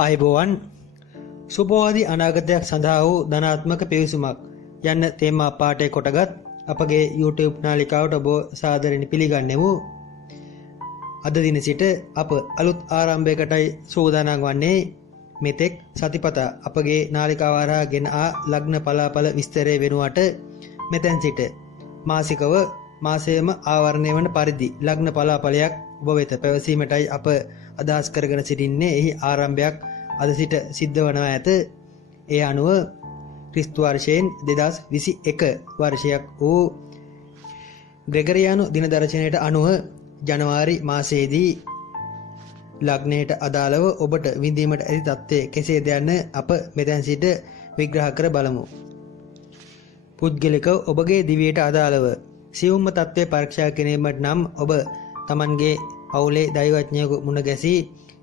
ආයුබෝවන් සුබෝවාදී අනාගතයක් සඳහා වූ ධනාත්මක පිවිසුමක් යන්න තේමා පාඨය කොටගත් අපගේ YouTube නාලිකාවට ඔබ සාදරයෙන් පිළිගන්නෙමු. අද දින සිට අප අලුත් ආරම්භයකටයි සූදානම් වන්නේ. මෙතෙක් සතිපතා අපගේ නාලිකාව හරහා ගෙන ආ ලග්න පලාඵල විස්තරය වෙනුවට මෙතෙන් සිට මාසිකව මාසයේම ආවරණය වන පරිදි ලග්න පලාඵලයක් ඔබ වෙත පැවසීමටයි අප අදහස් කරගෙන සිටින්නේ. එහි ආරම්භයක් අද සිට සිද්ධ වනවා ඇත. ඒ අනුව ක්‍රිස්තු වර්ෂයෙන් 2021 වර්ෂයක් වූ ග්‍රෙගරියානු දින දර්ශනයට අනුව ජනවාරි මාසයේදී ලග්නයට අදාළව ඔබට විඳීමට ඇති තත්ත්වය කෙසේද යන්න අප මෙතැන් සිට විග්‍රහ කර බලමු. පුද්ගලිකව ඔබගේ දිවියට අදාළව සියුම්ම තත්ත්වය පරීක්ෂා කිරීමට නම් ඔබ තමන්ගේ පවුලේ දෛවඥයෙකු මුණ ගැසී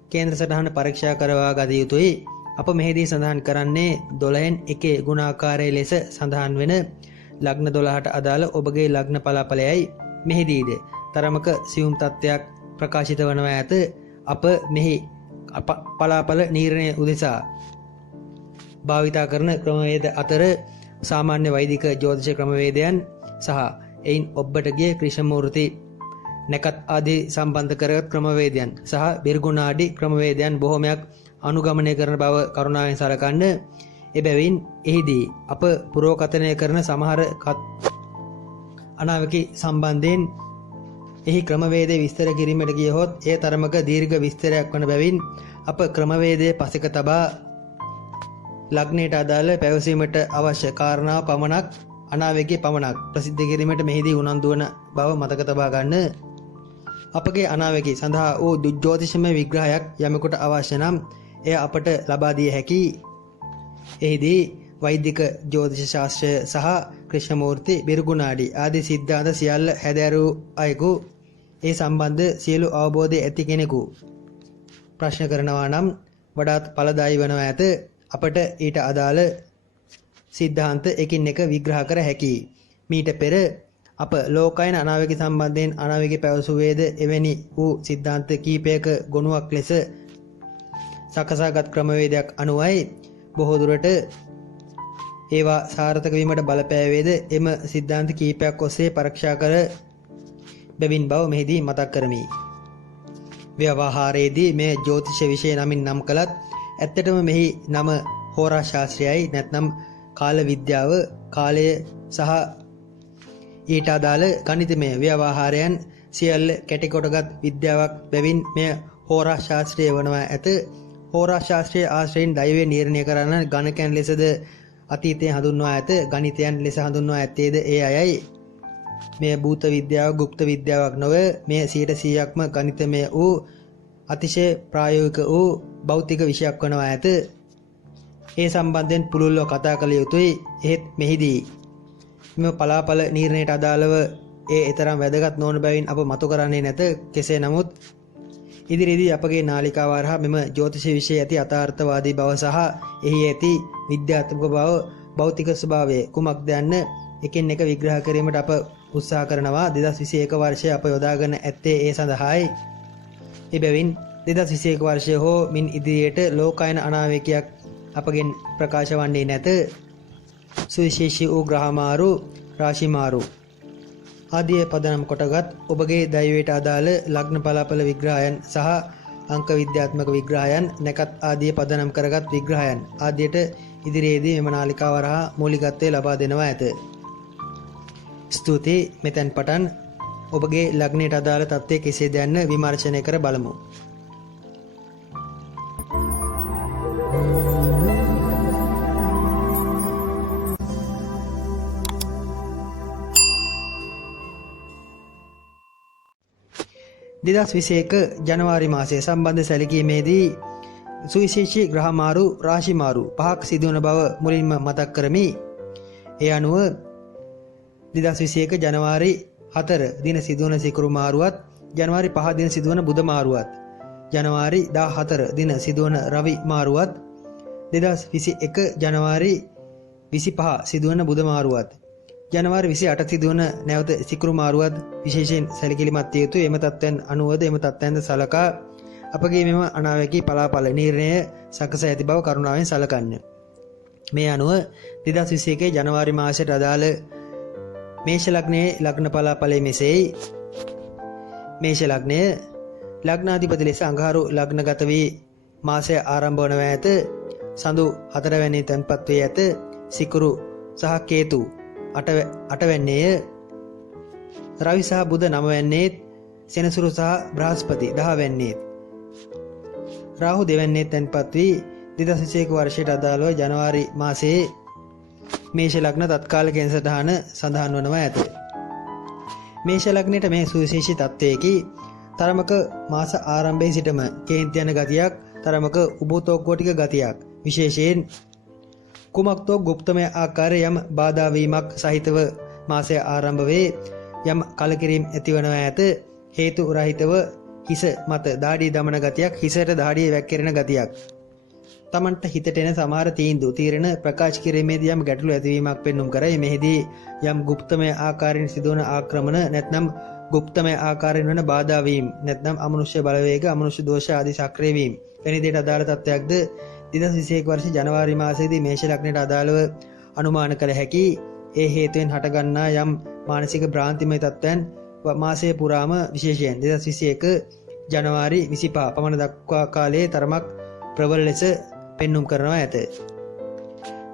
කේන්ද්‍ර සටහන පරීක්ෂා කරවා ගත යුතුයි. අප මෙහිදී සඳහන් කරන්නේ 12න් 1 ගුණාකාරයේ ලෙස සඳහන් වෙන ලග්න 12ට අදාළ ඔබගේ ලග්න පලාඵලයයි. මෙහිදීද තරමක සියුම් තත්ත්වයක් ප්‍රකාශිත වනවා ඇත. අප මෙහි පලාඵල නිර්ණය උදෙසා භාවිතා කරන ක්‍රමවේද අතර සාමාන්‍ය වෛදික ජ්‍යොතිෂ ක්‍රමවේදයන් සහ එයින් ඔබට ගිය ක්‍රිෂ්ණමූර්ති නැකත් ආදී සම්බන්ධ කරගත් ක්‍රමවේදයන් සහ බිර්ගුණාඩි ක්‍රමවේදයන් බොහෝමයක් අනුගමනය කරන බව කරුණාවෙන් සලකන්න. එබැවින් එහිදී අප පුරෝකථනය කරන සමහර අනාවකි සම්බන්ධයෙන් එහි ක්‍රමවේදය විස්තර කිරීමට ගියහොත් එය තරමක දීර්ඝ විස්තරයක් වන බැවින් අප ක්‍රමවේදය පසෙක තබා ලග්නයට අදාළ පැවසීමට අවශ්‍ය කාරණා පමණක් අනාවකයේ පමණක් ප්‍රසිද්ධ කිරීමට මෙහිදී උනන්දු වන බව මතක තබා ගන්න. අපගේ අනාවකී සඳහා වූ ජ්‍යොතිෂමය විග්‍රහයක් යමෙකුට අවශ්‍ය නම් එය අපට ලබා දිය හැකියි. එහිදී වෛදික ජ්‍යොතිෂ ශාස්ත්‍රය සහ ක්‍රිෂ්ණමූර්ති බිර්ගුණාඩි ආදී සිද්ධාන්ත සියල්ල හැදෑරූ අයෙකු ඒ සම්බන්ධ සියලු අවබෝධය ඇති කෙනෙකු ප්‍රශ්න කරනවා නම් වඩාත් ඵලදායී වනවා ඇත. අපට ඊට අදාළ සිද්ධාන්ත එකින් එක විග්‍රහ කර හැකියි. මීට පෙර අප ලෝකායන අනාවකී සම්බන්ධයෙන් අනාවකී පැවසුවේද එවැනි වූ සිද්ධාන්ත කීපයක ගොනුවක් ලෙස සකසාගත් ක්‍රමවේදයක් අනුවයි බොහෝ දුරට ඒවා සාර්ථක වීමට බලපෑවේද එම සිද්ධාන්ත කීපයක් ඔස්සේ පරීක්ෂා කර බැවින් බව මෙහිදී මතක් කරමි. ව්‍යවහාරයේදී මේ ජ්‍යොතිෂ විෂය නමින් නම් කළත් ඇත්තටම මෙහි නම හෝරා ශාස්ත්‍රයයි නැත්නම් කාල විද්‍යාව කාලය සහ ඊට අදාළ ගණිතමය ව්‍යවහාරයන් සියල්ල කැටිකොටගත් විද්‍යාවක් බැවින් මෙය හෝරා ශාස්ත්‍රය වනවා ඇත. හෝරා ශාස්ත්‍රයේ ආශ්‍රයෙන් දෛවය නිර්ණය කරන ගණකයන් ලෙසද අතීතයේ හඳුන්වා ඇත. ගණිතයන් ලෙස හඳුන්වා ඇත්තේද ඒ අයයි. මෙය භූත විද්‍යාව গুপ্ত විද්‍යාවක් නොව මෙය 100%ක්ම ගණිතමය වූ අතිශය ප්‍රායෝගික වූ භෞතික විෂයක් වනවා ඇත. ඒ සම්බන්ධයෙන් පුළුල්ව කතා කළ යුතුයි. එහෙත් මෙහිදී මෙම පලාඵල නිර්ණයට අදාළව ඒ තරම් වැදගත් නොවන බැවින් අප මතු කරන්නේ නැත. කෙසේ නමුත් ඉදිරියේදී අපගේ නාලිකාව හරහා මෙම ජ්‍යොතිෂ විෂය ඇති යථාර්ථවාදී බව සහ එහි ඇති විද්‍යාත්මක බව භෞතික ස්වභාවය කුමක්ද යන්න එකින් එක විග්‍රහ කිරීමට අප උත්සාහ කරනවා. 2021 වර්ෂය අප යොදාගෙන ඇත්තේ ඒ සඳහායි. එබැවින් 2021 වර්ෂය හෝ මින් ඉදිරියට ලෝකායන අනාවකයක් අපගෙන් ප්‍රකාශ වන්නේ නැත. සුවිශේෂී වූ ග්‍රහමාරු රාශිමාරු ආදී පදනම් කොටගත් ඔබගේ දෛවයට අදාළ ලග්න පලාඵල විග්‍රහයන් සහ අංක විද්‍යාත්මක විග්‍රහයන් නැකත් ආදී පදනම් කරගත් විග්‍රහයන් ආදියට ඉදිරියේදී මෙම නාලිකාව හරහා මූලිකත්වය ලබා දෙනවා ඇත. ස්තුතියි. මෙතෙන් පටන් ඔබගේ ලග්නයට අදාළ තත්ත්වය කෙසේද යන්න විමර්ශනය කර බලමු. ජනවාරි මාසයේ සම්බන්ධ සැලකීමේදී සුවිශේෂී ග්‍රහමාරු රාශිමාරු 5ක් සිදුවන බව මුලින්ම මතක් කරමි. ඒ අනුව 2021 ජනවාරි 4 දින සිදුවන සිකුරු මාරුවත්, ජනවාරි 5 දින සිදුවන බුධ මාරුවත්, ජනවාරි 14 දින සිදුවන රවි මාරුවත්, 2021 ජනවාරි 25 සිදුවන බුධ මාරුවත්, ජනවාරි 28 සිදුවන නැවත සිකුරු මාරුවත් විශේෂයෙන් සැලකිලිමත් විය යුතුයි. එම තත්ත්වයන් අනුවද එම තත්ත්වයන්ද සලකා අපගේ මෙම අනාවැකි පලාපල නිර්ණය සකස ඇති බව කරුණාවෙන් සලකන්න. මේ අනුව 2021 ජනවාරි මාසයට අදාළ මේෂ ලග්නයේ ලග්න පලාපලය මෙසේයි. මේෂ ලග්නය ලග්නාධිපති ලෙස අඟහරු ලග්නගත වී මාසය ආරම්භ වන ඇත. සඳු 4 වැනි තැන්පත් වී ඇත. සිකුරු සහ කේතු 8 වැන්නේය. රවි සහ බුධ 9 වැන්නේත්, සෙනසුරු සහ බ්‍රහස්පති 10 වැන්නේත්, රාහු 2 වැන්නේත් තැන්පත් වී 2021 වර්ෂයට අදාළව ජනවාරි මාසයේ මේෂ ලග්න තත්කාලික සටහන සඳහන් වනවා ඇත. මේෂ ලග්නයට මේ සුවිශේෂී තත්ත්වයකි. තරමක මාස ආරම්භයේ සිටම කේන්ති යන ගතියක්, තරමක උබතෝක්කෝටික ගතියක්, විශේෂයෙන් කුමක්තෝ গুপ্তමය ආකාරයේ යම් බාධා වීමක් සහිතව මාසය ආරම්භ වේ. යම් කලකිරීම ඇතිවනවා ඇත. හේතු රහිතව හිස මත දාඩිය දමන ගතියක්, හිසට දාඩිය වැක්කිරෙන ගතියක්, තමන්ට හිතට එන සමහර තීරණ ප්‍රකාශ කිරීමේදී යම් ගැටලු ඇතිවීමක් පෙන්눔 කරයි. මෙහිදී යම් গুপ্তමය ආකාරයෙන් සිදුවන ආක්‍රමණ නැත්නම් গুপ্তමය ආකාරයෙන් වන බාධා වීම නැත්නම් අමනුෂ්‍ය බලවේග, අමනුෂ්‍ය දෝෂ ආදී සක්‍රිය වීම වැනි දේට අදාළ තත්ත්වයක්ද 2021 වර්ෂ ජනවාරි මාසයේදී මේෂ ලග්නයට අදාළව අනුමාන කළ හැකි. ඒ හේතුවෙන් හටගන්නා යම් මානසික භ්‍රාන්තිමය තත්ත්වයන් මාසය පුරාම විශේෂයෙන් 2021 ජනවාරි 25 පමණ දක්වා කාලයේ තරමක් ප්‍රබල ලෙස පෙන්눔 කරනවා ඇත.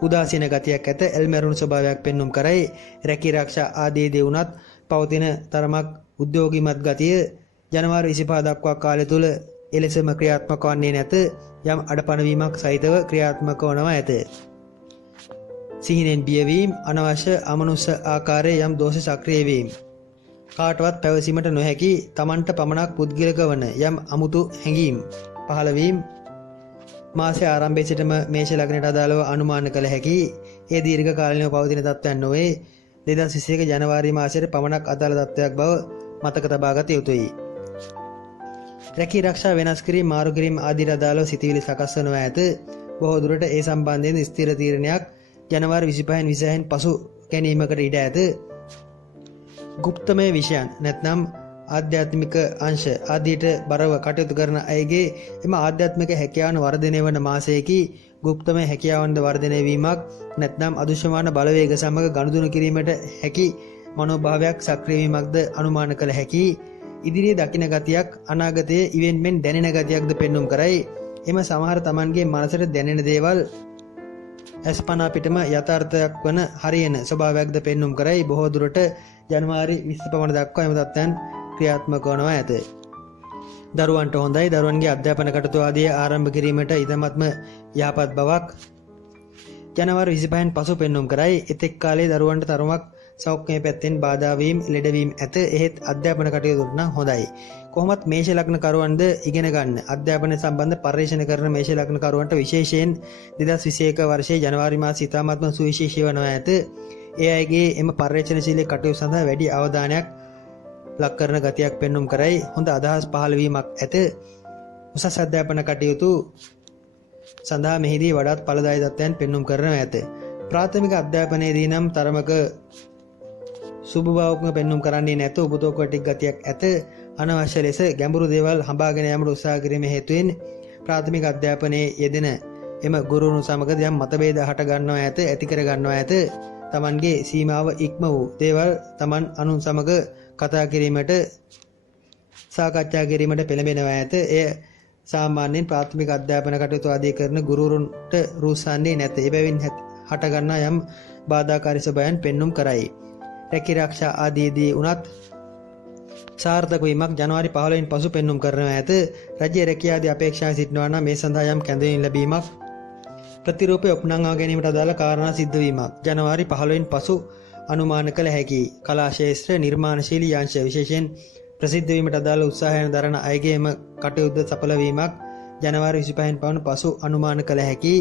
උදාසීන ගතියක් ඇත. එල්මෙරුණු ස්වභාවයක් පෙන්눔 කරයි. රැකී ආරක්ෂා ආදී දේ උනත් පවතින තරමක් උද්‍යෝගිමත් ගතිය ජනවාරි 25 දක්වා කාලය තුල එලෙසම ක්‍රියාත්මක වන්නේ නැත. යම් අඩපණවීමක් සහිතව ක්‍රියාත්මක වනවා ඇත. සිහිනෙන් බියවීම, අනවශ්‍ය අමනුෂ්‍ය ආකාරයේ යම් දෝෂ සක්‍රිය වීම, කාටවත් පැවසීමට නොහැකි තමන්ට පමණක් පුද්ගලික වන යම් අමුතු හැඟීම් පහළ වීම මාසයේ ආරම්භයේ සිටම මේෂ ලග්නයට අදාළව අනුමාන කළ හැකි. ඒ දීර්ඝ කාලීනව පවතින තත්ත්වයන් නොවේ. 2021 ජනවාරි මාසයේ පමණක් අදාළ තත්ත්වයක් බව මතක තබා ගත යුතුයි. රැකී ආරක්ෂා වෙනස් කිරීම, මාරු කිරීම ආදී අදාළව සිටිවිලි සකස් වනවා ඇත. බොහෝ දුරට ඒ සම්බන්ධයෙන් ස්ථිර තීරණයක් ජනවාරි 25න් 26න් පසු ගැනීමකට ඉඩ ඇත. গুপ্তමය විෂයන් නැත්නම් ආධ්‍යාත්මික අංශ ආදීට බරව කටයුතු කරන අයගේ එම ආධ්‍යාත්මික හැකියාවන් වර්ධනය වන මාසයකි. গুপ্তමය හැකියාවන්ද වර්ධනය වීමක් නැත්නම් අදෘශ්‍යමාන බලවේග සමග ගනුදෙනු කිරීමට හැකි මනෝභාවයක් සක්‍රිය වීමක්ද අනුමාන කළ හැකි. ඉදිරියේ දකින ගතියක් අනාගතයේ ඉවෙන්මෙන් දැනෙන ගතියක්ද පෙන්눔 කරයි. එම සමහර තමන්ගේ මනසට දැනෙන දේවල් ඇස්පනා පිටම යථාර්ථයක් වන හරියන ස්වභාවයක්ද පෙන්눔 කරයි. බොහෝ දුරට ජනවාරි 20 පමණ දක්වා එම තත්ත්වයන් ක්‍රියාත්මක වනවා ඇත. දරුවන්ට හොඳයි. දරුවන්ගේ අධ්‍යාපන කටයුතු ආදී ආරම්භ කිරීමට ඉතාමත්ම යහපත් බවක් ජනවාරි 25න් පසු පෙන්눔 කරයි. එතෙක් කාලයේ දරුවන්ට තරමක් සෞඛ්‍ය පැත්තෙන් බාධා වීම, ලෙඩවීම ඇත. එහෙත් අධ්‍යාපන කටයුතු නම් හොඳයි. කොහොමත් මේෂ ලග්න කරුවන්ද ඉගෙන ගන්න අධ්‍යාපනය සම්බන්ධ පර්යේෂණ කරන මේෂ ලග්න කරුවන්ට විශේෂයෙන් 2021 වර්ෂයේ ජනවාරි මාසයේ ඉතාමත්ම සුවිශේෂී වනවා ඇත. ඒ අයගේ එම පර්යේෂණශීලී කටයුතු සඳහා වැඩි අවධානයක් ලක් කරන ගතියක් පෙන්눔 කරයි. හොඳ අදහස් පහළ වීමක් ඇත. උසස් අධ්‍යාපන කටයුතු සඳහා මෙහිදී වඩාත් ඵලදායී තත්ත්වයන් පෙන්눔 කරනවා ඇත. ප්‍රාථමික අධ්‍යාපනයේදී නම් තරමක සුබ බවක්ම පෙන්눔 කරන්නේ නැත. උබතෝකටික් ගතියක් ඇත. අනවශ්‍ය ලෙස ගැඹුරු දේවල් හඹාගෙන යාමට උත්සාහ කිරීම හේතුවෙන් ප්‍රාථමික අධ්‍යාපනයේ යෙදෙන එම ගුරුවරුන් සමග යම් මතභේද හට ගන්නවා ඇත, ඇති කර ගන්නවා ඇත. තමන්ගේ සීමාව ඉක්ම වූ දේවල් තමන් අනුන් සමග කතා කිරීමට, සාකච්ඡා කිරීමට පෙළඹෙනවා ඇත. එය සාමාන්‍යයෙන් ප්‍රාථමික අධ්‍යාපන කටයුතු ආදී කරන ගුරුවරුන්ට රුස්සන්නේ නැත. එබැවින් හටගන්නා යම් බාධාකාරී ස්වභාවයන් පෙන්눔 කරයි. රැකී ආරක්ෂා ආදීදී උනත් සාර්ථක වීමක් ජනවාරි 15න් පසු පෙන්눔 කරනවා ඇත. රජ්‍ය රැකිය ආදී අපේක්ෂා සිටිනවා නම් මේ සඳහා යම් කැඳවීම් ලැබීමක්, ප්‍රතිරූපය ඔප්නංවා ගැනීමට අදාළ කාරණා සිද්ධ වීමක් ජනවාරි 15න් පසු අනුමාන කළ හැකි. කලා ශාස්ත්‍ර, නිර්මාණශීලී අංශ විශේෂයෙන් ප්‍රසිද්ධ වීමට අදාළ උත්සාහයන් දරන අයගේම කටයුතු සඵල වීමක් ජනවාරි 25න් පවන පසු අනුමාන කළ හැකි.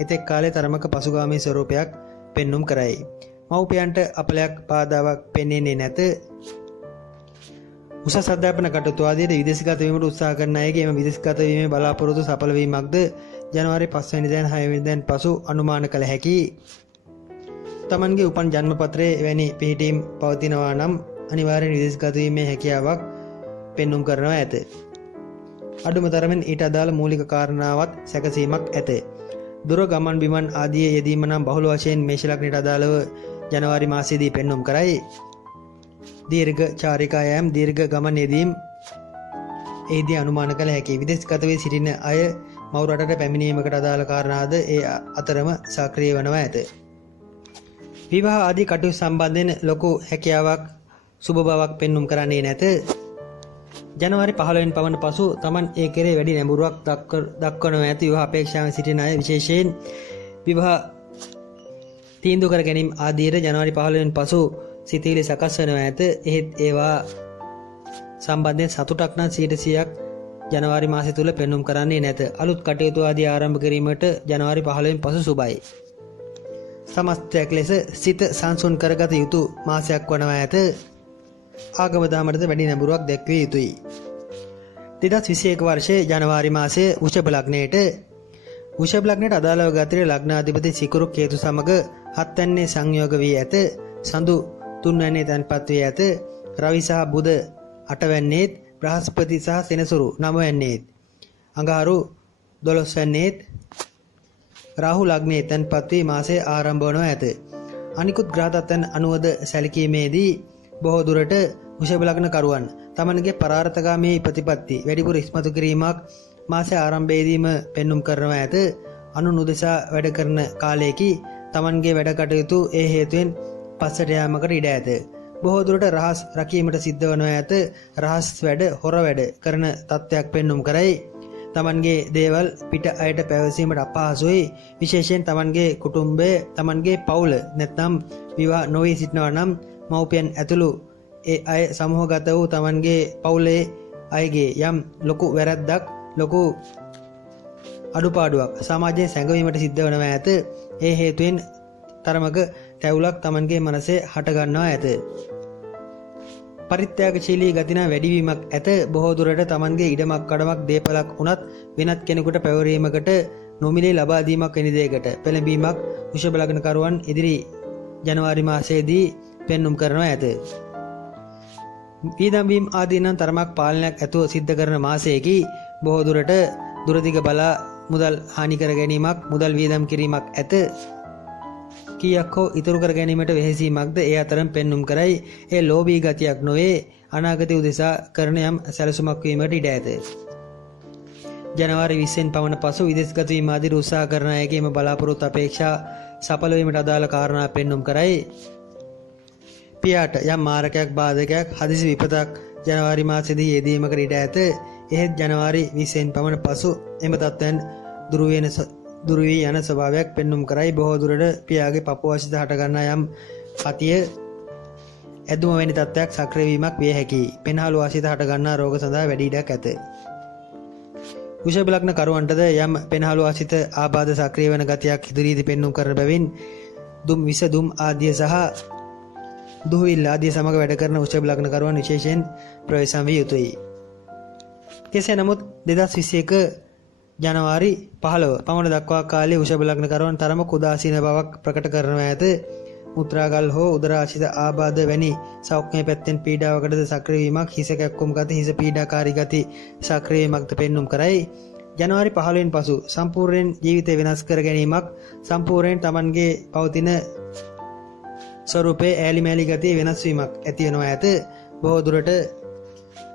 එතෙක් කාලේ තරමක පසුගාමී ස්වරූපයක් පෙන්눔 කරයි. මව්පියන්ට අපලයක් බාධාවක් පෙන්වන්නේ නැත. උසස් අධ්‍යාපන කටයුතු ආදියට විදේශගත වීමට උත්සාහ කරන අයගේ එම විදේශගත වීමේ බලාපොරොත්තු සඵල වීමක්ද ජනවාරි 5 වෙනිදාන් 6 වෙනිදාන් පසු අනුමාන කළ හැකි. තමන්ගේ උපන් ජන්මපත්‍රයේ එවැනි පිහිටීම් පවතිනවා නම් අනිවාර්යෙන් විදේශගත වීමේ හැකියාවක් පෙන්눔 කරනවා ඇත. අඩුම තරමින් ඊට අදාළ මූලික කාරණාවත් සැකසීමක් ඇත. දුර ගමන් බිමන් ආදී යෙදීම නම් බහුල වශයෙන් මේෂ ලග්නයට අදාළව ජනවාරි මාසයේදී පෙන්눔 කරයි. දීර්ඝ චාරිකා යෑම දීර්ඝ ගමන් යෙදීම් එහිදී අනුමාන කළ හැකියි. විදේශගත වී සිටින අය මව් රටට පැමිණීමකට අදාළ කාරණාද ඒ අතරම සක්‍රිය වනවා ඇත. විවාහ ආදී කටයුතු සම්බන්ධයෙන් ලොකු හැකියාවක් සුබ බවක් පෙන්눔 කරන්නේ නැත. ජනවාරි 15 පමණ පසු තමන් ඒ කෙරේ වැඩි නැඹුරුවක් දක්වනවා ඇති. විවාහ අපේක්ෂාවෙන් සිටින අය විශේෂයෙන් විවාහ තීන්දුව කර ගැනීම ආදීට ජනවාරි 15 පසු සිතවිලි සකස් වෙනවා ඇත. එහෙත් ඒවා සම්බන්ධයෙන් සතුටක් නම් 100%ක් ජනවාරි මාසය තුල පෙන්눔 කරන්නේ නැත. අලුත් කටයුතු ආදී ආරම්භ කිරීමට ජනවාරි 15 පසු සුබයි. සමස්තයක් ලෙස සිත සංසුන් කරගත යුතු මාසයක් වනවා ඇත. ආගම දහමටද වැඩි නැඹුරුවක් දැක්විය යුතුයි. 2021 වර්ෂයේ ජනවාරි මාසයේ වෘෂභ ලග්නයට අදාළව ගතිර ලග්නාධිපති සිකුරු කේතු සමග 7 වැන්නේ සංයෝග වී ඇත. සඳු 3 වැන්නේ තැන්පත් වී ඇත. රවි සහ බුධ 8 වැන්නේත් බ්‍රහස්පති සහ සෙනසුරු 9 වැන්නේත් අඟහරු 12 වැන්නේත් රාහු ලග්නයේ තැන්පත් වී මාසයේ ආරම්භ වනවා ඇත. අනිකුත් ග්‍රහ තත්ත්වයන් අනුවද සැලකීමේදී බොහෝ දුරට වෘෂභ ලග්න කරුවන් තමන්ගේ පරාර්ථකාමී ප්‍රතිපත්ති වැඩිපුර ඉස්මතු කිරීමක් මාසයේ ආරම්භයේදීම පෙන්눔 කරනවා ඇත. අනු නුදෙසා වැඩ කරන කාලයේදී තමන්ගේ වැඩ කටයුතු ඒ හේතුවෙන් පස්සට යාමකට ඉඩ ඇත. බොහෝ දුරට රහස් රකීමට සිද්ධ වනවා ඇත. රහස් වැඩ හොර වැඩ කරන තත්ත්වයක් පෙන්눔 කරයි. තමන්ගේ දේවල් පිට අයට පැවසීමට අපහසුයි. විශේෂයෙන් තමන්ගේ කුටුම්බය තමන්ගේ පවුල නැත්නම් විවාහ නොවී සිටිනවා නම් මව්පියන් ඇතුළු ඒ අය සමූහගත වූ තමන්ගේ පවුලේ අයගේ යම් ලොකු වැරැද්දක් ලොකු අඩුපාඩුවක් සමාජයේ සැඟවීමට සිද්ධ වනවා ඇත. ඒ හේතුවෙන් තරමක තැවුලක් තමන්ගේ මනසේ හට ගන්නවා ඇත. පරිත්‍යාගශීලී ගතින වැඩිවීමක් ඇත. බොහෝ දුරට තමන්ගේ ඉඩමක් කඩමක් දේපලක් වුණත් වෙනත් කෙනෙකුට පැවරීමකට නොමිලේ ලබා දීමක් වැනි දෙයකට පෙළඹීමක් වෘෂභ ලග්න කරුවන් ඉදිරි ජනවාරි මාසයේදී පෙන්눔 කරනවා ඇත. වීදම් වීම ආදී නම් තරමක් පාලනයක් ඇතුව සිද්ධ කරන මාසයේදී බොහෝ දුරට දුරදිග බලා මුදල් හානි කර ගැනීමක් මුදල් වීදම් කිරීමක් ඇත. කීයක් හෝ ඉතුරු කර ගැනීමට වෙහෙසීමක්ද ඒ අතරම පෙන්눔 කරයි. ඒ ලෝභී ගතියක් නොවේ අනාගතය උදෙසා කරන යම් සැලසුමක් වීමට ඉඩ ඇත. ජනවාරි 20 පමණ පසු විදේශගත වීම ආදී උත්සාහ කරන අයගේම බලාපොරොත්තු අපේක්ෂා සඵල වීමට අදාළ කාරණා පෙන්눔 කරයි. පියාට යම් මාරකයක් බාධකයක් හදිසි විපතක් ජනවාරි මාසයේදී යෙදීමකට ඉඩ ඇත. එහෙත් ජනවාරි 20 පමණ පසු එම තත්ත්වයන් දුරු වී යන ස්වභාවයක් පෙන්눔 කරයි. බොහෝ දුරට පියාගේ පපුව වශයෙන් හට ගන්නා යම් කතිය ඇදුම වැනි තත්ත්වයක් සක්‍රිය වීමක් විය හැකියි. පෙනහළු වාසිත හට ගන්නා රෝග සඳහා වැඩි ඉඩක් ඇත. වෘෂභ ලග්න කරුවන්ටද යම් පෙනහළු වාසිත ආබාධ සක්‍රිය වන ගතියක් ඉදිරියේදී පෙන්눔 කරන බැවින් දුම් විස දුම් ආදිය සහ දුහවිල්ල ආදිය සමග වැඩ කරන වෘෂභ ලග්න කරුවන් විශේෂයෙන් ප්‍රවේශම් විය යුතුයි. කෙසේ නමුත් 2021 ජනවාරි 15 පමණ දක්වා කාලයේ වෘෂභ ලග්න කරුවන් තරම කුදාසීන බවක් ප්‍රකට කරනවා ඇත. මුත්‍රාගල් හෝ උදරාශිත ආබාධ වැනි සෞඛ්‍ය පැත්තෙන් පීඩාවකටද සක්‍රිය වීමක් හිස කැක්කුම් ගති හිස පීඩාකාරී ගති සක්‍රිය වීමක්ද පෙන්눔 කරයි. ජනවාරි 15 පසු සම්පූර්ණයෙන් ජීවිතය වෙනස් කර ගැනීමක් සම්පූර්ණයෙන් Tamanගේ පවතින ස්වරූපයේ ඈලිමෑලි ගතිය වෙනස් වීමක් ඇති වෙනවා ඇත. බොහෝ දුරට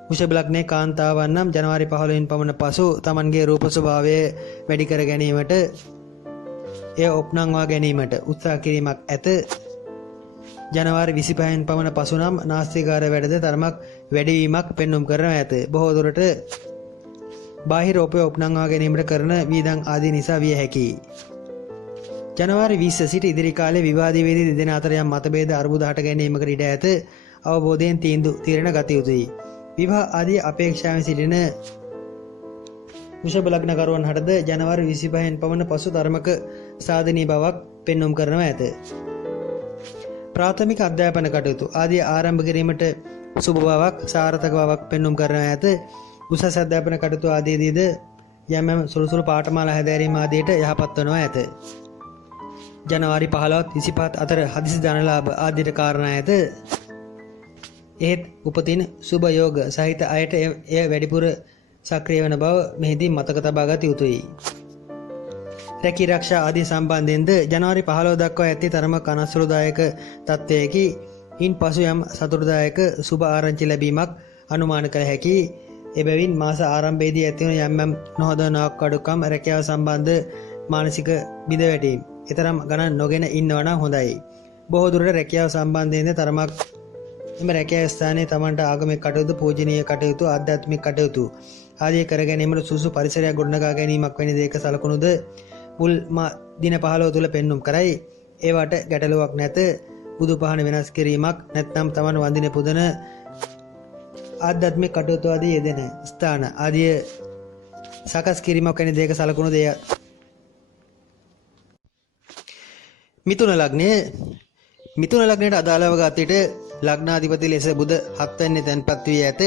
වෘෂභ ලග්නයේ කාන්තාවන් නම් ජනවාරි 15 පමණ පසු Tamanගේ රූප ස්වභාවය වැඩි කර ගැනීමට එය ඔප්නංවා ගැනීමට උත්සාහ කිරීමක් ඇත. ජනවාරි 25 පමණ පසු නම් නාස්තිකාර වැඩද තරමක් වැඩිවීමක් පෙන්눔 කරනවා ඇත. බොහෝ දුරට බාහිර රූපය ඔප්නංවා ගැනීමට කරන වීදම් ආදී නිසා විය හැකියි. ජනවාරි 20 සිට ඉදිරි කාලයේ විවාදයේදී දෙදෙනා අතර යම් මතභේද අරුබුද හට ගැනීමකට ඉඩ ඇත. අවබෝධයෙන් තීරණ ගත යුතුයි. විවාහ ආදී අපේක්ෂාවෙන් සිටින වෘෂභ ලග්න කරුවන් හටද ජනවාරි 25 පමණ පසු ධර්මක සාධනීය බවක් පෙන්눔 කරනවා ඇත. ප්‍රාථමික අධ්‍යාපන කටයුතු ආදී ආරම්භ කිරීමට සුබ බවක් සාර්ථක බවක් පෙන්눔 කරනවා ඇත. උසස් අධ්‍යාපන කටයුතු ආදීදීද යම් සුළුසුළු පාඨමාලා හැදෑරීම ආදියට යහපත් වනවා ඇත. ජනවාරි 15 25 අතර හදිසි ධනලාභ ආදියට කාරණා ඇත. එහෙත් උපතින් සුබ යෝග සහිත අයට එය වැඩිපුර සක්‍රිය වන බව මෙහිදී මතක තබා ගත යුතුයි. රැකී ආරක්ෂා ආදී සම්බන්ධයෙන්ද ජනවාරි 15 දක්වා ඇති තරමක් අනතුරුදායක තත්ත්වයකි. ඉන් පසු යම් සතුටුදායක සුබ ආරංචි ලැබීමක් අනුමාන කළ හැකි. එබැවින් මාස ආරම්භයේදී ඇතිවන යම් නොහොදනක් අඩුකම් රැකියාව සම්බන්ධ මානසික බිඳවැටීම් ඊතරම් ගණන් නොගෙන ඉන්නවා නම් හොඳයි. බොහෝ දුරට රැකියාව සම්බන්ධයෙන් තරමක් එම රැකියාව ස්ථානයේ තමන්ට ආගමික කටයුතු, පූජනීය කටයුතු, ආධ්‍යාත්මික කටයුතු ආදී කර ගැනීමට සුසු පරිසරයක් ගොඩනගා ගැනීමක් වැනි දේක සලකුණුද මුල් දින 15 තුල පෙන්눔 කරයි. ඒවට ගැටලුවක් නැත. බුදු පහන වෙනස් කිරීමක් නැත්නම් තමන් වඳින පුදන ආධ්‍යාත්මික කටයුතු ආදී යෙදෙන ස්ථාන ආදී සකස් කිරීමක් වැනි දේක සලකුණු දෙය. මිථුන ලග්නයට අදාළව ගාතීට ලග්නාධිපති ලෙස බුධ 7 වෙනි තැන්පත් වී ඇත.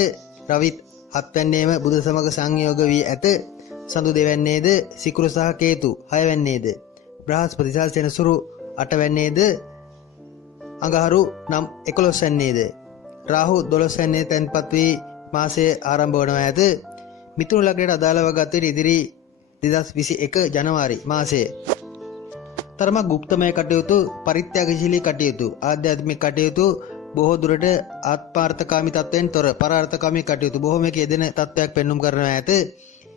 රවිත් 7 වෙනියේම බුධ සමග සංයෝග වී ඇත. සඳු දෙවැන්නේද සිකුරු සහ කේතු 6 වෙන්නේද බ්‍රහස්පති සහ සෙනසුරු 8 වෙන්නේද අඟහරු නම් 11 වෙන්නේද රාහු 12 වෙනියේ තැන්පත් වී මාසයේ ආරම්භ වනවා ඇත. මිථුන ලග්නයට අදාළව ගාතීට ඉදිරි 2021 ජනවාරි මාසයේ තරමක් গুপ্তමය කටයුතු, පරිත්‍යාගශීලී කටයුතු, ආධ්‍යාත්මික කටයුතු, බොහෝ දුරට ආත්මාර්ථකාමී තත්ත්වයෙන් තොර පරාර්ථකාමී කටයුතු බොහෝමයක යෙදෙන තත්ත්වයක් පෙන්눔 කරනවා ඇත.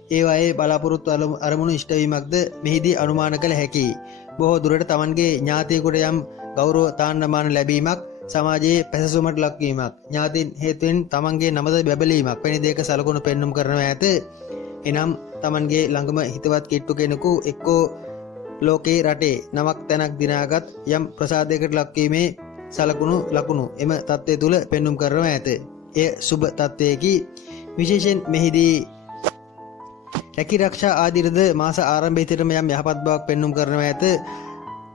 ඒවායේ බලාපොරොත්තු අරමුණු ඉෂ්ට වීමක්ද මෙහිදී අනුමාන කළ හැකියි. බොහෝ දුරට තමන්ගේ ඥාතියෙකුට යම් ගෞරව තාන්නමාන ලැබීමක්, සමාජයේ පැසසුමට ලක්වීමක්, ඥාතීන් හේතුවෙන් තමන්ගේ නමද බැබලීමක් වැනි දේක සලකුණු පෙන්눔 කරනවා ඇත. එනම් තමන්ගේ ළඟම හිතවත් කිට්ටු කෙනෙකු එක්කෝ ලෝකේ රටේ නමක් තැනක් දිනාගත් යම් ප්‍රසාදයකට ලක්වීමේ සලකුණු ලකුණු එම තත්ත්වය තුල පෙන්눔 කරනවා ඇත. එය සුබ තත්ත්වයකි. විශේෂයෙන් මෙහිදී රැකී ආරක්ෂා ආදීරද මාස ආරම්භයේදීම යම් යහපත් බවක් පෙන්눔 කරනවා ඇත.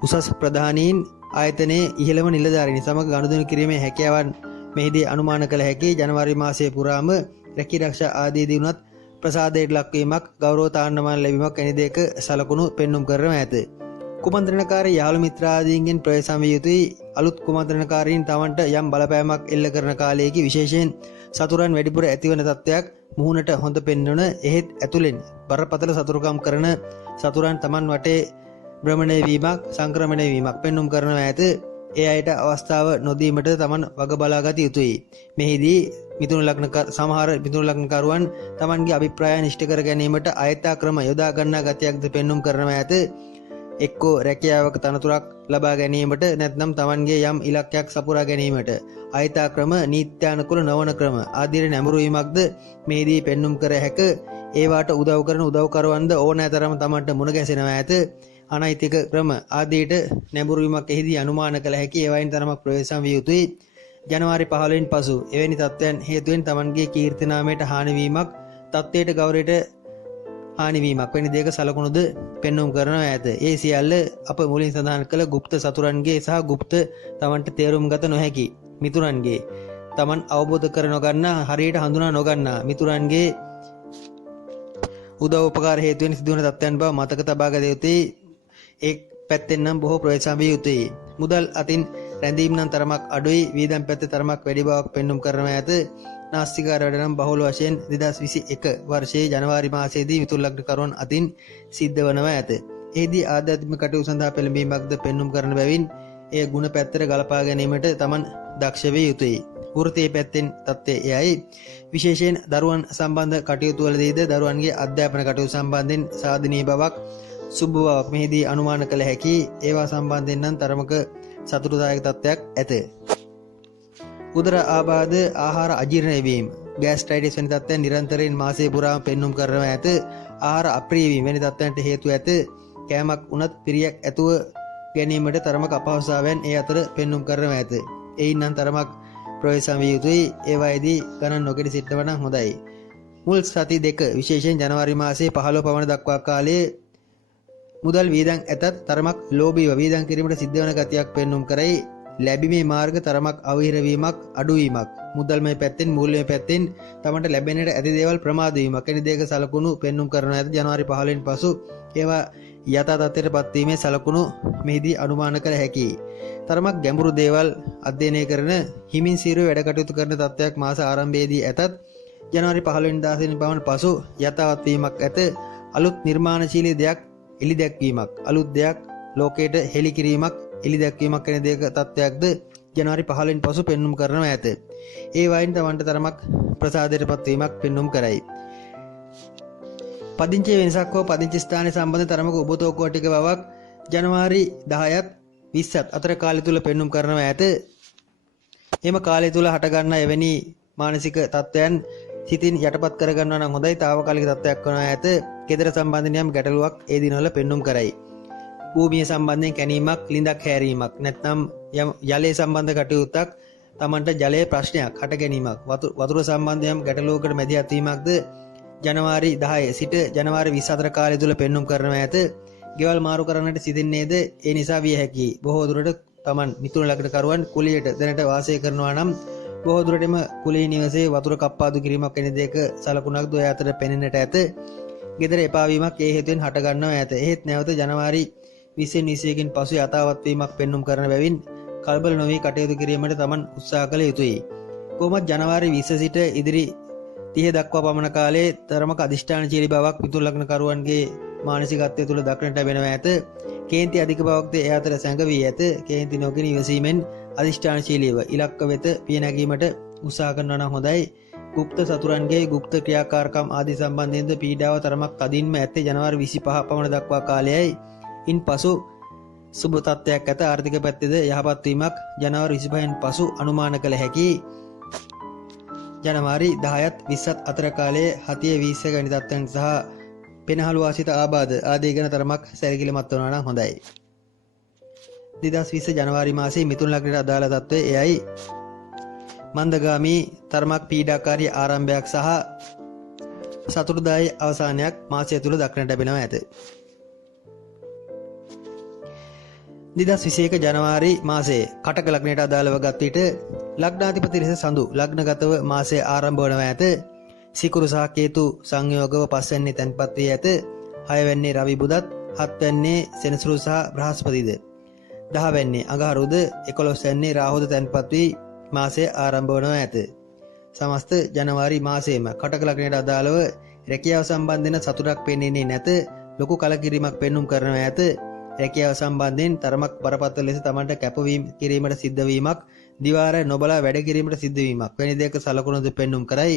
උසස් ප්‍රධානීන් ආයතනයේ ඉහළම නිලධාරීන් සමග ගනුදෙනු කිරීමේ හැකියාවන් මෙහිදී අනුමාන කළ හැකි. ජනවාරි මාසයේ පුරාම රැකී ආරක්ෂා ආදීදී වුණත් ප්‍රසාදයට ලක්වීමක්, ගෞරව තාන්නමාන ලැබීමක් වැනි දේක සලකුණු පෙන්눔 කරනවා ඇත. කුමන්ත්‍රණකාරී යාළු මිත්‍රාදීන්ගෙන් ප්‍රවේශම් විය යුතුයි. අලුත් කුමන්ත්‍රණකාරීන් තමන්ට යම් බලපෑමක් එල්ල කරන කාලයේදී විශේෂයෙන් සතුරන් වැඩිපුර ඇතිවන තත්ත්වයක් මුහුණට හොඳ පෙන්වන. එහෙත් ඇතුළෙන් බරපතල සතුරුකම් කරන සතුරන් තමන් වටේ භ්‍රමණය වීමක්, සංක්‍රමණය වීමක් පෙන්눔 කරනවා ඇත. ඒ අයට අවස්ථාව නොදීමට තමන් වග බලාගත යුතුයි. මෙහිදී සමහර මිථුන ලග්නකරුවන් තමන්ගේ අභිප්‍රායන් ඉෂ්ට කර ගැනීමට අයථා ක්‍රම යොදා ගන්නා ගතියක්ද පෙන්눔 කරනවා ඇත. එක්කෝ රැකියාවක තනතුරක් ලබා ගැනීමට, නැත්නම් තමන්ගේ යම් ඉලක්කයක් සපුරා ගැනීමට අයථා ක්‍රම, නීත්‍යානුකූල නොවන ක්‍රම ආදී නැඹුරු වීමක්ද මෙහිදී පෙන්눔 කර හැක. ඒවාට උදව් කරන උදව්කරුවන්ද ඕනෑතරම් තමන්ට මුණ ගැසෙනවා ඇත. අනෛතික ක්‍රම ආදීට නැඹුරු වීමක් එහිදී අනුමාන කළ හැකි. ඒවායින් තරමක් ප්‍රවේශම් විය යුතුයි. ජනවාරි 15 වෙනි පසු එවැනි තත්ත්වයන් හේතුවෙන් තමන්ගේ කීර්ති නාමයට හානි වීමක්, තත්ත්වයට ගෞරවයට හානි වීමක් වැනි දේක සලකුණුද පෙන්눔 කරනවා ඇත. ඒ සියල්ල අප මුලින් සඳහන් කළ গুপ্ত සතුරන්ගේ සහ গুপ্ত තමන්ට තේරුම් ගත නොහැකි මිතුරන්ගේ, තමන් අවබෝධ කර නොගන්නා, හරියට හඳුනා නොගන්නා මිතුරන්ගේ උදව් උපකාර හේතුවෙන් සිදුවන තත්ත්වයන් බව මතක තබා ගත යුතුයි. එක් පැත්තෙන් නම් බොහෝ ප්‍රවේශම් විය යුතුයි. මුදල් අතින් රැඳීම් නම් තරමක් අඩුයි. වීදම් පැත්තේ තරමක් වැඩි බවක් පෙන්눔 කරනවා ඇත. නාස්තිකාර වැඩ නම් බහුල වශයෙන් 2021 වර්ෂයේ ජනවාරි මාසයේදී මිථුන ලග්නකරුවන් අතින් සිද්ධ වනවා ඇත. එෙහිදී ආධ්‍යාත්මික කටයුතු සඳහා පෙළඹීමක්ද පෙන්눔 කරන බැවින් එය ගුණ පැත්තට ගලපා ගැනීමට තමන් දක්ෂ විය යුතුයි. වෘත්තීය පැත්තෙන් තත්ත්වය එයයි. විශේෂයෙන් දරුවන් සම්බන්ධ කටයුතු වලදීද දරුවන්ගේ අධ්‍යාපන කටයුතු සම්බන්ධයෙන් සාධනීය බවක්, සුබ බවක් මෙහිදී අනුමාන කළ හැකි. ඒවා සම්බන්ධයෙන් නම් තරමක සතුටුදායක තත්ත්වයක් ඇත. උදර ආබාධ, ආහාර අජීර්ණ වීම, ගෑස්ට්‍රයිටිස් වැනි තත්ත්වයන් නිරන්තරයෙන් මාසයේ පුරාම පෙන්눔 කරනවා ඇත. ආහාර අප්‍රිය වීම වැනි තත්ත්වයන්ට හේතු ඇත. කෑමක් උනත් පිරියක් ඇතුව ගැනීමට තරමක අපහසුතාවයන් ඒ අතර පෙන්눔 කරනවා ඇත. එයින් නම් තරමක් ප්‍රවේශම් විය යුතුයි. ඒවායේදී ගණන් නොකෙඩ සිටනවා නම් හොඳයි. මුල් සති දෙක විශේෂයෙන් ජනවාරි මාසයේ 15 පමණ දක්වා කාලයේ මුදල් වියදම් ඇතත් තරමක් ලෝභීව වියදම් කිරීමට සිද්ධ වන ගතියක් පෙන්눔 කරයි. ලැබීමේ මාර්ග තරමක් අවහිර වීමක්, අඩුවීමක්, මුදල්මය පැත්තෙන් මූල්‍යමය පැත්තෙන් තමන්ට ලැබෙන්නට ඇති දේවල් ප්‍රමාද වීමක් වැනි දේක සලකුණු පෙන්눔 කරන ඇත. ජනවාරි 15 වෙනි පසු ඒවා යථා තත්ත්වයට පත්වීමේ සලකුණු මෙහිදී අනුමාන කළ හැකියි. තරමක් ගැඹුරු දේවල් අධ්‍යයනය කරන, හිමින් සිරුව වැඩ කටයුතු කරන තත්ත්වයක් මාස ආරම්භයේදී ඇතත් ජනවාරි 15 වෙනිදා දින පමණ පසු යථාවත් වීමක් ඇත. අලුත් නිර්මාණශීලී දෙයක් එලි දැක්වීමක්, අලුත් දෙයක් ලෝකයට හෙළි කිරීමක්, එලි දැක්වීමක් වෙන දෙයක තත්ත්වයක්ද ජනවාරි 15 වෙනි පසු පෙන්눔 කරනවා ඇත. ඒ වයින් තමන්ට තරමක් ප්‍රසාදයටපත් වීමක් පෙන්눔 කරයි. පදිංචි වෙනසක් හෝ පදිංචි ස්ථානයේ සම්බන්ධ තරමක ඔබතෝකුව ටික බවක් ජනවාරි 10ත් 20ත් අතර කාලය තුල පෙන්눔 කරනවා ඇත. එම කාලය තුල හටගන්නා එවැනි මානසික තත්ත්වයන් සිතින් යටපත් කරගන්නවා නම් හොඳයි. తాවකාලික තත්ත්වයක් වනවා ඇත. ගෙදර සම්බන්ධයෙන් යම් ගැටලුවක් ඒ දිනවල පෙන්눔 කරයි. භූමිය සම්බන්ධයෙන් කැණීමක්, ලිඳක් හැරීමක්, නැත්නම් යම් ජලය සම්බන්ධ කටයුත්තක්, තමන්ට ජලයේ ප්‍රශ්නයක් හට ගැනීමක්, වතුර සම්බන්ධ යම් ගැටලුවකට මැදිහත් වීමක්ද ජනවාරි 10 සිට ජනවාරි 24 කාලය තුල පෙන්눔 කරනවා ඇත. ගෙවල් මාරු කරන්නට සිටින්නේද ඒ නිසා විය හැකියි. බොහෝ දුරට තමන් මිතුරු ලග්නකරුවන් කුලියට දැනට වාසය කරනවා නම් බොහෝ දුරටම කුලී නිවසේ වතුර කප්පාදු කිරීමක් වෙන දෙයක සලකුණක්ද ඔය අතර පෙනෙන්නට ඇත. ගෙදර එපා වීමක් ඒ හේතුවෙන් හට ගන්නවා ඇත. එහෙත් නැවත ජනවාරි 20-21කින් පසු යථාවත් වීමක් පෙන්눔 කරන බැවින් කලබල නොවී කටයුතු කිරීමට තමන් උත්සාහ කළ යුතුයි. කොහොමත් ජනවාරි 20 සිට ඉදිරි 30 දක්වා පමණ කාලයේ තරමක අදිෂ්ඨානශීලී බවක් මිතුරු ලග්නකරුවන්ගේ මානසිකත්වය තුළ දක්නට ලැබෙනවා ඇත. කේන්ති අධික බවක්ද ඒ අතර සැඟවී ඇත. කේන්ති නොගෙන ඉවසීමෙන් අදිෂ්ඨානශීලීව ඉලක්ක වෙත පිය නැගීමට උත්සාහ කරනවා නම් හොඳයි. গুপ্ত සතුරන්ගේ গুপ্ত ක්‍රියාකාරකම් ආදී සම්බන්ධයෙන්ද පීඩාව තරමක් තදින්ම ඇත්තේ ජනවාරි 25 පමණ දක්වා කාලයයි. ඉන් පසු සුබ තත්ත්වයක් ඇත. ආර්ථික පැත්තේද යහපත් වීමක් ජනවාරි 25න් පසු අනුමාන කළ හැකියි. ජනවාරි 10ත් 20ත් අතර කාලයේ හතිය 20 වැනි තත්ත්වයන් සහ පෙනහළු වාසිත ආබාධ ආදී ගැන තරමක් සැලකිලිමත් වනවා නම් හොඳයි. 2020 ජනවාරි මාසයේ මිථුන ලග්නයට අදාළ තත්ත්වය එයයි. මන්දගාමී තරමක් පීඩාකාරී ආරම්භයක් සහ සතුටුදායී අවසානයක් මාසය තුල දක්නට ලැබෙනවා ඇත. 2021 ජනවාරි මාසයේ කටක ලග්නයට අදාළව ගත් විට ලග්නාධිපති ලෙස සඳු ලග්නගතව මාසය ආරම්භ වනවා ඇත. සිකුරු සහ කේතු සංයෝගව 5 වෙනි තැන්පත් වී ඇත. 6 වෙනි රවි බුදත්, 7 වෙනි සෙනසුරු සහ බ්‍රහස්පතිද, 10 වෙනි අඟහරුද, 11 වෙනි රාහුද තැන්පත් වී මාසය ආරම්භ වනවා ඇත. සමස්ත ජනවාරි මාසයේම කටක ලග්නයට අදාළව රැකියාව සම්බන්ධයෙන් සතුටක් පෙනෙන්නේ නැත. ලොකු කලකිරීමක් පෙන්눔 කරනවා ඇත. රැකියාව සම්බන්ධයෙන් තරමක් බරපතල ලෙස තමන්ට කැපවීම කිරීමට සිද්ධ වීමක්, දිවාර නොබලා වැඩ කිරීමට සිද්ධ වීමක් වැනි දෙයක සලකුණුද පෙන්눔 කරයි.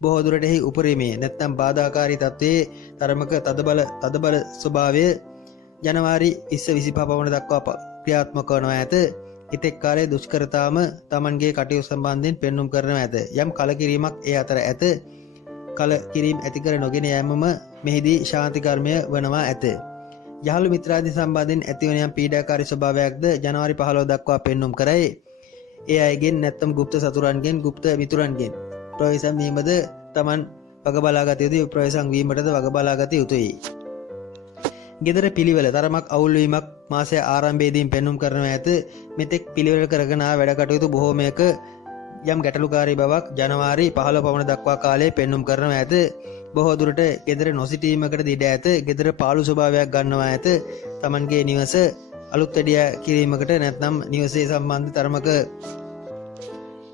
බොහෝ දුරට එහි උපරිමයේ නැත්නම් බාධාකාරී තත්ත්වයේ තරමක තදබල ස්වභාවය ජනවාරි 20-25 පමණ දක්වා ක්‍රියාත්මක වනවා ඇත. ඉතෙක් කාලයේ දුෂ්කරතාම තමන්ගේ කටයුතු සම්බන්ධයෙන් පෙන්눔 කරනවා ඇත. යම් කලකිරීමක් ඒ අතර ඇත. කලකිරීම ඇති කර නොගෙන යෑමම මෙහිදී ශාන්ති කර්මය වනවා ඇත. යහළු මිත්‍රාදී සම්බන්ධයෙන් ඇතිවන යම් පීඩාකාරී ස්වභාවයක්ද ජනවාරි 15 දක්වා පෙන්눔 කරයි. ඒ අයගෙන් නැත්නම් গুপ্ত සතුරන්ගෙන්, গুপ্ত මිතුරන්ගෙන් ප්‍රවේශම් වීමද තමන් වග බලාගත යුතුයි. ප්‍රවේශම් වීමටද වග බලාගත යුතුයි. ගෙදර පිළිවෙල තරමක් අවුල් වීමක් මාසය ආරම්භයේදී පෙන්눔 කරනවා ඇත. මෙතෙක් පිළිවෙල කරගෙන ආ වැඩ කටයුතු බොහෝමයක යම් ගැටලුකාරී බවක් ජනවාරි 15 පමණ දක්වා කාලයේ පෙන්눔 කරනවා ඇත. බොහෝ දුරට ගෙදර නොසිටීමකට ඉඩ ඇත. ගෙදර පාළු ස්වභාවයක් ගන්නවා ඇත. තමන්ගේ නිවස අලුත් වැඩියා කිරීමකට නැත්නම් නිවසේ සම්බන්ධ තරමක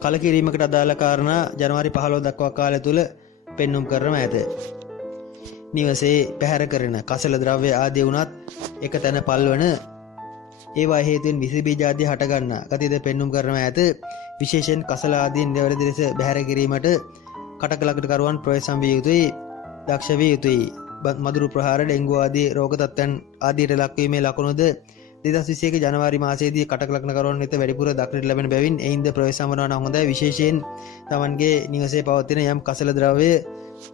කලකිරීමකට අදාළ කාරණා ජනවාරි 15 දක්වා කාලය තුල පෙන්눔 කරනවා ඇත. නිවසේ පැහැර කරන කසල ද්‍රව්‍ය ආදී වුණත් එක තැන පල්වන ඒවා හේතුවෙන් විස බීජ ආදී හට ගන්නා ගතියද පෙන්눔 කරනවා ඇත. විශේෂයෙන් කසල ආදීන් නිවැරදි ලෙස බැහැර කිරීමට කටක ලග්නකරුවන් ප්‍රවේශම් විය යුතුයි, දක්ෂ විය යුතුයි. මදුරු ප්‍රහාර, ඩෙන්ගු ආදී රෝග තත්ත්වයන් ආදීට ලක්වීමේ ලකුණුද 2021 ජනවාරි මාසයේදී කටක ලග්නකරුවන් වෙත වැඩිපුර දක්නට ලැබෙන බැවින් එයින්ද ප්‍රවේශම් වනවා නම් හොඳයි. විශේෂයෙන් තමන්ගේ නිවසේ පවතින යම් කසල ද්‍රව්‍ය,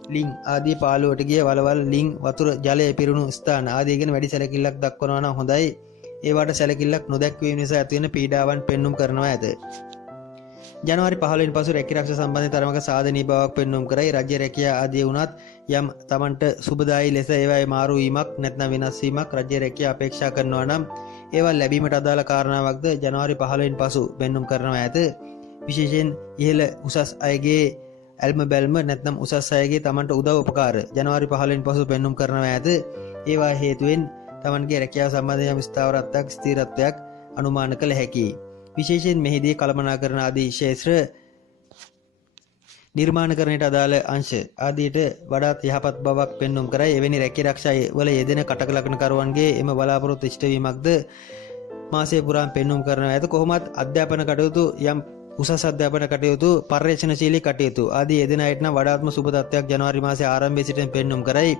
ලිං ආදී පාළුවට ගිය වලවල්, ලිං, වතුර, ජලය පිරුණු ස්ථාන ආදී ගැන වැඩි සැලකිල්ලක් දක්වනවා නම් හොඳයි. ඒවට සැලකිල්ලක් නොදැක්වීම නිසා ඇතිවන පීඩාවන් පෙන්눔 කරනවා ඇත. ජනවාරි 15 වෙනි පසු රැකියාරක්ෂා සම්බන්ධ තරමක සාධනීය බවක් පෙන්눔 කරයි. රාජ්‍ය රැකියාව ආදී වුණත් යම් තමන්ට සුබදායි ලෙස ඒවායේ මාරු වීමක් නැත්නම් වෙනස් වීමක් රාජ්‍ය රැකියාව අපේක්ෂා කරනවා නම් ඒවා ලැබීමට අදාළ කාරණාවක්ද ජනවාරි 15 වෙනි පසු පෙන්눔 කරනවා ඇත. විශේෂයෙන් ඉහළ උසස් අයගේ ඇල්ම බැල්ම නැත්නම් උසස් අයගේ තමන්ට උදව් උපකාර ජනවාරි 15 වෙනි පසු පෙන්눔 කරනවා ඇත. ඒවා හේතුවෙන් තමන්ගේ රැකියාව සම්බන්ධ යම් ස්ථාවරත්වයක්, ස්ථිරත්වයක් අනුමාන කළ හැකියි. විශේෂයෙන් මෙහිදී කළමනාකරන ආදී ශේත්‍ර නිර්මාණ කරණයට අදාළ අංශ ආදීට වඩාත් යහපත් බවක් පෙන්눔 කරයි. එවැනි රැකී ආරක්ෂා වල යෙදෙන කටක ලග්නකරුවන්ගේ එම බලාපොරොත්තු ඉෂ්ට වීමක්ද මාසය පුරාම පෙන්눔 කරනවා. ඇත කොහොමත් අධ්‍යාපන කටයුතු යම් උසස් අධ්‍යාපන කටයුතු පර්යේෂණශීලී කටයුතු ආදී යෙදෙන අයට නම් වඩාත්ම සුබ තත්ත්වයක් ජනවාරි මාසයේ ආරම්භයේ සිට පෙන්눔 කරයි.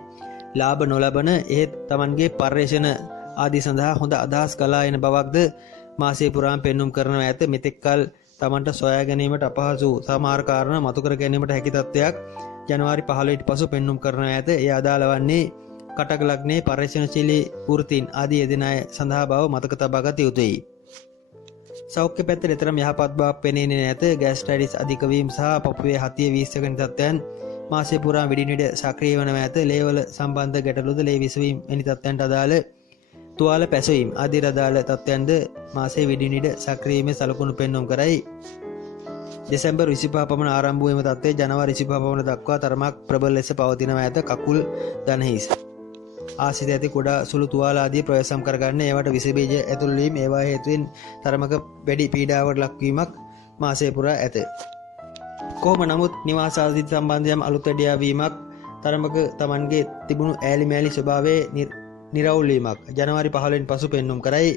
ලාභ නොලබන එහෙත් Tamanගේ පර්යේෂණ ආදී සඳහා හොඳ අදහස් කළා එන බවක්ද මාසය පුරාම පෙන්눔 කරනවා. ඇත මෙතෙක්කල් තමන්ට සොයා ගැනීමට අපහසු සමහර කාරණා මතු කර ගැනීමට හැකි තත්ත්වයක් ජනවාරි 15ට පසු පෙන්눔 කරනවා. ඇත ඒ අදාළ වන්නේ කටක ලග්නයේ පර්යේෂණශීලී වෘත්තීන් ආදී යෙදෙන අය සඳහා බව මතක තබා ගත යුතුයි. සෞඛ්‍ය පැත්තට තරම් යහපත් බවක් පෙනෙන්නේ නැත. ગેස්ට්‍රයිටිස් අධික වීම සහ පපුවේ හතිය වීස්සකන තත්ත්වයන් මාසය පුරා විඩිනිඩ සක්‍රිය වනවා. ඇත ලේවල සම්බන්ධ ගැටලුද ලේ විසවීම වැනි තත්ත්වයන්ට අදාළ තුවාල පැසවීම ආදී අදාළ තත්ත්වයන්ද මාසයේ විඩිනිඩ සක්‍රිය වීමේ සලකුණු පෙන්눔 කරයි. දෙසැම්බර් 25 පමණ ආරම්භ වීම තත්ත්වය ජනවාරි 25 පමණ දක්වා තරමක් ප්‍රබල ලෙස පවතිනවා. ඇත කකුල් දණහිස් ආසිත ඇති කුඩා සුළු තුවාල ආදී ප්‍රවේශම් කරගන්න ඒවට විස බීජ ඇතුළු වීම ඒවා හේතුවෙන් තරමක වැඩි පීඩාවට ලක්වීමක් මාසය පුරා ඇත. කොහොම නමුත් නිවාස ආදී සම්බන්ධ යම් අලුත් වැඩියා වීමක් තරමක Tamanගේ තිබුණු ඈලි මෑලි ස්වභාවයේ නිරවුල් වීමක් ජනවාරි 15න් පසු පෙන්눔 කරයි.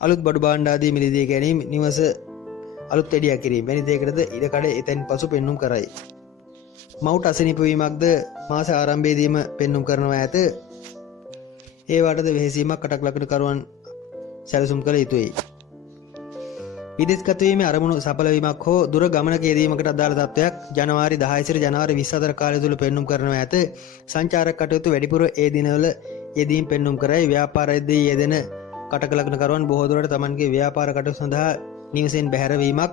අලුත් බඩු භාණ්ඩ ආදී මිලදී ගැනීම නිවස අලුත් වැඩියා කිරීම වැනි දෙයකටද ඉඩකඩ එතෙන් පසු පෙන්눔 කරයි. මවුට අසනීප වීමක්ද මාස ආරම්භයේදීම පෙන්눔 කරනවා. ඇත ඒ වටද වෙහෙසීමක් කටක් ලග්න කරුවන් සැලසුම් කළ යුතුයි. විදේශගත වීමේ අරමුණු සඵල වීමක් හෝ දුර ගමනක යෙදීමකට අදාළ තත්ත්වයක් ජනවාරි 10 සිට ජනවාරි 24 කාලය තුල පෙන්눔 කරනවා. ඇත සංචාරක කටයුතු වැඩිපුර ඒ දිනවල යෙදීම පෙන්눔 කරයි. ව්‍යාපාරයේදී යෙදෙන කටක ලග්න කරුවන් බොහෝ දුරට Tamanගේ ව්‍යාපාර කටයුතු සඳහා නිවසෙන් බැහැර වීමක්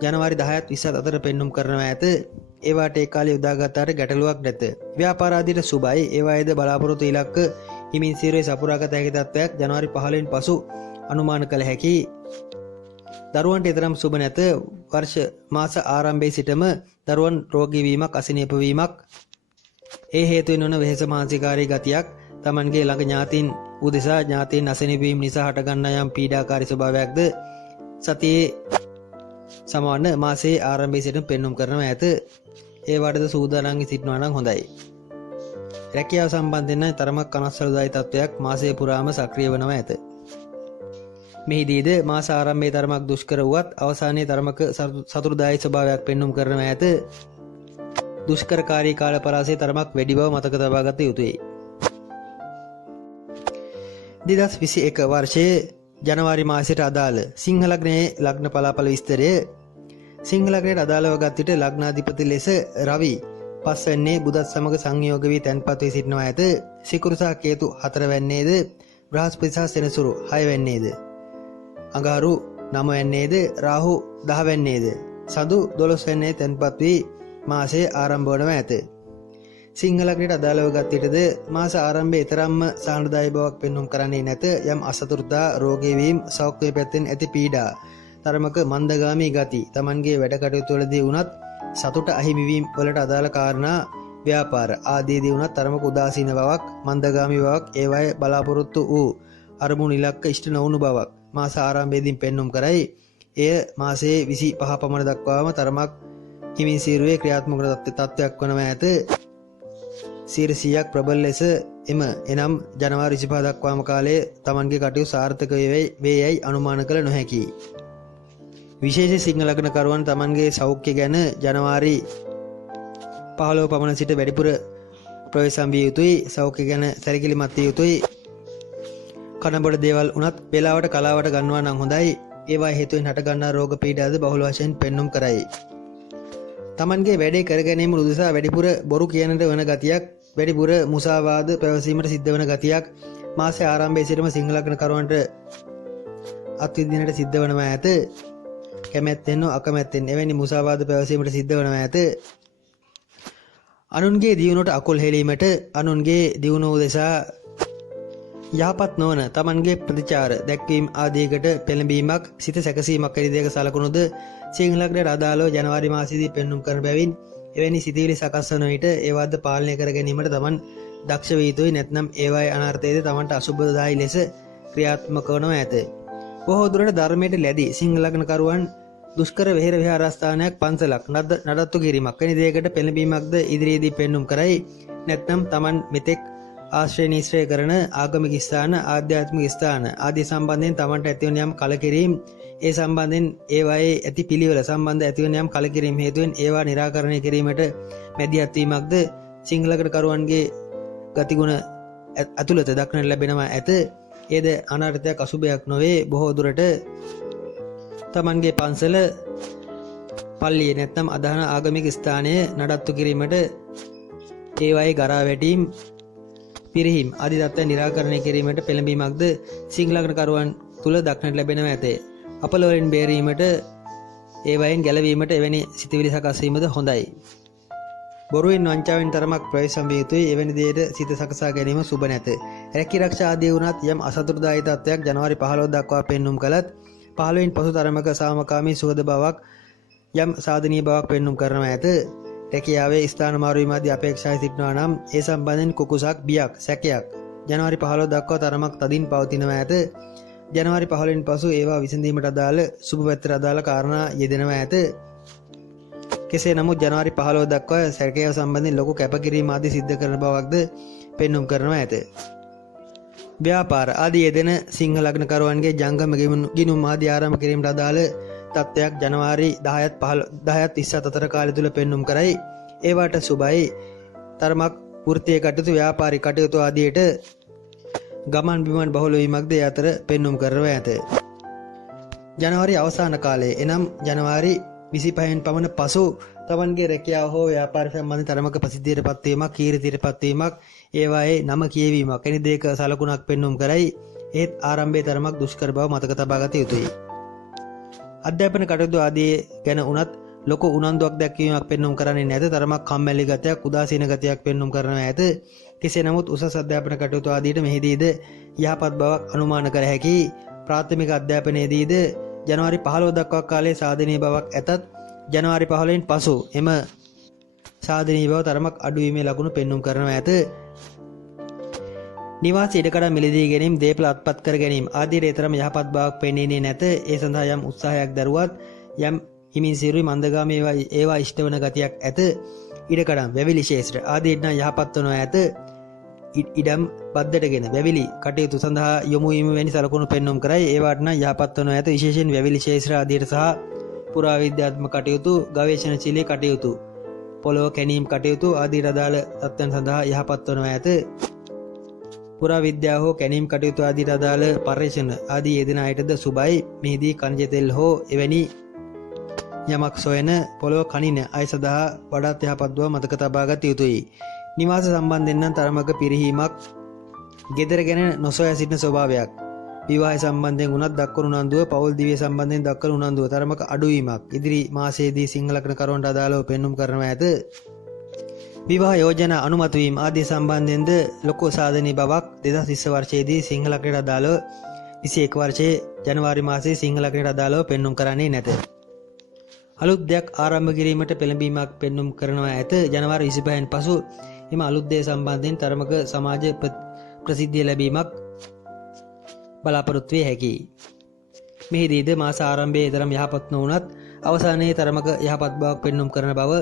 ජනවාරි 10ත් 20ත් අතර පෙන්눔 කරනවා. ඇත ඒවාට ඒ කාලේ උදාගත්තාට ගැටලුවක් නැත. ව්‍යාපාර ආදීට සුබයි. ඒවායේද බලාපොරොත්තු ඉලක්ක හිමින් සීරුවේ සපුරාගත හැකි තත්ත්වයක් ජනවාරි 15න් පසු අනුමාන කළ හැකි. දරුවන්ට තරම් සුබ නැත. වර්ෂ මාස ආරම්භයේ සිටම දරුවන් රෝගී වීමක් අසනීප වීමක් ඒ හේතුවෙන් වන වෙහෙස මානසිකාරී ගතියක් Tamanගේ ළඟ ඥාතීන් උදෙසා ඥාතීන් අසනීප වීම නිසා හටගන්නා යම් පීඩාකාරී ස්වභාවයක්ද සතියේ සමාන මාසයේ ආරම්භයේ සිට පෙන්눔 කරනවා. ඇත ඒ වටද සූදානම් සිටිනවා නම් හොඳයි. රැකියාව සම්බන්ධයෙන් තරමක් කනස්සලුදායි තත්වයක් මාසය පුරාම සක්‍රිය වෙනවා. ඇත මෙහිදීද මාස ආරම්භයේ තරමක් දුෂ්කර වුවත් අවසානයේ තරමක සතුටුදායී ස්වභාවයක් පෙන්눔 කරනවා. ඇත දුෂ්කරකාරී කාල පරාසය තරමක් වැඩි බව මතක තබා ගත යුතුයි. 2021 වර්ෂයේ ජනවාරි මාසයට අදාළ සිංහ ලග්නයේ ලග්න පලාඵල විස්තරය. සිංහ ලග්නයට අදාළව ගත් විට ලග්නාධිපති ලෙස රවි පස්වැන්නේ බුදත් සමග සංයෝග වී තැන්පත් වී සිටිනවා. ඇත සිකුරු සහ කේතු 4 වැන්නේද බ්‍රහස්පති සහ සෙනසුරු 6 වැන්නේද අඟහරු 9 වැන්නේද රාහු 10 වැන්නේද සඳු 12 වැන්නේ තැන්පත් වී මාසය ආරම්භ වනවා. ඇත සිංහ ලග්නයට අදාළව ගත් විටද මාස ආරම්භයේ තරම්ම සාහනදායී බවක් පෙන්눔 කරන්නේ නැත. යම් අසතුටුතා රෝගී වීම සෞඛ්‍ය පැත්තෙන් ඇති පීඩා තරමක මන්දගාමී ගති Tamanගේ වැඩ කටයුතු වලදී වුණත් සතුට අහිමි වීම වලට අදාළ කාරණා ව්‍යාපාර ආදීදී වුණත් තරමක උදාසීන බවක් මන්දගාමී බවක් ඒවායේ බලාපොරොත්තු වූ අරමුණු ඉලක්ක ඉෂ්ට නොවුණු බවක් මාස ආරම්භයේදී පෙන්눔 කරයි. එය මාසයේ 25 පමණ දක්වාම තරමක් හිමින් සීරුවේ ක්‍රියාත්මක තත්ත්වයක් වනවා. ඇත 100ක් ප්‍රබල ලෙස එනම් ජනවාරි 25 දක්වාම කාලයේ Tamanගේ කටයුතු සාර්ථක වේ යයි අනුමාන කළ නොහැකියි. විශේෂ සිංහ ලග්න කරුවන් Tamanගේ සෞඛ්‍ය ගැන ජනවාරි 15 පමණ සිට වැඩිපුර ප්‍රවේශම් විය යුතුයි. සෞඛ්‍ය ගැන සැලකිලිමත් විය යුතුයි. කනබොඩ දේවල් උනත් වේලාවට කලාවට ගන්නවා නම් හොඳයි. ඒවා හේතුවෙන් හටගන්නා රෝග පීඩාද බහුල වශයෙන් පෙන්눔 කරයි. Tamanගේ වැඩේ කර ගැනීම උදෙසා වැඩිපුර බොරු කියනට වන ගතියක් වැඩිපුර මුසාවාද පැවසීමට සිද්ධ වන ගතියක් මාසයේ ආරම්භයේ සිටම සිංහ ලග්න කරුවන්ට අත්විඳින්නට සිද්ධ වෙනවා. ඇත කැමැත්තෙන් හෝ අකමැත්තෙන් එවැනි මුසාවාද පැවසීමට සිද්ධ වෙනවා. ඇත අනුන්ගේ දියුණුවට අකුල් හෙලීමට අනුන්ගේ දියුණුව උදෙසා යහපත් නොවන Tamanගේ ප්‍රතිචාර දැක්වීම ආදීකට පෙළඹීමක් සිත සැකසීමක් වැනි දෙයක සලකුණුද සිංහ ලග්නයට අදාළව ජනවාරි මාසයේදී පෙන්눔 කරන බැවින් එවැනි සිතිවිලි සකස් වන විට ඒවාද පාලනය කර ගැනීමට Taman දක්ෂ විය යුතුයි. නැත්නම් ඒවායේ අනර්ථයද Tamanට අසුබදායී ලෙස ක්‍රියාත්මක වනවා. ඇත බොහෝ දුරට ධර්මයට ලැබී සිංහ ලග්න කරුවන් දුෂ්කර වෙහෙර විහාරස්ථානයක් පන්සලක් නඩත්තු කිරීමක් වැනි දෙයකට පෙළඹීමක්ද ඉදිරියේදී පෙන්눔 කරයි. නැත්නම් Taman මෙතෙක් ආශ්‍රය නිශ්‍රය කරන ආගමික ස්ථාන ආධ්‍යාත්මික ස්ථාන ආදී සම්බන්ධයෙන් Tamanට ඇතිවන යම් කලකිරීම ඒ සම්බන්ධයෙන් ඒවායේ ඇති පිළිවෙල සම්බන්ධ ඇතිවන යම් කලකිරීම හේතුවෙන් ඒවා निराකරණය කිරීමට මැදිහත් වීමක්ද සිංහලකට කරුවන්ගේ ගතිගුණ ඇතුළත දක්නට ලැබෙනවා ඇත. ඒද අනර්ථයක් අසුභයක් නොවේ. බොහෝ දුරට තමන්ගේ පන්සල පල්ලිය නැත්නම් අදහන ආගමික ස්ථානය නඩත්තු කිරීමට ඒවායේ ගරා වැටීම් පිරිහීම් ආදී තත්ත්වයන් निराකරණය කිරීමට පෙළඹීමක්ද සිංහලකරුවන් තුල දක්නට ලැබෙනවා ඇත. අපලවලින් බේරීමට ඒවායින් ගැලවීමට එවැනි සිතවිලි සකස් වීමද හොඳයි. බොරුවෙන් වංචාවෙන් තරමක් ප්‍රවේශම් විය යුතුයි. එවැනි දෙයට සිත සකසා ගැනීම සුබ නැත. රැකී ආරක්ෂා ආදී වුණත් යම් අසතුටුදායී තත්ත්වයක් ජනවාරි 15 දක්වා පෙන්눔 කළත් 15න් පසු තරමක සාමකාමී සුහද බවක් යම් සාධනීය බවක් පෙන්눔 කරනවා ඇත. රැකියාවේ ස්ථාන මාරු වීම ආදී අපේක්ෂායි සිටිනවා නම් ඒ සම්බන්ධයෙන් කුකුසක් බියක් සැකයක් ජනවාරි 15 දක්වා තරමක් තදින් පවතිනවා ඇත. ජනවාරි 15න් පසු ඒවා විසඳීමට අදාළ සුබ පැත්තට අදාළ කාරණා යෙදෙනවා ඇත. කෙසේ නමුත් ජනවාරි 15 දක්වා සැකේව සම්බන්ධයෙන් ලොකු කැපකිරීම ආදී සිද්ධ කරන බවක්ද පෙන්눔 කරනවා ඇත. ව්‍යාපාර ආදී යෙදෙන සිංහ ලග්නකරුවන්ගේ ජංගම ගිණුම් ආදී ආරම්භ කිරීමට අදාළ තත්ත්වයක් ජනවාරි 10ත් 27 අතර කාලය තුල පෙන්눔 කරයි. ඒවට සුබයි. තරමක් වෘත්තීය කටයුතු ව්‍යාපාරික කටයුතු ආදියට ගමන් බිමන් බහුල වීමක්ද ඒ අතර පෙන්눔 කරනවා ඇත. ජනවාරි අවසාන කාලයේ එනම් ජනවාරි 25න් පමණ පසු තමන්ගේ රැකියාව හෝ ව්‍යාපාර සම්බන්ධ තරමක ප්‍රසිද්ධියට පත්වීමක් කීර්තියට පත්වීමක් ඒවායේ නම කියවීමක් වැනි දෙයක සලකුණක් පෙන්눔 කරයි. ඒත් ආරම්භයේ තරමක් දුෂ්කර බව මතක තබා ගත යුතුයි. අධ්‍යාපන කටයුතු ආදී ගැන උනත් ලොකු උනන්දුවක් දැක්වීමක් පෙන්눔 කරන්නේ නැත. තරමක් කම්මැලි ගතියක් උදාසීන ගතියක් පෙන්눔 කරනවා ඇත. කෙසේ නමුත් උසස් අධ්‍යාපන කටයුතු ආදීට මෙහිදීද යහපත් බවක් අනුමාන කර හැකි. ප්‍රාථමික අධ්‍යාපනයේදීද ජනවාරි 15 දක්වා කාලයේ සාධනීය බවක් ඇතත් ජනවාරි 15න් පසු එම සාධනීය බව තරමක් අඩු වීමේ ලකුණු පෙන්눔 කරනවා ඇත. නිවාස ඉඩකඩ මිලදී ගැනීම දේපල අත්පත් කර ගැනීම ආදීට තරම යහපත් බවක් පෙනෙන්නේ නැත. ඒ සඳහා යම් උත්සාහයක් දරුවත් යම් හිමින් සිරුයි මන්දගාමී ඒවා ඉෂ්ට වන ගතියක් ඇත. ඉඩකඩම් වැවිලි ශේෂ්ත්‍ර ආදීට යහපත් වනවා ඇත. ඉඩම් බද්දටගෙන වැවිලි කටයුතු සඳහා යොමු වීම වැනි සලකුණු පෙන්눔 කරයි. ඒවාට නම් යහපත් වනවා ඇත. විශේෂයෙන් වැවිලි ශේෂ්ත්‍ර ආදීට සහ පුරාවිද්‍යාත්මක කටයුතු ගවේෂණශීලී කටයුතු පොළොව කැණීම් කටයුතු ආදීට අදාළ තත්ත්වයන් සඳහා යහපත් වනවා ඇත. පුරාවිද්‍යාව හෝ කැණීම් කටයුතු ආදීට අදාළ පර්යේෂණ ආදී යෙදෙන අයටද සුබයි. මෙහිදී කනිජ තෙල් හෝ එවැනි යමක් සොයන පොළොව කනින අය සඳහා වඩාත් යහපත් බව මතක තබා ගත යුතුයි. නිවාස සම්බන්ධයෙන් නම් තරමක පිරිහීමක් ගෙදර ගැන නොසොයා සිටින ස්වභාවයක් විවාහය සම්බන්ධයෙන් උනත් දක්වන උනන්දුව පෞල් දිවිය සම්බන්ධයෙන් දක්වන උනන්දුව තරමක අඩුවීමක් ඉදිරි මාසයේදී සිංහල ලග්නකරුවන්ට අදාළව පෙන්눔 කරනවා ඇත. විවාහ යෝජනා අනුමත වීම ආදී සම්බන්ධයෙන්ද ලොකු සාධනීය බවක් 2020 වර්ෂයේදී සිංහල ලග්නයට අදාළව 21 වර්ෂයේ ජනවාරි මාසයේ සිංහල ලග්නයට අදාළව පෙන්눔 කරන්නේ නැත. අලුත් දෙයක් ආරම්භ කිරීමට පෙළඹීමක් පෙන්눔 කරනවා ඇත. ජනවාරි 25න් පසු එම අලුත් දේ සම්බන්ධයෙන් තරමක සමාජ ප්‍රසිද්ධිය ලැබීමක් බලාපොරොත්තු විය හැකියි. මෙහිදීද මාස ආරම්භයේ තරම් යහපත් නොවුනත් අවසානයේ තරමක යහපත් බවක් පෙන්눔 කරන බව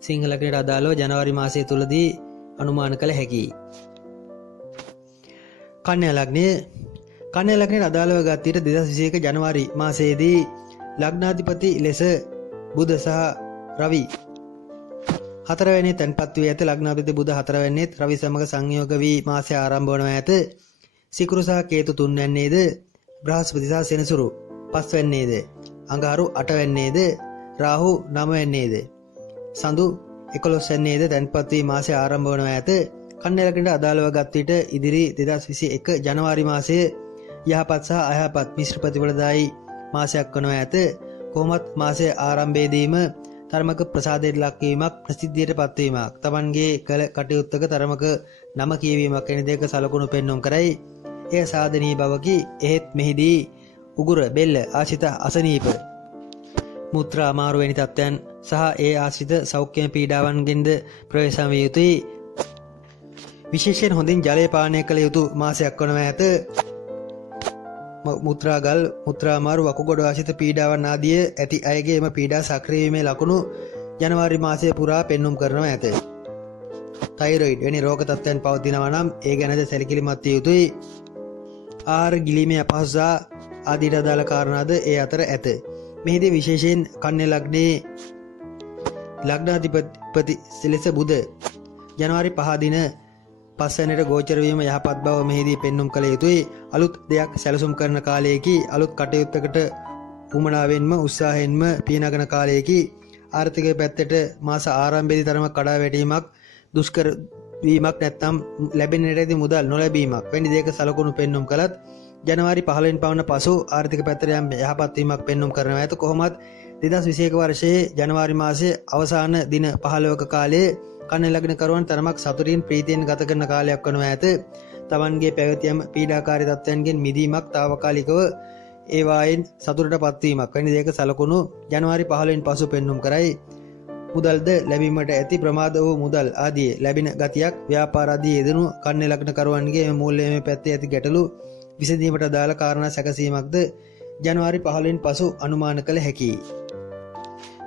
සිංහල ලග්නයට අදාළව ජනවාරි මාසය තුලදී අනුමාන කළ හැකියි. කන්‍යා ලග්නය කන්‍යා ලග්නයට අදාළව ගත් විට 2021 ජනවාරි මාසයේදී ලග්නාධිපති ලෙස බුධ සහ රවි 4 වෙනි තැන්පත් වී ඇත. ලග්නාධිපති බුධ 4 වෙනිත් රවි සමග සංයෝග වී මාසය ආරම්භ වනවා ඇත. සිකුරු සහ කේතු 3 වෙන්නේද බ්‍රහස්පති සහ සෙනසුරු 5 වෙන්නේද අඟහරු 8 වෙන්නේද රාහු 9 වෙන්නේද සඳු 11 වෙන්නේද තැන්පත් වී මාසය ආරම්භ වනවා ඇත. කන්‍යා ලග්නයට අදාළව ගත් විට ඉදිරි 2021 ජනවාරි මාසයේ යහපත් සහ අයහපත් මිශ්‍ර ප්‍රතිඵලදායී මාසයක් වනවා ඇත. කොහොමත් මාසයේ ආරම්භයේදීම තරමක ප්‍රසාදයට ලක්වීමක් ප්‍රසිද්ධියට පත්වීමක් තමන්ගේ කළ කටයුත්තක තරමක නම කියවීමක් වැනි දෙයක සලකුණු පෙන්눔 කරයි. එය සාධනීය බවකි. එහෙත් මෙහිදී උගුර බෙල්ල ආශ්‍රිත අසනීප මුත්‍රා අමාරු වැනි තත්ත්වයන් සහ ඒ ආශ්‍රිත සෞඛ්‍ය පීඩාවන්ගෙන්ද ප්‍රවේශම් විය යුතුයි. විශේෂයෙන් හොඳින් ජලය පානය කළ යුතු මාසයක් වනවා ඇත. මුත්‍රාගල් මුත්‍රාමාරු වකුගඩු ආශ්‍රිත පීඩාවන් ආදී ඇති අයගේ එම පීඩා සක්‍රිය වීමේ ලකුණු ජනවාරි මාසය පුරා පෙන්눔 කරනවා ඇත. තයිරොයිඩ් වැනි රෝග තත්ත්වයන් පවතිනවා නම් ඒ ගැනද සැලකිලිමත් විය යුතුයි. ආහාර ගිලීමේ අපහසුතා ආදීට අදාළ කාරණාද ඒ අතර ඇත. මෙහිදී විශේෂයෙන් කන්‍යා ලග්නයේ ලග්නාධිපති ලෙස බුධ ජනවාරි 5 දින පස්වැනිට ගෝචර වීම යහපත් බව මෙහිදී පෙන්눔 කළ යුතුයි. අලුත් දෙයක් සැලසුම් කරන කාලයේකී අලුත් කටයුත්තකට උමනාවෙන්ම උත්සාහයෙන්ම පියනගන කාලයේකී ආර්ථිකය පැත්තට මාස ආරම්භයේදී තරමක් කඩා වැටීමක් දුෂ්කර වීමක් නැත්නම් ලැබෙන ඇති මුදල් නොලැබීමක් වැනි දෙයක සලකුණු පෙන්눔 කළත් ජනවාරි 15 පවන පසු ආර්ථික පැත්තට යම් යහපත් වීමක් පෙන්눔 කරනවා. ඇත කොහොමත් 2021 වර්ෂයේ ජනවාරි මාසයේ අවසාන දින 15ක කාලයේ කන්‍යා ලග්නකරුවන් තරමක් සතුටින් ප්‍රීතියෙන් ගත කරන කාලයක් වනවා ඇත. තමන්ගේ පැවැතියම පීඩාකාරී තත්ත්වයන්ගෙන් මිදීමක් తాවකාලිකව ඒවායින් සතුටටපත් වීමක් වැනි දෙයක සලකුණු ජනවාරි 15 පසු පෙන්눔 කරයි. මුදල්ද ලැබීමට ඇති ප්‍රමාද වූ මුදල් ආදී ලැබෙන ගතියක් ව්‍යාපාර ආදී යෙදෙනු කන්‍යා ලග්නකරුවන්ගේ මූල්‍යමය පැත්තේ ඇති ගැටලු විසඳීමට අදාළ කාරණා සැකසීමක්ද ජනවාරි 15 පසු අනුමාන කළ හැකියි.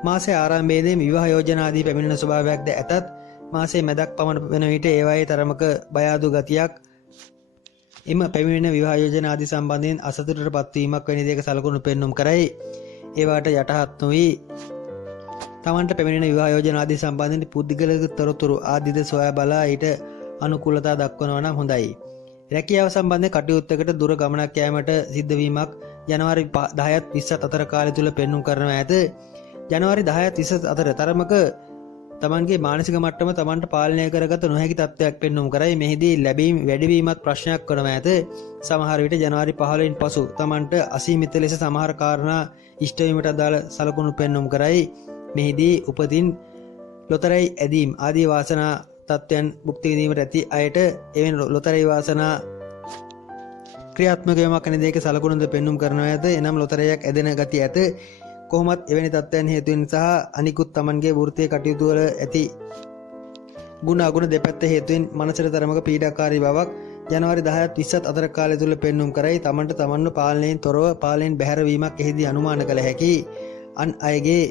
මාසයේ ආරම්භයේදී විවාහ යෝජනා ආදී පැමිණෙන ස්වභාවයක්ද ඇතත් මාසයේ මැදක් පමණ වෙන විට ඒවායේ තරමක බය අඩු ගතියක් එම පැමිණෙන විවාහ යෝජනා ආදී සම්බන්ධයෙන් අසතුටටපත් වීමක් වැනි දෙයක සලකුණු පෙන්눔 කරයි. ඒවාට යටහත් නොවි තමන්ට පැමිණෙන විවාහ යෝජනා ආදී සම්බන්ධයෙන් පුද්ගලික තොරතුරු ආදීද සොයා බලා ඊට අනුකූලතා දක්වනවා නම් හොඳයි. රැකියාව සම්බන්ධ කටයුත්තකට දුර ගමනක් යාමට සිද්ධ වීමක් ජනවාරි 10ත් 20ත් අතර කාලය තුල පෙන්눔 කරනවා ඇත. ජනවාරි 10ත් 20ත් අතර තරමක තමන්ගේ මානසික මට්ටම තමන්ට පාලනය කරගත නොහැකි තත්ත්වයක් පෙන්눔 කරයි. මෙහිදී ලැබීම් වැඩිවීමත් ප්‍රශ්නයක් කරනවා ඇත. සමහර විට ජනවාරි 15න් පසු තමන්ට අසීමිත ලෙස සමහර කාරණා ඉෂ්ට වීමට අදාළ සලකුණු පෙන්눔 කරයි. මෙහිදී උපතින් ලොතරැයි ඇදීම් ආදී වාසනා තත්ත්වයන් භුක්ති විඳීමට ඇති අයට එවැනි ලොතරැයි වාසනා ක්‍රියාත්මක වීමක් වැනි දෙයක සලකුණුද පෙන්눔 කරනවා ඇත. එනම් ලොතරැයියක් ඇදෙන ගතිය ඇත. කොහොමත් එවැනි තත්ත්වයන් හේතුවෙන් සහ අනිකුත් තමන්ගේ වෘත්තීය කටයුතු වල ඇති ගුණ අගුණ දෙපැත්ත හේතුවෙන් මනසට තරමක පීඩාකාරී බවක් ජනවාරි 10ත් 20ත් අතර කාලය තුල පෙන්눔 කරයි. තමන්ට තමන්ව පාලනයෙන් තොරව පාලනයෙන් බැහැර වීමක් එහිදී අනුමාන කළ හැකි. අන් අයගේ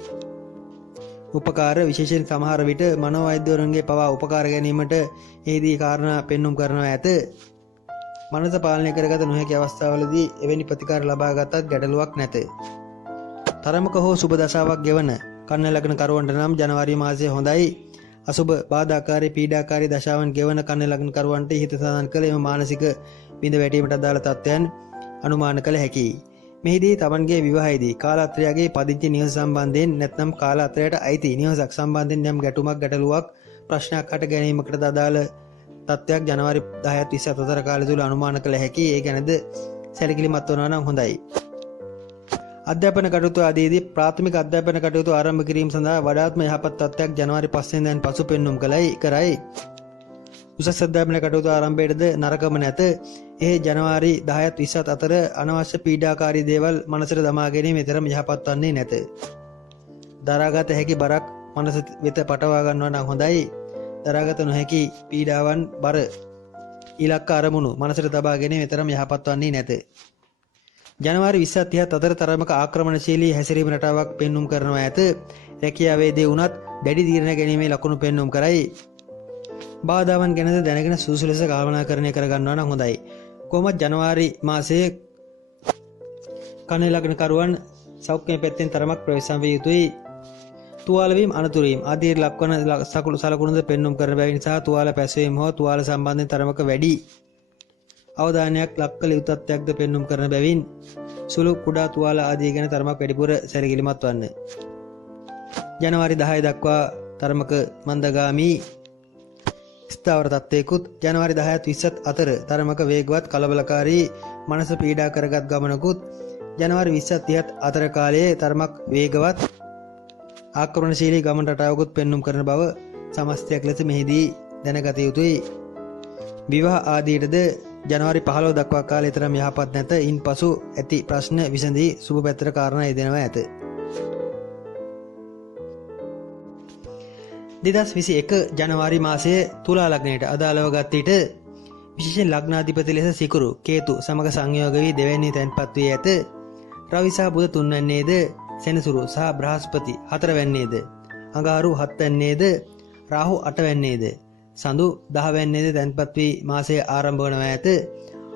උපකාර විශේෂයෙන් සමහර විට මනෝවෛද්‍යවරුන්ගේ පවා උපකාර ගැනීමට එහිදී කාරණා පෙන්눔 කරනවා ඇත. මනස පාලනය කරගත නොහැකි අවස්ථාවලදී එවැනි ප්‍රතිකාර ලබා ගතත් ගැටලුවක් නැත. තරමක හෝ සුබ දශාවක් ගෙවන කන්‍යා ලග්නකරුවන්ට නම් ජනවාරි මාසය හොඳයි. අසුබ බාධාකාරී පීඩාකාරී දශාවන් ගෙවන කන්‍යා ලග්නකරුවන්ට හිත සඳහන් කළ එම මානසික බිඳ වැටීමට අදාළ තත්ත්වයන් අනුමාන කළ හැකියි. මෙහිදී තමන්ගේ විවාහයේදී කාලාත්‍රයගේ පදිංචි නිවස සම්බන්ධයෙන් නැත්නම් කාලාත්‍රයට අයිති නිවසක් සම්බන්ධයෙන් යම් ගැටුමක් ගැටලුවක් ප්‍රශ්නයක් හට ගැනීමකට අදාළ තත්ත්වයක් ජනවාරි 10ත් 20ත් අතර කාලය තුල අනුමාන කළ හැකි. ඒ ගැනද සැලකිලිමත් වනවා නම් හොඳයි. අධ්‍යාපන කටයුතු ආදීදී ප්‍රාථමික අධ්‍යාපන කටයුතු ආරම්භ කිරීම සඳහා වඩාත්ම යහපත් තත්ත්වයක් ජනවාරි 5 වෙනිදාන් පසු පෙන්눔 කරයි. උසස් අධ්‍යාපන කටයුතු ආරම්භයේද නරකම නැත. ඒ ජනවාරි 10ත් 20ත් අතර අනවශ්‍ය පීඩාකාරී දේවල් මනසට දමා ගැනීම තරම් යහපත් වන්නේ නැත. දරාගත හැකි බරක් මනස වෙත පටවා ගන්නවා නම් හොඳයි. දරාගත නොහැකි පීඩාවන් බර ඉලක්ක අරමුණු මනසට තබා ගැනීම තරම් යහපත් වන්නේ නැත. ජනවාරි 20ත් 30ත් අතර තරමක ආක්‍රමණශීලී හැසිරීම රටාවක් පෙන්눔 කරනවා ඇත. රැකියාවේදී වුණත් දැඩි තීරණ ගැනීමේ ලකුණු පෙන්눔 කරයි. බාධාවන් ගැනද දැනගෙන සුසු ලෙස කල්පනාකරණය කර ගන්නවා නම් හොඳයි. කොහොමත් ජනවාරි මාසයේ කන්‍යා ලග්නකරුවන් සෞඛ්‍ය පැත්තෙන් තරමක් ප්‍රවේශම් විය යුතුයි. තුවාල වීම අනතුරු වීම ආදී ලක්වන සලකුණුද පෙන්눔 කරන බැවින් සහ තුවාල පැසවීම හෝ තුවාල සම්බන්ධයෙන් තරමක වැඩි අවධානයක් ලක් කළ යුතු තත්ත්වයක්ද පෙන්눔 කරන බැවින් සුළු කුඩා තුවාල ආදී ගැන තරමක් වැඩිපුර සැලකිලිමත් වන්න. ජනවාරි 10 දක්වා තරමක මන්දගාමී ස්ථාවර තත්ත්වයකුත් ජනවාරි 10ත් 20ත් අතර තරමක වේගවත් කලබලකාරී මනස පීඩා කරගත් ගමනකුත් ජනවාරි 20ත් 30ත් අතර කාලයේ තරමක් වේගවත් ආක්‍රමණශීලී ගමන රටාවකුත් පෙන්눔 කරන බව සමස්තයක් ලෙස මෙහිදී දැනගත යුතුයි. විවාහ ආදීටද ජනවාරි 15 දක්වා කාලය තරම් යහපත් නැත. ඉන්පසු ඇති ප්‍රශ්න විසඳී සුබ පැත්තට කාරණා යෙදෙනවා ඇත. 2021 ජනවාරි මාසයේ තුලා ලග්නයට අදාළව ගත් විට විශේෂයෙන් ලග්නාධිපති ලෙස සිකුරු කේතු සමග සංයෝග වී දෙවැනි තැන්පත් වී ඇත. රවි සහ බුධ තුන්වැන්නේද, සෙනසුරු සහ බ්‍රහස්පති හතරවැන්නේද, අඟහරු හත්වැන්නේද, රාහු අටවැන්නේද, සඳු දහවැන්නේද තැන්පත් වී මාසය ආරම්භ වනවා ඇත.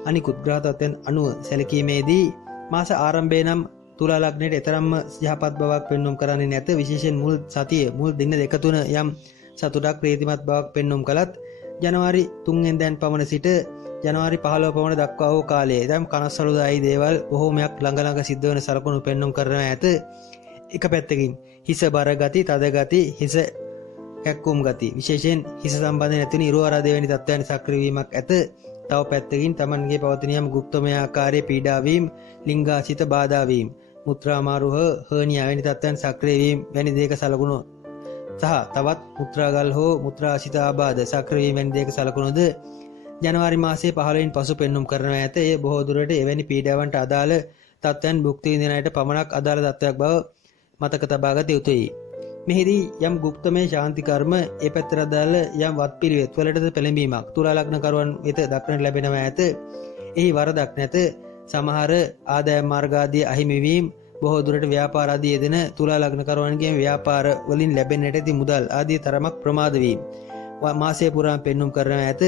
අනිකුත් ග්‍රහ තත්ත්වයන් අනුව සැලකීමේදී මාස ආරම්භය නම් තුලා ලග්නයට එතරම්ම යහපත් බවක් පෙන්වුම් කරන්නේ නැත. විශේෂයෙන් මුල් සතිය මුල් දින දෙක තුන යම් සතුටක් ප්‍රීතිමත් බවක් පෙන්වුම් කළත් ජනවාරි 3 වෙනිදාන් පමණ සිට ජනවාරි 15 පමණ දක්වා වූ කාලයේ දැන් කනස්සලුදායි දේවල් බොහෝමයක් ළඟ ළඟ සිද්ධ වෙන සලකුණු පෙන්වුම් කරනවා ඇත. එක පැත්තකින් හිස බර ගති, තද ගති, හිස කැක්කුම් ගති, විශේෂයෙන් හිස සම්බන්ධ නැතින ඉරුවරා දෙවැනි තත්ත්වයන් සක්‍රිය වීමක් ඇත. තව පැත්තකින් තමන්ගේ පවතින යම් গুপ্তමය ආකාරයේ පීඩා වීම, ලිංගාසිත බාධා වීම, මුත්‍රා මාරුහ, හර්නියා වැනි තත්ත්වයන් සක්‍රිය වීම වැනි දේක සලකුණු සහ තවත් මුත්‍රාගල් හෝ මුත්‍රාසිත ආබාධ සක්‍රිය වීම වැනි දේක සලකුණුද ජනවාරි මාසයේ 15 පසු පෙන්වුම් කරනවා ඇත. එය බොහෝ දුරට එවැනි පීඩාවන්ට අදාළ තත්ත්වයන් භුක්ති විඳින අයට පමණක් අදාළ තත්ත්වයක් බව මතක තබා ගත යුතුයි. මෙහිදී යම් গুপ্তමය ශාන්ති කර්ම ඒ පැත්තට අදාළ යම් වත්පිළිවෙත් වලටද පෙළඹීමක් තුලා ලග්න කරුවන් වෙත දක්නට ලැබෙනවා ඇත. එහි වරදක් නැත. සමහර ආදායම් මාර්ග ආදී අහිමි වීම, බොහෝ දුරට ව්‍යාපාර ආදී යෙදෙන තුලා ලග්න කරුවන්ගේ ව්‍යාපාර වලින් ලැබෙන්නට ඇති මුදල් ආදී තරමක් ප්‍රමාද වීම මාසය පුරාම පෙන්වුම් කරනවා ඇත.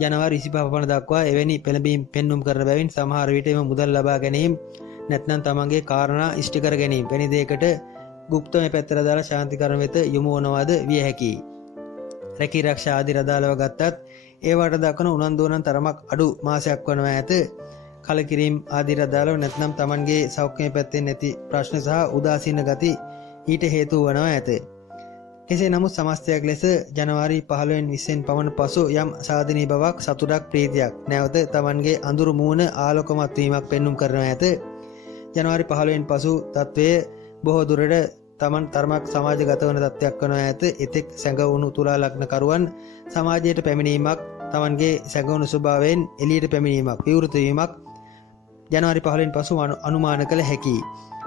ජනවාරි 25 පමණ දක්වා එවැනි පෙළඹීම් පෙන්වුම් කරන බැවින් සමහර විට එම මුදල් ලබා ගැනීම නැත්නම් තමන්ගේ කාරණා ඉෂ්ට කර ගැනීම වැනි දෙයකට গুপ্তමය පැත්තට දාලා ශාන්ති කර්ම වෙත යොමු වනවාද විය හැකියි. රැකී ආරක්ෂා ආදී රදාලව ගත්තත් ඒවට දක්වන උනන්දුව නම් තරමක් අඩු මාසයක් වනවා ඇත. කලකිරීම ආදී රදාලව නැත්නම් තමන්ගේ සෞඛ්‍යමය පැත්තෙන් නැති ප්‍රශ්න සහ උදාසීන ගති ඊට හේතු වනවා ඇත. කෙසේ නමුත් සමස්තයක් ලෙස ජනවාරි 15 20 පමණ පසු යම් සාධනීය බවක්, සතුටක්, ප්‍රීතියක් නැවත තමන්ගේ අඳුරු මූණ ආලෝකමත් වීමක් පෙන්වුම් කරනවා ඇත. ජනවාරි 15 පසු තත්වයේ බොහෝ දුරට තමන් තරමක් සමාජගත වන තත්ත්වයක් වනවා ඇත. එතෙක් සැඟවුණු තුලා ලග්න කරුවන් සමාජයට පැමිණීමක්, තමන්ගේ සැඟවුණු ස්වභාවයෙන් එළියට පැමිණීමක්, විවෘත වීමක් ජනවාරි 15 පසු අනුමාන කළ හැකියි.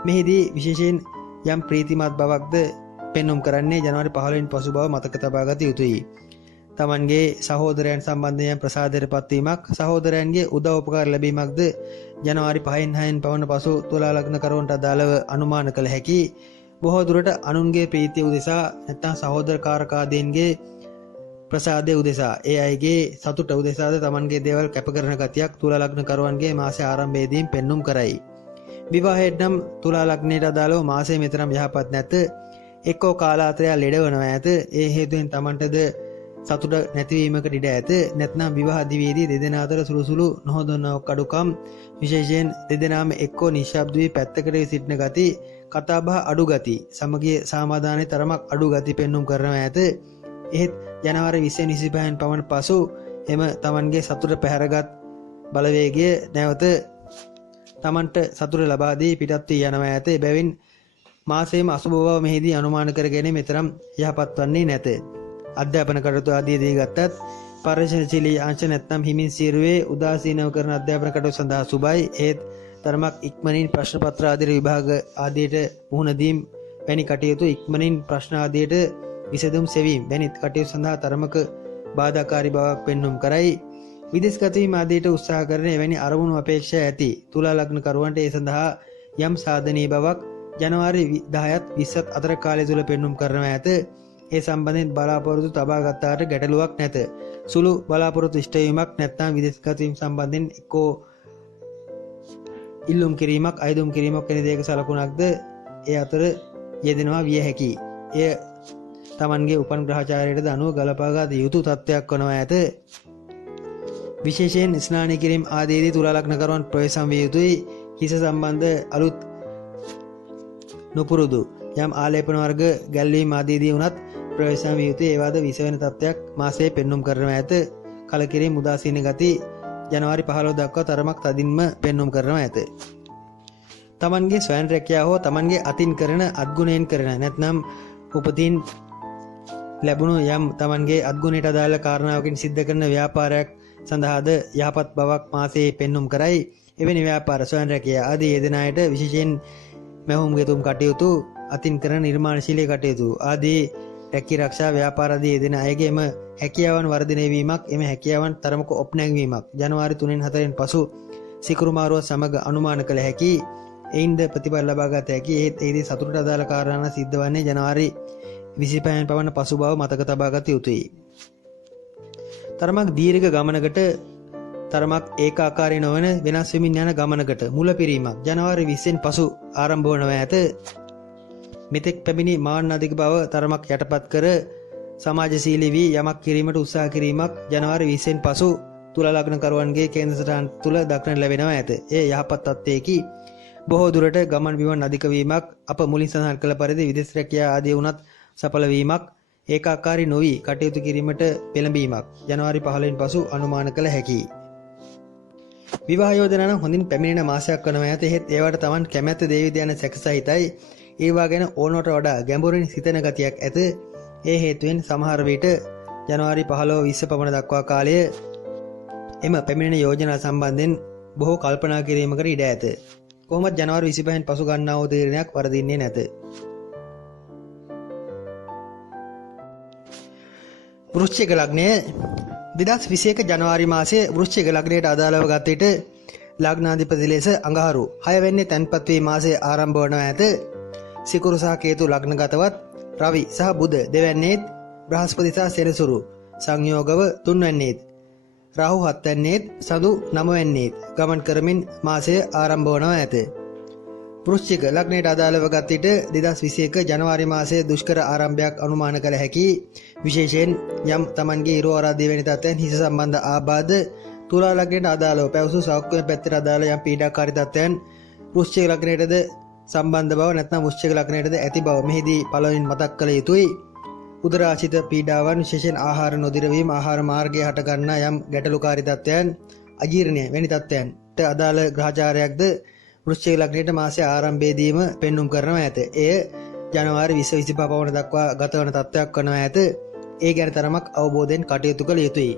මෙහිදී විශේෂයෙන් යම් ප්‍රීතිමත් බවක්ද පෙන්වුම් කරන්නේ ජනවාරි 15 පසු බව මතක තබා ගත යුතුයි. තමන්ගේ සහෝදරයන් සම්බන්ධයෙන් ප්‍රසාදයට පත්වීමක්, සහෝදරයන්ගේ උදව් උපකාර ලැබීමක්ද ජනවාරි 5න් 6න් පමණ පසු තුලා ලග්න කරුවන්ට අදාළව අනුමාන කළ හැකි. බොහෝ දුරට අනුන්ගේ ප්‍රීතිය උදෙසා නැත්නම් සහෝදරකාරකාදීන්ගේ ප්‍රසාදය උදෙසා, ඒ අයගේ සතුට උදෙසාද තමන්ගේ දේවල් කැප කරන ගතියක් තුලා ලග්න කරුවන්ගේ මාසය ආරම්භයේදී පෙන්වුම් කරයි. විවාහයට නම් තුලා ලග්නයට අදාළව මාසය මෙතරම් යහපත් නැත. එක්කෝ කාලාන්තරය ලෙඩ වනවා ඇත. ඒ හේතුවෙන් තමන්ටද සතුට නැතිවීමකට ඉඩ ඇත. නැත්නම් විවාහ දිවියේදී දෙදෙනා අතර සුළුසුළු නොහොඳනක් අඩුකම්, විශේෂයෙන් දෙදෙනාම එක්කෝ නිශ්ශබ්ද වී පැත්තකට සිටින ගති, කතාබහ අඩු ගති, සමගිය සමාදානයේ තරමක් අඩු ගති පෙන්වුම් කරනවා ඇත. එහෙත් ජනවාරි 20 25න් පමණ පසු එම තමන්ගේ සතුට පැහැරගත් බලවේගය නැවත තමන්ට සතුට ලබා දී පිටත් වී යනවා ඇත. එබැවින් මාසයේම අසුබ බව මෙහිදී අනුමාන කර ගැනීම තරම් යහපත් වන්නේ නැත. අධ්‍යාපන කටයුතු ආදී දී ගත්තත් පරිශ්‍රණශීලී අංශ නැත්නම් හිමින් සිරුවේ උදාසීනව කරන අධ්‍යාපන කටයුතු සඳහා සුබයි. ඒත් තරමක් ඉක්මනින් ප්‍රශ්න පත්‍ර ආදී විභාග ආදියට මුහුණ දීම වැනි කටයුතු, ඉක්මනින් ප්‍රශ්න ආදියට විසඳුම් සෙවීම වැනි කටයුතු සඳහා තරමක බාධාකාරී බවක් පෙන්වුම් කරයි. විදේශගත වීම ආදියට උත්සාහ කරන එවැනි අරමුණු අපේක්ෂා ඇති තුලා ලග්න කරුවන්ට ඒ සඳහා යම් සාධනීය බවක් ජනවාරි 10ත් 20ත් අතර කාලය තුල පෙන්වුම් කරනවා ඇත. ඒ සම්බන්ධයෙන් බලාපොරොත්තු තබා ගත්තාට ගැටලුවක් නැත. සුළු බලාපොරොත්තු ඉෂ්ට වීමක් නැත්නම් විදේශගත වීම සම්බන්ධයෙන් එක්කෝ ඉල්ලුම් කිරීමක්, අයදුම් කිරීමක් වැනි දේක සලකුණක්ද ඒ අතර යෙදෙනවා විය හැකියි. එය තමන්ගේ උපන් ග්‍රහචාරයට අනුව ගලපාගත යුතු තත්ත්වයක් වනවා ඇත. විශේෂයෙන් ස්නාන කිරීම ආදීදී තුලා ලග්න කරුවන් ප්‍රවේශම් විය යුතුයි. හිස සම්බන්ධ අලුත් නුපුරුදු යම් ආලේපන වර්ග ගැල්වීම ආදීදී වුණත් ප්‍රවේශම් විය යුතුයි. ඒවාද විස වෙන තත්ත්වයක් මාසයේ පෙන්වුම් කරනවා ඇත. කලකිරීම, උදාසීන ගති ජනවාරි 15 දක්වා තරමක් තදින්ම පෙන්වුම් කරනවා ඇත. තමන්ගේ ස්වයං රැකියාව හෝ තමන්ගේ අතින් කරන අත්ගුණයෙන් කරන නැත්නම් උපතින් ලැබුණු යම් තමන්ගේ අත්ගුණයට අදාළ කාරණාවකින් සිද්ධ කරන ව්‍යාපාරයක් සඳහාද යහපත් බවක් මාසයේ පෙන්වුම් කරයි. එවැනි ව්‍යාපාර, ස්වයං රැකියාව ආදී යෙදෙන අයට විශේෂයෙන් මැහුම් ගෙතුම් කටයුතු, අතින් කරන නිර්මාණශීලී කටයුතු ආදී රැකී ආරක්ෂා ව්‍යාපාර ආදී යෙදෙන අයගේම හැකියාවන් වර්ධනය වීමක් එම හැකියාවන් තරමක ඔප්නැංවීමක් ජනවාරි 3 4 පසු සිකුරු මාරුව සමග අනුමාන කළ හැකි එයින්ද ප්‍රතිඵල ලබා ගත හැකි ඒත් එහිදී සතුටට අදාළ කාරණා සිද්ධ වන්නේ ජනවාරි 25 පමණ පසු බව මතක තබා ගත යුතුයි. තරමක් දීර්ඝ ගමනකට තරමක් ඒකාකාරී නොවන වෙනස් වෙමින් යන ගමනකට මුලපිරීමක් ජනවාරි 20න් පසු ආරම්භ වනවා ඇත. මෙතෙක් පැමිණි මාන්න අධික බව තරමක් යටපත් කර සමාජශීලී වී යමක් කිරීමට උත්සාහ කිරීමක් ජනවාරි 20න් පසු තුලා ලග්නකරුවන්ගේ කේන්ද්‍ර සටහන් තුල දක්නට ලැබෙනවා ඇත. එය යහපත් තත්ත්වයකි. බොහෝ දුරට ගමන් බිමන් අධික වීමක් අප මුලින් සඳහන් කළ පරිදි විදේශ රැකියා ආදී වුණත් සඵල වීමක් ඒකාකාරී නොවි කටයුතු කිරීමට පෙළඹීමක් ජනවාරි 15න් පසු අනුමාන කළ හැකියි. විවාහ යෝජනා නම් හොඳින් පැමිණෙන මාසයක් වනවා ඇත. එහෙත් ඒවට Taman කැමැත්ත දේවිද යන සැකසහිතයි. ඒවා ගැන ඕනවට වඩා ගැඹුරින් සිතන ගතියක් ඇත. ඒ හේතුවෙන් සමහර විට ජනවාරි 15 20 පමණ දක්වා කාලය එම පැමිණෙන යෝජනා සම්බන්ධයෙන් බොහෝ කල්පනා කිරීමකට ඉඩ ඇත. කොහොමද ජනවාරි 25න් පසු ගන්නා වූ තීරණයක් වරදින්නේ නැත. වෘශ්චික ලග්නය 2021 ජනවාරි මාසයේ වෘශ්චික ලග්නයට අදාළව ගත විට ලග්නාධිපති ලෙස අඟහරු 6 වෙනි තැන්පත් වී මාසයේ ආරම්භ වනවා ඇත. සිකුරු සහ කේතු ලග්නගතවත් රවි සහ බුධ දෙවැන්නේත් බ්‍රහස්පති සහ සෙනසුරු සංයෝගව තුන්වැන්නේත් රාහු හත්වැන්නේත් සඳු නවවැන්නේත් ගමන් කරමින් මාසය ආරම්භ වනවා ඇත. වෘශ්චික ලග්නයට අදාළව ගත විට 2021 ජනවාරි මාසයේ දුෂ්කර ආරම්භයක් අනුමාන කළ හැකි. විශේෂයෙන් යම් Tamanගේ ඉරෝ ආරාධ්‍ය වෙන තත්ත්වයන් හිස සම්බන්ධ ආබාධ තුලා ලග්නයට අදාළව පැවසු සෞඛ්‍ය පැත්තට අදාළ යම් පීඩාකාරී තත්ත්වයන් වෘශ්චික ලග්නයටද සම්බන්ධ බව නැත්නම් වෘශ්චික ලග්නයටද ඇති බව මෙහිදී පළවෙනින් මතක් කළ යුතුයි. උදරාශිත පීඩාවන් විශේෂයෙන් ආහාර නොදිරවීම ආහාර මාර්ගයේ හට ගන්නා යම් ගැටලුකාරී තත්ත්වයන් අජීර්ණය වැනි තත්ත්වයන්ට අදාළ ග්‍රහචාරයක්ද වෘශ්චික ලග්නයට මාසයේ ආරම්භයේදීම පෙන්눔 කරනවා ඇත. එය ජනවාරි 20 25 පමණ දක්වා ගතවන තත්ත්වයක් වනවා ඇත. ඒ ගැන තරමක් අවබෝධයෙන් කටයුතු කළ යුතුයි.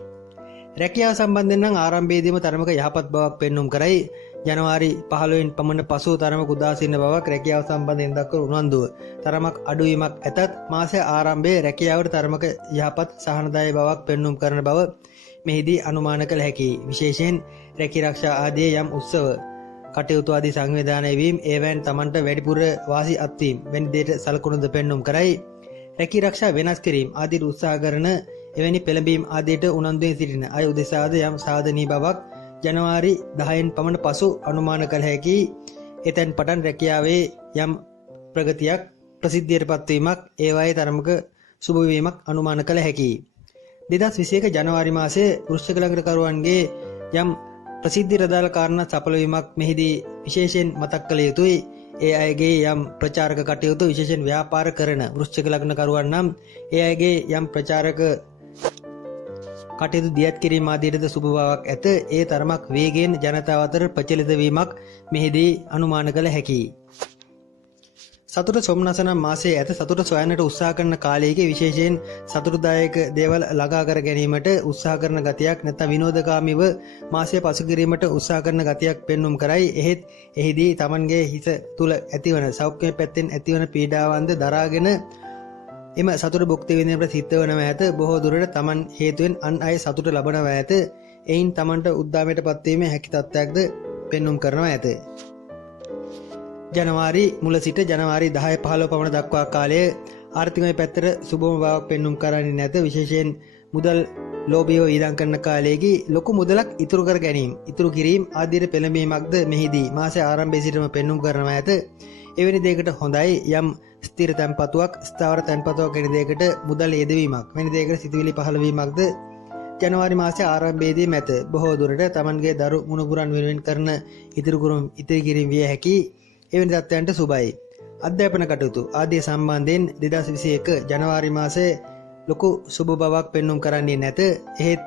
රැකියාව සම්බන්ධයෙන් නම් ආරම්භයේදීම තරමක යහපත් බවක් පෙන්눔 කරයි. ජනවාරි 15න් පමණ පසු තරමක උදාසීන බවක් රැකියාව සම්බන්ධයෙන් දක්වන උනන්දුව තරමක් අඩුවීමක් ඇතත් මාසයේ ආරම්භයේ රැකියාවට තරමක යහපත් සහනදායී බවක් පෙන්눔 කරන බව මෙහිදී අනුමාන කළ හැකියි. විශේෂයෙන් රැකී ආරක්ෂා ආදී යම් උත්සව කටයුතු ආදී සංවිධානය වීම ඒවෙන් Tamanට වැඩිපුර වාසි අත්වීම වැනි දේට සලකුණුද පෙන්눔 කරයි. රැකී ආරක්ෂා වෙනස් කිරීම ආදී උත්සාහ කරන එවැනි පෙළඹීම් ආදීට උනන්දුවෙන් සිටින අය උදෙසාද යම් සාධනීය බවක් ජනවාරි 10න් පමණ පසු අනුමාන කළ හැකි. එතෙන් පටන් රැකියාවේ යම් ප්‍රගතියක් ප්‍රසිද්ධියට පත්වීමක් ඒවායේ තරමක සුබ වීමක් අනුමාන කළ හැකියි. 2021 ජනවාරි මාසයේ වෘශ්චික ලග්නකරුවන්ගේ යම් ප්‍රසිද්ධියට අදාළ කාරණා සඵල වීමක් මෙහිදී විශේෂයෙන් මතක් කළ යුතුයි. ඒ අයගේ යම් ප්‍රචාරක කටයුතු විශේෂයෙන් ව්‍යාපාර කරන වෘශ්චික ලග්නකරුවන් නම් ඒ අයගේ යම් ප්‍රචාරක කටයුතු දියත් කිරීම ආදීටද සුබ බවක් ඇත. ඒ තරමක් වේගයෙන් ජනතාව අතර ප්‍රචලිත වීමක් මෙහිදී අනුමාන කළ හැකියි. සතුට සොම්නසන මාසයේ ඇත සතුට සොයන්නට උත්සාහ කරන කාලයක විශේෂයෙන් සතුටුදායක දේවල් ළඟා කර ගැනීමට උත්සාහ කරන ගතියක් නැත්නම් විනෝදකාමීව මාසය පසු කිරීමට උත්සාහ කරන ගතියක් පෙන්눔 කරයි. එහෙත් එහිදී Tamanගේ හිත තුල ඇතිවන සෞඛ්‍ය පැත්තෙන් ඇතිවන පීඩාවන්ද දරාගෙන එම සතුට භුක්ති විඳිනට සිද්ධ වනවා ඇත. බොහෝ දුරට Taman හේතුවෙන් අන් අය සතුට ලබනවා ඇත. එයින් Tamanට උද්දාමයට පත්වීමේ හැකි තත්ත්වයක්ද පෙන්눔 කරනවා ඇත. ජනවාරි මුල සිට ජනවාරි 10 15 පමණ දක්වා කාලයේ ආර්ථිකමය පැත්තට සුබම බවක් පෙන්눔 කරන්නේ නැත. විශේෂයෙන් මුදල් ලෝභීව ඊදම් කරන කාලයේදී ලොකු මුදලක් ඉතුරු කර ගැනීම, ඉතුරු කිරීම ආදී පෙළඹීමක්ද මෙහිදී මාසයේ ආරම්භයේ සිටම පෙන්눔 කරනවා ඇත. එවැනි දෙයකට හොඳයි යම් ස්ථිර තැන්පතුවක්, ස්ථාවර තැන්පතුවක් වැනි දෙයකට මුදල් යෙදවීමක්, වැනි දෙයකට සිතුවිලි පහළ වීමක්ද ජනවාරි මාසයේ ආරම්භයේදී මැත. බොහෝ දුරට Tamanගේ දරු මුණුබුරන් වෙනුවෙන් කරන ඉතිරි කිරීම විය හැකි එවැනි තත්ත්වයන්ට සුබයි. අධ්‍යාපන කටයුතු ආදී සම්බන්ධයෙන් 2021 ජනවාරි මාසයේ ලොකු සුබ බවක් පෙන්눔 කරන්නේ නැත. එහෙත්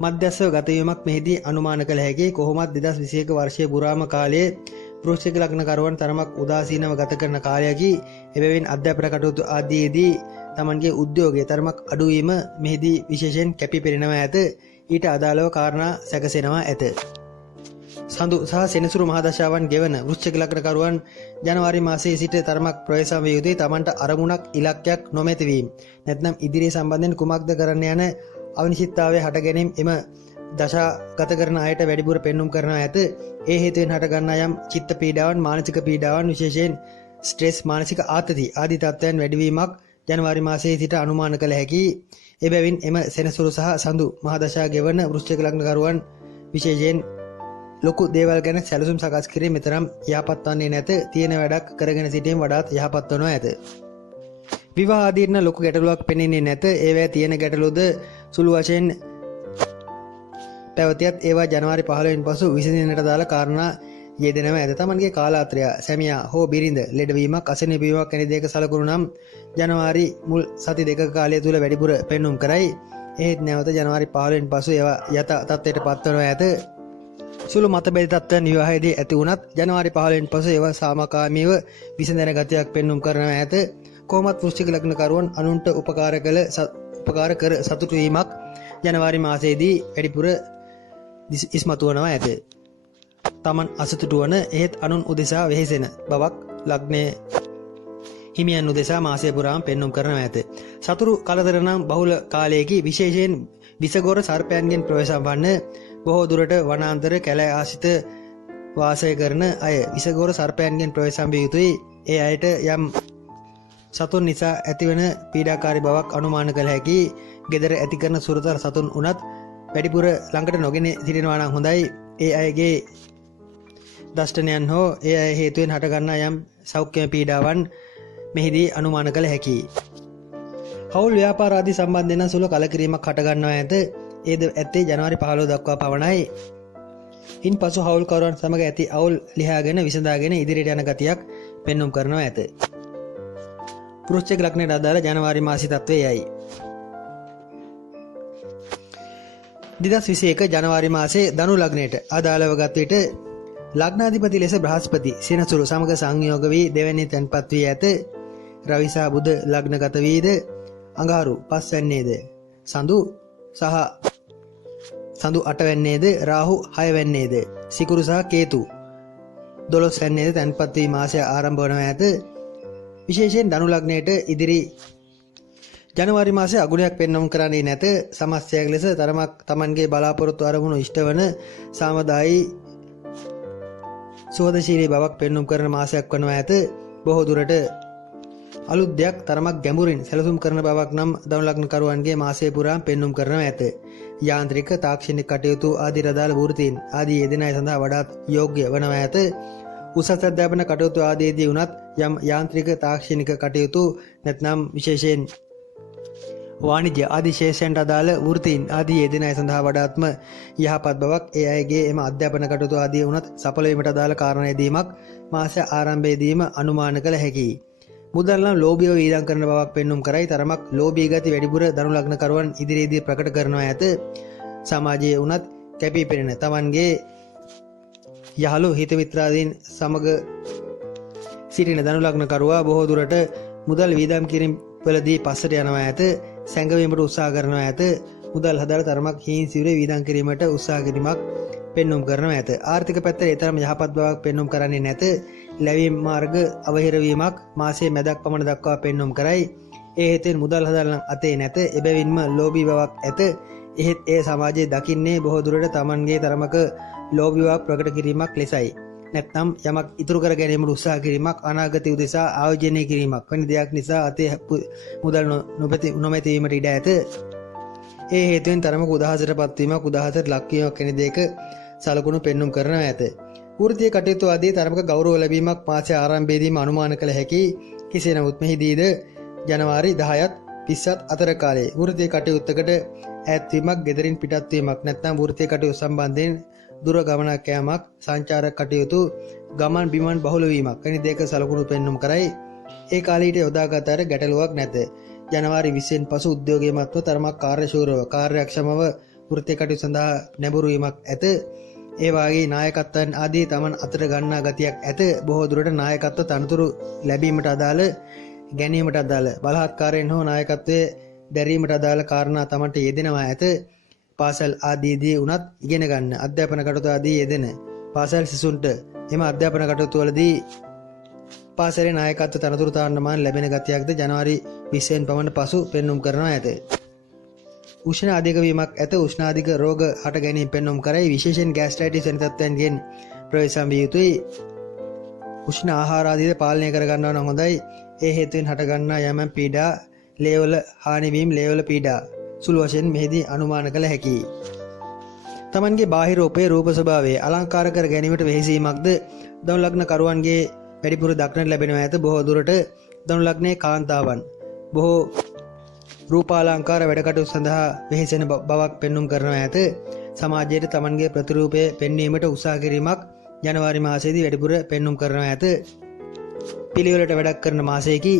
මධ්‍යස්ථව ගත වීමක් මෙහිදී අනුමාන කළ හැකි. කොහොමත් 2021 වර්ෂයේ පුරාම කාලයේ වෘශ්චික ලග්නකරුවන් තරමක් උදාසීනව ගත කරන කාලයකි. එබැවින් අධ්‍යාපන කටයුතු ආදීදී Tamanගේ උද්‍යෝගය තරමක් අඩු වීම මෙහිදී විශේෂයෙන් කැපී පෙනෙනවා ඇත. ඊට අදාළව කාරණා සැකසෙනවා ඇත. සඳු සහ සෙනසුරු මහදශාවන් ගෙවන වෘශ්චික ලග්නකරුවන් ජනවාරි මාසයේ සිට තරමක් ප්‍රවේශම් විය යුතුයි. තමන්ට අරමුණක් ඉලක්කයක් නොමැති වීම. නැත්නම් ඉදිරිය සම්බන්ධයෙන් කුමක්ද කරන්න යන අනිශ්චිතතාවය හට ගැනීම එම දශා ගත කරන අයට වැඩිපුර පෙන්눔 කරනවා ඇත. ඒ හේතුවෙන් හට ගන්නා යම් චිත්ත පීඩාවන්, මානසික පීඩාවන්, විශේෂයෙන් ස්ට්‍රෙස්, මානසික ආතති ආදී තත්ත්වයන් වැඩිවීමක් ජනවාරි මාසයේ සිට අනුමාන කළ හැකියි. එබැවින් එම සෙනසුරු සහ සඳු මහදශා ගෙවන වෘශ්චික ලග්නකරුවන් විශේෂයෙන් ලොකු දේවල් ගැන සැලසුම් සකස් කිරීම මෙතරම් යහපත් වන්නේ නැත. තියෙන වැඩක් කරගෙන සිටීම වඩාත් යහපත් වනවා ඇත. විවාහ ආදීන ලොකු ගැටලුවක් පෙනෙන්නේ නැත. ඒවැ තියෙන ගැටලුද සුළු වශයෙන් පැවතියත් ඒවා ජනවාරි 15 පසු විසඳෙන්නට දාලා කාරණා යෙදෙනවා ඇත. තමන්ගේ කාලාත්‍රය සැමියා හෝ බිරිඳ ලෙඩවීමක්, අසනීප වීමක් වැනි දෙයක සලකුණු නම් ජනවාරි මුල් සති දෙකක කාලය තුල වැඩිපුර පෙන්눔 කරයි. එහෙත් නැවත ජනවාරි 15 පසු ඒවා යථා තත්ත්වයට පත්වනවා ඇත. සුළු මතභේද තත්ත්වයන් විවාහයේදී ඇති වුණත් ජනවාරි 15 පසු ඒවා සාමකාමීව විසඳෙන ගතියක් පෙන්눔 කරනවා ඇත. කොහොමත් වෘශ්චික ලග්නකරුවන් අනුන්ට උපකාර කර සතුටු වීමක් ජනවාරි මාසයේදී වැඩිපුර ඉස්මතු වනවා ඇත. තමන් අසතුටු වන එහෙත් අනුන් උදෙසා වෙහෙසෙන බවක් ලග්නයේ හිමියන් උදෙසා මාසය පුරාම පෙන්눔 කරනවා ඇත. සතුරු කලදර නම් බහුල කාලයේදී විශේෂයෙන් විසගොර සර්පයන්ගෙන් ප්‍රවේශම් වන්න බොහෝ දුරට වනාන්තර කැලෑ ආශ්‍රිත වාසය කරන අය විසගොර සර්පයන්ගෙන් ප්‍රවේශම් විය යුතුයි. ඒ අයට යම් සතුන් නිසා ඇතිවන පීඩාකාරී බවක් අනුමාන කළ හැකි. gedara ඇති කරන සුරතර සතුන් උනත් වැඩිපුර ළඟට නොගෙන සිටිනවා නම් හොඳයි. ඒ අයගේ දෂ්ටනයන් හෝ ඒ අය හේතුවෙන් හටගන්නා යම් සෞඛ්‍ය පීඩාවන් මෙහිදී අනුමාන කළ හැකියි. හවුල් ව්‍යාපාර ආදී සම්බන්ධයෙන් සුළු කලකිරීමක් හටගන්නවා ඇත. ඒද ඇත්තේ ජනවාරි 15 දක්වා පමණයි. ඉන්පසු හවුල්කරුවන් සමග ඇති අවුල් ලියාගෙන විසඳාගෙන ඉදිරියට යන ගතියක් පෙන්눔 කරනවා ඇත. වෘශ්චික ලග්නයට අදාළ ජනවාරි මාසී තත්ත්වය යයි. 2021 ජනවාරි මාසයේ ධනු ලග්නයට අදාළව ගත විට ලග්නාධිපති ලෙස බ්‍රහස්පති සෙනසුරු සමග සංයෝග වී දෙවැනි තැන්පත් වී ඇත. රවි සහ බුධ ලග්නගත වීද අඟහරු 5 වැන්නේද සඳු 8 වැන්නේද රාහු 6 වැන්නේද සිකුරු සහ කේතු 12 වැන්නේද තැන්පත් වී මාසය ආරම්භ වනවා ඇත. විශේෂයෙන් ධනු ලග්නයට ඉදිරි ජනවාරි මාසයේ අගුණයක් පෙන්වම් කරන්නේ නැත. සමස්තයක් ලෙස තරමක් Tamanගේ බලාපොරොත්තු අරමුණු ඉෂ්ටවන සාමදායි සෝදශීලී බවක් පෙන්눔 කරන මාසයක් වනවා ඇත. බොහෝ දුරට අලුත් දෙයක් තරමක් ගැඹුරින් සැලසුම් කරන බවක් නම් ධනු ලග්නකරුවන්ගේ මාසය පුරාම පෙන්눔 කරනවා ඇත. යාන්ත්‍රික, තාක්ෂණික කටයුතු ආදී රදාළ වෘත්තීන් ආදී යෙදෙන අය සඳහා වඩාත් යෝග්‍ය වනවා ඇත. උසස් අධ්‍යාපන කටයුතු ආදීදී වුණත් යම් යාන්ත්‍රික, තාක්ෂණික කටයුතු නැත්නම් විශේෂයෙන් වාණිජ්‍ය ආදී ශේෂයන්ට අදාළ වෘත්තීන් ආදී යෙදෙන අය සඳහා වඩාත්ම යහපත් බවක් ඒ අයගේ එම අධ්‍යාපන කටයුතු ආදී වුණත් සඵල වීමට අදාළ කාරණා යෙදීමක් මාස ආරම්භයේදීම අනුමාන කළ හැකියි. මුදල් නම් ලෝභීව වීදම් කරන බවක් පෙන්눔 කරයි. තරමක් ලෝභී ගති වැඩිපුර ධනු ලග්නකරුවන් ඉදිරියේදී ප්‍රකට කරනවා ඇත. සමාජයේ වුණත් කැපී පෙනෙන Tamanගේ යහළු හිත මිත්‍රාදීන් සමග සිටින ධනු ලග්නකරුවා බොහෝ දුරට මුදල් වීදම් කිරීම වලදී පස්සට යනවා ඇත. සැඟවීමට උත්සාහ කරනවා ඇත. මුදල් හදලා තරමක් හීන් සිවුරේ වීදම් කිරීමට උත්සාහ කිරීමක් පෙන්눔 කරනවා ඇත. ආර්ථික පැත්තට ඒ තරම් යහපත් බවක් පෙන්눔 කරන්නේ නැත. ලැබීම් මාර්ග අවහිර වීමක් මාසයේ මැදක් පමණ දක්වා පෙන්눔 කරයි. ඒ හේතුවෙන් මුදල් හදලා අතේ නැත. එබැවින්ම ලෝභී බවක් ඇත. එහෙත් ඒ සමාජයේ දකින්නේ බොහෝ දුරට Tamanගේ තරමක ලෝභී බවක් ප්‍රකට කිරීමක් ලෙසයි. නැත්නම් යමක් ඉතුරු කර ගැනීමට උත්සාහ කිරීමක්, අනාගතය උදෙසා ආයෝජනය කිරීමක් වැනි දෙයක් නිසා අතේ මුදල් නොමැති වීමට ඉඩ ඇත. ඒ හේතුවෙන් තරමක උදාහසටපත් වීමක්, උදාහසට ලක්වීමක් වැනි දෙයක සලකුණු පෙන්눔 කරනවා ඇත. වෘත්තීය කටයුතු ආදී තරමක ගෞරව ලැබීමක් මාසයේ ආරම්භයේදීම අනුමාන කළ හැකි. කෙසේ නමුත් මෙහිදීද ජනවාරි 10ත් 30ත් අතර කාලයේ වෘත්තීය කටයුත්තකට ඈත්වීමක්, ගෙදරින් පිටත් වීමක් නැත්නම් වෘත්තීය කටයුතු සම්බන්ධයෙන් දුර ගමනක් යාමක්, සංචාරක කටයුතු, ගමන් බිමන් බහුල වීමක් වැනි දෙයක සලකුණු පෙන්눔 කරයි. ඒ කාලීට යොදාගත අතර ගැටලුවක් නැත. ජනවාරි 20න් පසු උද්‍යෝගයේ මත්ව තරමක් කාර්යශූරව, කාර්යක්ෂමව වෘත්තීය කටයුතු සඳහා නැඹුරු වීමක් ඇත. ඒ වාගේ නායකත්වයන් ආදී Taman අතට ගන්නා ගතියක් ඇත. බොහෝ දුරට නායකත්ව තනතුරු ලැබීමට අදාළ, ගැනීමට අදාළ, බලහත්කාරයෙන් හෝ නායකත්වයේ දැරීමට අදාළ කාරණා Tamanට යෙදෙනවා ඇත. පාසල් ආදීදී උනත් ඉගෙන ගන්න, අධ්‍යාපන කටයුතු ආදී යෙදෙන පාසල් සිසුන්ට එම අධ්‍යාපන කටයුතුවලදී පාසලේ නායකත්ව තනතුරු තාන්නමාන ලැබෙන ගතියක්ද ජනවාරි 20 පමණ පසු පෙන්눔 කරනවා ඇත. උෂ්ණ අධික වීමක් ඇත. උෂ්ණාධික රෝග හට ගැනීම පෙන්눔 කරයි. විශේෂයෙන් ගෑස්ට්‍රයිටිස් වැනි තත්ත්වයන්ගෙන් ප්‍රවේශම් විය යුතුයි. උෂ්ණ ආහාර ආදිද පාලනය කර ගන්නවා නම් හොඳයි. ඒ හේතුවෙන් හටගන්නා යම් පීඩා, ලේවල හානි වීම, ලේවල පීඩා සුළු වශයෙන් මෙහිදී අනුමාන කළ හැකියි. තමන්ගේ බාහිර රූපේ රූප ස්වභාවය අලංකාර කර ගැනීමට වෙහෙසීමක්ද ධනු ලග්න කරුවන්ගේ වැඩිපුර දක්නට ලැබෙනවා ඇත. බොහෝ දුරට ධනු ලග්නයේ කාන්තාවන් බොහෝ රූපාලංකාර වැඩ කටයුතු සඳහා වෙහෙසෙන බවක් පෙන්눔 කරනවා ඇත. සමාජයේ තමන්ගේ ප්‍රතිරූපය පෙන්වීමට උත්සාහ කිරීමක් ජනවාරි මාසයේදී වැඩිපුර පෙන්눔 කරනවා ඇත. පිළිවෙලට වැඩක් කරන මාසයකි.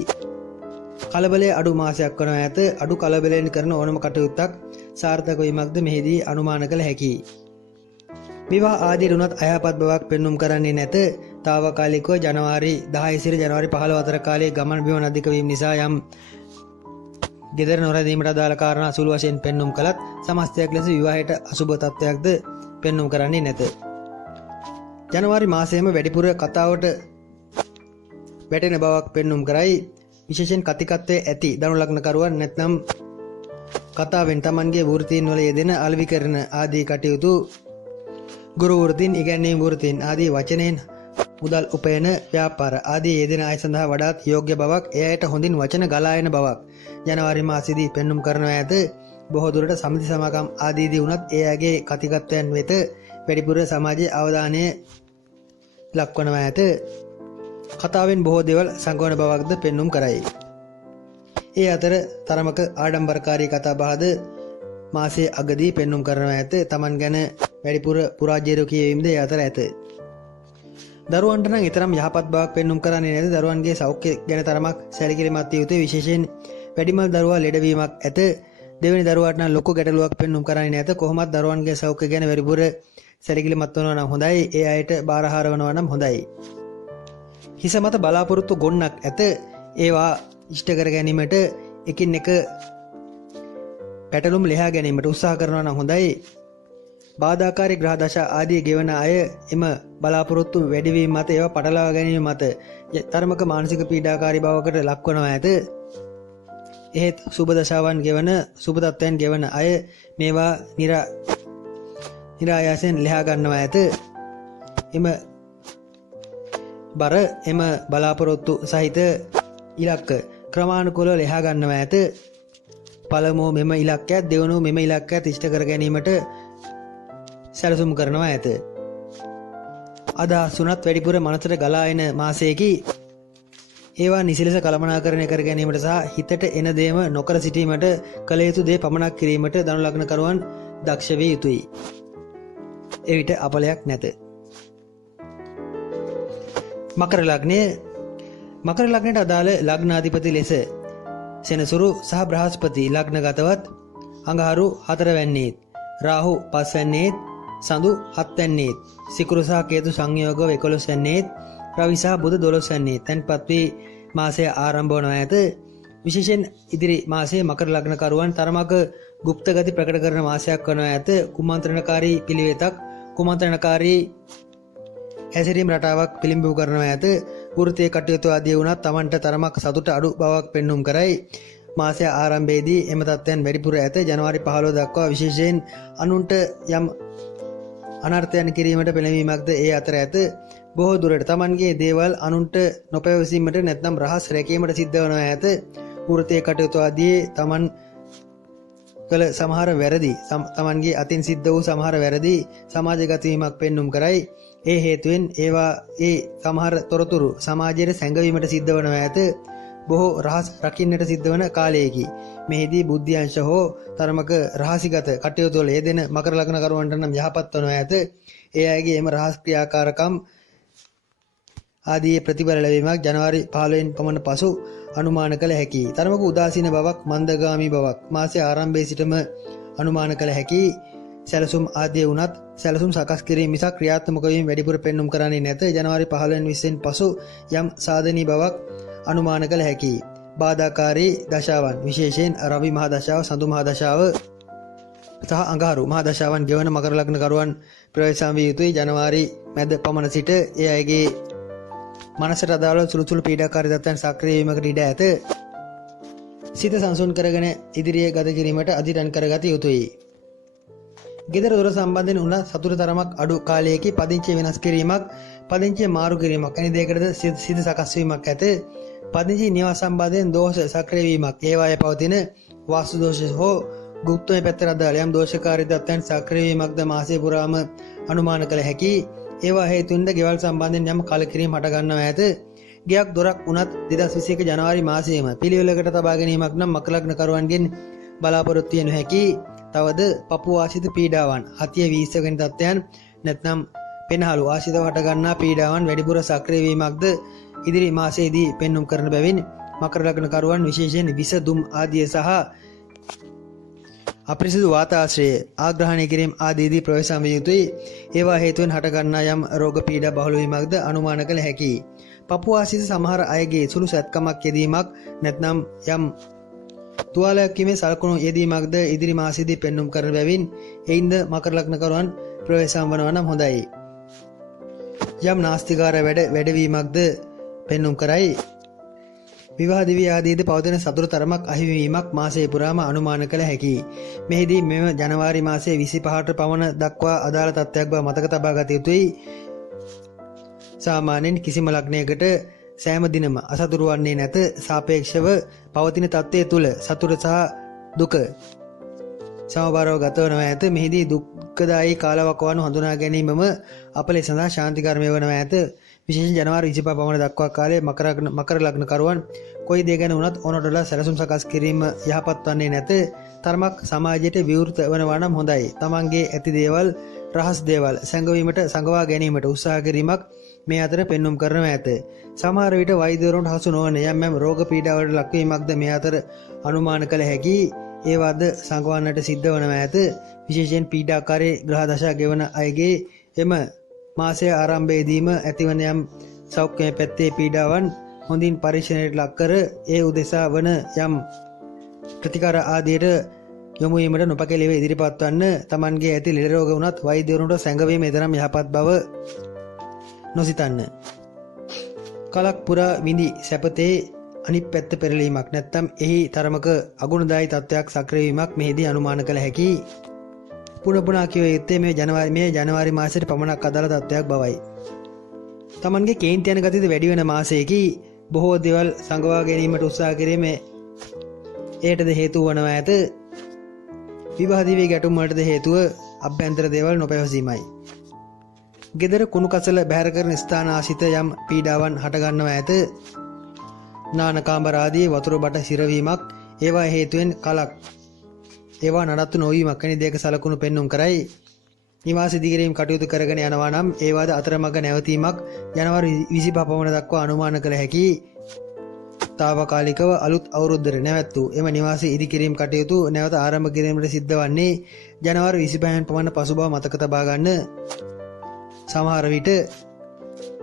කලබලයේ අඩු මාසයක් වනවා ඇත. අඩු කලබලයෙන් කරන ඕනම කටයුත්තක් සාර්ථක වීමක්ද මෙහිදී අනුමාන කළ හැකියි. විවාහ ආදී උනත් අයහපත් බවක් පෙන්눔 කරන්නේ නැත. తాවකාලිකව ජනවාරි 10 සිට ජනවාරි 15 අතර කාලයේ ගමන් බිමන් අධික වීම නිසා යම් ගෙදර නොරැඳීමට අදාළ කාරණා සුළු වශයෙන් පෙන්눔 කළත් සමස්තයක් ලෙස විවාහයට අසුබ තත්ත්වයක්ද පෙන්눔 කරන්නේ නැත. ජනවාරි මාසයේම වැඩිපුර කතාවට වැටෙන බවක් පෙන්눔 කරයි. විශේෂයෙන් කතිකත්වයේ ඇති ධනු ලග්න කරුවන් නැත්නම් කතාවෙන් තමන්ගේ වෘත්තීන් වල යෙදෙන අලෙවිකරන ආදී කටයුතු, ගුරු වෘත්තීන්, ඉගැන්වීම් වෘත්තීන් ආදී වචනෙන් මුදල් උපයන ව්‍යාපාර ආදී යෙදෙන අය සඳහා වඩාත් යෝග්‍ය බවක්, එයට හොඳින් වචන ගලා එන බවක් ජනවාරි මාසයේදී පෙන්눔 කරනවා ඇත. බොහෝ දුරට සමිති සමාගම් ආදීදී වුණත් ඒ අයගේ කතිකත්වයන් වෙත වැඩිපුර සමාජයේ අවධානය ලක්වනවා ඇත. කතාවෙන් බොහෝ දේවල් සංගවන බවක්ද පෙන්눔 කරයි. ඒ අතර තරමක ආඩම්බරකාරී කතා බහද මාසයේ අගදී පෙන්눔 කරනවා ඇත. තමන් ගැන වැඩිපුර පුරාජේරු කියවීමද ඒ අතර ඇත. දරුවන්ට නම් ඊතරම් යහපත් බවක් පෙන්눔 කරන්නේ නැත. දරුවන්ගේ සෞඛ්‍ය ගැන තරමක් සැලකිලිමත් විය යුතුයි. විශේෂයෙන් වැඩිමල් දරුවා ලෙඩවීමක් ඇත. දෙවෙනි දරුවාට නම් ලොකු ගැටලුවක් පෙන්눔 කරන්නේ නැත. කොහොමත් දරුවන්ගේ සෞඛ්‍ය ගැන වැඩිපුර සැලකිලිමත් වෙනවා නම් හොඳයි. ඒ අයට බාරහාර වෙනවා නම් හොඳයි. හිස මත බලාපොරොත්තු ගොන්නක් ඇත. ඒවා ඉෂ්ට කර ගැනීමට එකින් එක පැටලුම් ලියා ගැනීමට උත්සාහ කරනවා නම් හොඳයි. බාධාකාරී ග්‍රහ දශා ආදී ගෙවන අය එම බලාපොරොත්තු වැඩිවීම මත ඒවා පටලවා ගැනීම මත තරමක මානසික පීඩාකාරී බවකට ලක්වනවා ඇත. එහෙත් සුබ දශාවන් ගෙවන සුබ තත්ත්වයන් ගෙවන අය මේවා නිරායාසයෙන් ලියා ගන්නවා ඇත. එම බර එම බලාපොරොත්තු සහිත ඉලක්ක ක්‍රමානුකූලව ලියා ගන්නවා ඇත. පළමුව මෙම ඉලක්කයත්, දෙවනුව මෙම ඉලක්කයත් ඉෂ්ට කර ගැනීමට සැලසුම් කරනවා ඇත. අදහස් උනත් වැඩිපුර මනසට ගලා එන මාසයකි. ඒවා නිසිලෙස කළමනාකරණය කර ගැනීමට සහ හිතට එන දේම නොකර සිටීමට කළ යුතු දේ පමණක් කිරීමට ධනු ලග්න කරුවන් දක්ෂ විය යුතුයි. එවිට අපලයක් නැත. මකර ලග්නය. මකර ලග්නයට අදාළ ලග්නාධිපති ලෙස සෙනසුරු සහ බ්‍රහස්පති ලග්නගතවත්, අඟහරු 4 වැන්නේත්, රාහු 5 වැන්නේත්, සඳු 7 වැන්නේත්, සිකුරු සහ කේතු සංයෝගව 11 වැන්නේත්, රවි සහ බුධ 12 වැන්නේත් තැන්පත් වී මාසය ආරම්භ වනවා ඇත. විශේෂයෙන් ඉදිරි මාසයේ මකර ලග්න කරුවන් තරමක গুপ্ত ගති ප්‍රකට කරන මාසයක් වනවා ඇත. කුමන්ත්‍රණකාරී පිළිවෙතක්, කුමන්ත්‍රණකාරී හැසිරීම් රටාවක් පිළිඹු කරනවා ඇත. වෘත්තීය කටයුතු ආදී වුණත් Tamanට තරමක් සතුට අඩු බවක් පෙන්눔 කරයි. මාසය ආරම්භයේදී එම තත්ත්වයන් වැඩිපුර ඇත. ජනවාරි 15 දක්වා විශේෂයෙන් අනුන්ට යම් අනර්ථයන් කිරීමට පෙළඹීමක්ද ඒ අතර ඇත. බොහෝ දුරට Tamanගේ දේවල් අනුන්ට නොපැවසීමට නැත්නම් රහස් රැකීමට සිද්ධ වනවා ඇත. වෘත්තීය කටයුතු ආදී Taman කළ සමහර වැරදි, Tamanගේ අතින් සිද්ධ වූ සමහර වැරදි සමාජගත වීමක් පෙන්눔 කරයි. ඒ හේතුවෙන් ඒවා ඒ සමහර තොරතුරු සමාජයට සැඟවීමට සිද්ධ වනවා ඇත. බොහෝ රහස් රකින්නට සිද්ධ වන කාලයකි. මෙහිදී බුද්ධි අංශ හෝ තරමක රහසිගත කටයුතු වල යෙදෙන මකර ලග්න කරුවන්ට නම් යහපත් වනවා ඇත. ඒ අයගේ එම රහස් ක්‍රියාකාරකම් ආදී ප්‍රතිඵල ලැබීමක් ජනවාරි 15 පමණ පසු අනුමාන කළ හැකියි. තරමක උදාසීන බවක්, මන්දගාමී බවක් මාසයේ ආරම්භයේ සිටම අනුමාන කළ හැකියි. සැලසුම් ආදී වුණත් සැලසුම් සකස් කිරීම මිසක් ක්‍රියාත්මක වීම වැඩිපුර පෙන්눔 කරන්නේ නැත. ජනවාරි 15 20 පසු යම් සාධනීය බවක් අනුමාන කළ හැකියි. බාධාකාරී දශාවන් විශේෂයෙන් රවි මහ දශාව, සඳු මහ දශාව සහ අඟහරු මහ දශාවන් ගෙවන මකර ලග්න කරුවන් ප්‍රවේශම් විය යුතුයි. ජනවාරි මැද පමණ සිට ඒ අයගේ මනසට අදාළ සුළුසුළු පීඩාකාරී තත්ත්වයන් සක්‍රිය වීමකට ඉඩ ඇත. සිත සංසුන් කරගෙන ඉදිරියේ ගත කිරීමට අධිරන් කරගත යුතුයි. ගෙදර දොර සම්බන්ධයෙන් උන සතුට තරමක් අඩු කාලයකින් පදිංචිය වෙනස් කිරීමක්, පදිංචිය මාරු කිරීමක් වැනි දෙයකටද සිත සකස් වීමක් ඇත. පදිංචි නිවාස සම්බන්ධයෙන් දෝෂ සක්‍රිය වීමක්, ඒවායේ පවතින වාස්තු දෝෂ හෝ ගුප්තමය පැත්තට අදාළ යම් දෝෂකාරී තත්ත්වයන් සක්‍රිය වීමක්ද මාසය පුරාම අනුමාන කළ හැකි. ඒවා හේතුන්ද ගෙවල් සම්බන්ධයෙන් යම් කලකිරීම හට ගන්නවා ඇත. ගෙයක් දොරක් උනත් 2021 ජනවාරි මාසයේම පිළිවෙලකට තබා ගැනීමක් නම් මකර ලග්න කරුවන්ගෙන් බලාපොරොත්තු වෙනු හැකි. තවද පපුව ආශ්‍රිත පීඩාවන්, හතිය වීස වැනි තත්ත්වයන් නැත්නම් පෙනහළු ආශ්‍රිතව හට ගන්නා පීඩාවන් වැඩිපුර සක්‍රිය වීමක්ද ඉදිරි මාසයේදී පෙන්눔 කරන බැවින් මකර ලග්න කරුවන් විශේෂයෙන් විස දුම් ආදිය සහ අපරිසිදු වාතාශ්‍රය ආග්‍රහණය කිරීම ආදීදී ප්‍රවේශම් විය යුතුයි. ඒවා හේතුවෙන් හටගන්නා යම් රෝග පීඩා බහුල වීමක්ද අනුමාන කළ හැකියි. පපුව ආශ්‍රිත සමහර අයගේ සුළු සැත්කමක් යෙදීමක් නැත්නම් යම් තුවාලයක් වීමේ සලකුණු යෙදීමක්ද ඉදිරි මාසයේදී පෙන්눔 කරන බැවින් එයින්ද මකර ලග්න කරුවන් ප්‍රවේශම් වනවා නම් හොඳයි. යම් නාස්තිකාර වැඩවීමක්ද පෙන්눔 කරයි. විවාහ දිවි ආදීද පවතින සතුට තරමක් අහිමිවීමක් මාසය පුරාම අනුමාන කළ හැකියි. මෙහිදී මෙම ජනවාරි මාසයේ 25ට පමණ දක්වා අදාළ තත්ත්වයක් බව මතක තබා ගත යුතුයි. සාමාන්‍යයෙන් කිසිම ලග්නයකට සෑම දිනම අසතුරු වන්නේ නැත. සාපේක්ෂව පවතින තත්ත්වය තුළ සතුට සහ දුක සමබරව ගතවනවා ඇත. මෙහිදී දුක්ඛදායී කාලවකවානු හඳුනා ගැනීමම අප ලෙස සඳහා ශාන්ති කර්මය වනවා ඇත. විශේෂයෙන් ජනවාරි 25 පමණ දක්වා කාලයේ මකර ලග්න කරුවන් කොයි දේ ගැන වුණත් ඕනට වඩා සැලසුම් සකස් කිරීම යහපත් වන්නේ නැත. තරමක් සමාජයට විවෘත වනවා නම් හොඳයි. තමන්ගේ ඇති දේවල්, රහස් දේවල් සංගවා ගැනීමට උත්සාහ කිරීමක් මේ අතර පෙන්눔 කරනවා ඇත. සමහර විට වෛද්‍යවරුන්ට හසු නොවන යම් රෝග පීඩාවලට ලක්වීමක්ද මේ අතර අනුමාන කළ හැකි. ඒවාද සංගවන්නට සිද්ධ වනවා ඇත. විශේෂයෙන් පීඩාකාරී ග්‍රහ දශා ගෙවන අයගේ එම මාසයේ ආරම්භයේදීම ඇතිවන යම් සෞඛ්‍ය පැත්තේ පීඩාවන් හොඳින් පරීක්ෂණයට ලක් කර ඒ උදෙසා වන යම් ප්‍රතිකාර ආදියට යොමු වීමට නොපකැලෙව ඉදිරිපත් වන්න. තමන්ගේ ඇති ලෙඩ රෝග වුණත් වෛද්‍යවරුන්ට සැඟවීම තරම් යහපත් බව නොසිතන්න. කලක් පුරා විඳි සැපතේ අනිත් පැත්ත පෙරලීමක් නැත්නම් එහි තරමක අගුණදායී තත්ත්වයක් සක්‍රිය වීමක් මෙහිදී අනුමාන කළ හැකියි. පුනපුනා කිව යුත්තේ මේ ජනවාරි මාසයට පමණක් අදාළ තත්ත්වයක් බවයි. තමන්ගේ කේන්ති යන ගතියද වැඩි වෙන මාසයකි. බොහෝ දේවල් සංගවා ගැනීමට උත්සාහ කිරීම එයටද හේතු වනවා ඇත. විවාහ දිවි ගැටුම් වලටද හේතුව අභ්‍යන්තර දේවල් නොපැවසීමයි. ගෙදර කුණු කසල බැහැර කරන ස්ථාන ආශ්‍රිත යම් පීඩාවන් හට ගන්නවා ඇත. නාන කාමර ආදී වතුර බට සිරවීමක් ඒවා හේතුවෙන් කලක් ඒවා නඩත්තු නොවීමක් වැනි දෙයක සලකුණු පෙන්눔 කරයි. නිවාස ඉදිකිරීම කටයුතු කරගෙන යනවා නම් ඒවාද අතරමඟ නැවතීමක් ජනවාරි 25 පමණ දක්වා අනුමාන කළ හැකියි. తాවකාලිකව අලුත් අවුරුද්දට නැවැත්වූ එම නිවාස ඉදිකිරීම කටයුතු නැවත ආරම්භ කිරීමට සිද්ධ වන්නේ ජනවාරි 25 පමණ පසු බව මතක තබා ගන්න. සමහර විට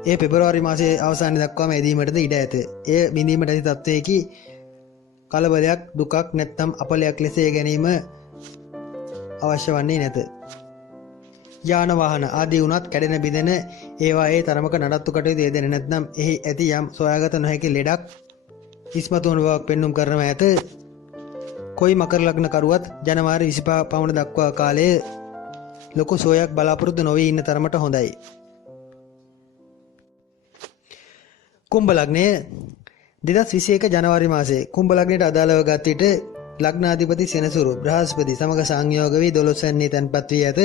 ඒ පෙබරවාරි මාසයේ අවසානයේ දක්වාම ඇදීමටද ඉඩ ඇත. එය බිඳීමට ඇති තත්ත්වයකි. කලබලයක්, දුකක් නැත්නම් අපලයක් ලෙස ගැනීම අවශ්‍ය වන්නේ නැත. යාන වාහන ආදී වුණත් කැඩෙන බිඳෙන ඒවා ඒ තරමක නඩත්තු කටයුතු යෙදෙන නැත්නම් එහි ඇති යම් සොයාගත නොහැකි ලෙඩක් ඉස්මතු වන බවක් පෙන්눔 කරනවා ඇත. කොයි මකර ලග්න කරුවත් ජනවාරි 25 පමණ දක්වා කාලයේ ලොකු සෝයක් බලාපොරොත්තු නොවී ඉන්න තරමට හොඳයි. කුම්භ ලග්නය 2021 ජනවාරි මාසයේ කුම්භ ලග්නයට අදාළව ගත් විට ලග්නාධිපති සෙනසුරු බ්‍රහස්පති සමග සංයෝග වී 12 වෙනි තැන්පත් වී ඇත.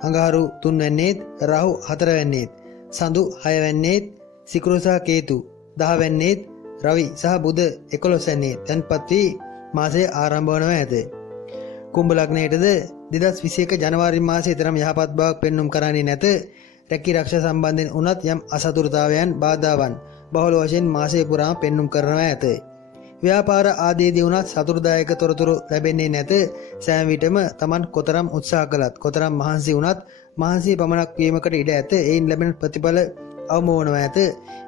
අඟහරු 3 වෙනිත්, රාහු 4 වෙනිත්, සඳු 6 වෙනිත්, සිකුරු සහ කේතු 10 වෙනිත්, රවි සහ බුධ 11 වෙනිත් තැන්පත් වී මාසය ආරම්භ වනවා ඇත. කුම්භ ලග්නයටද 2021 ජනවාරි මාසයේ තරම් යහපත් බවක් පෙන්눔 කරන්නේ නැත. රැකී ආරක්ෂා සම්බන්ධයෙන් උනත් යම් අසතුරුතාවයන්, බාධාවන් බහුල වශයෙන් මාසය පුරාම පෙන්눔 කරනවා ඇත. ව්‍යාපාර ආදීදී උනත් සතුරුදායක තොරතුරු ලැබෙන්නේ නැත. සෑම විටම Taman කොතරම් උත්සාහ කළත්, කොතරම් මහන්සි වුණත් මහන්සිය පමණක් වීමකට ඉඩ ඇත. එයින් ලැබෙන ප්‍රතිඵල අවම වනවා ඇත.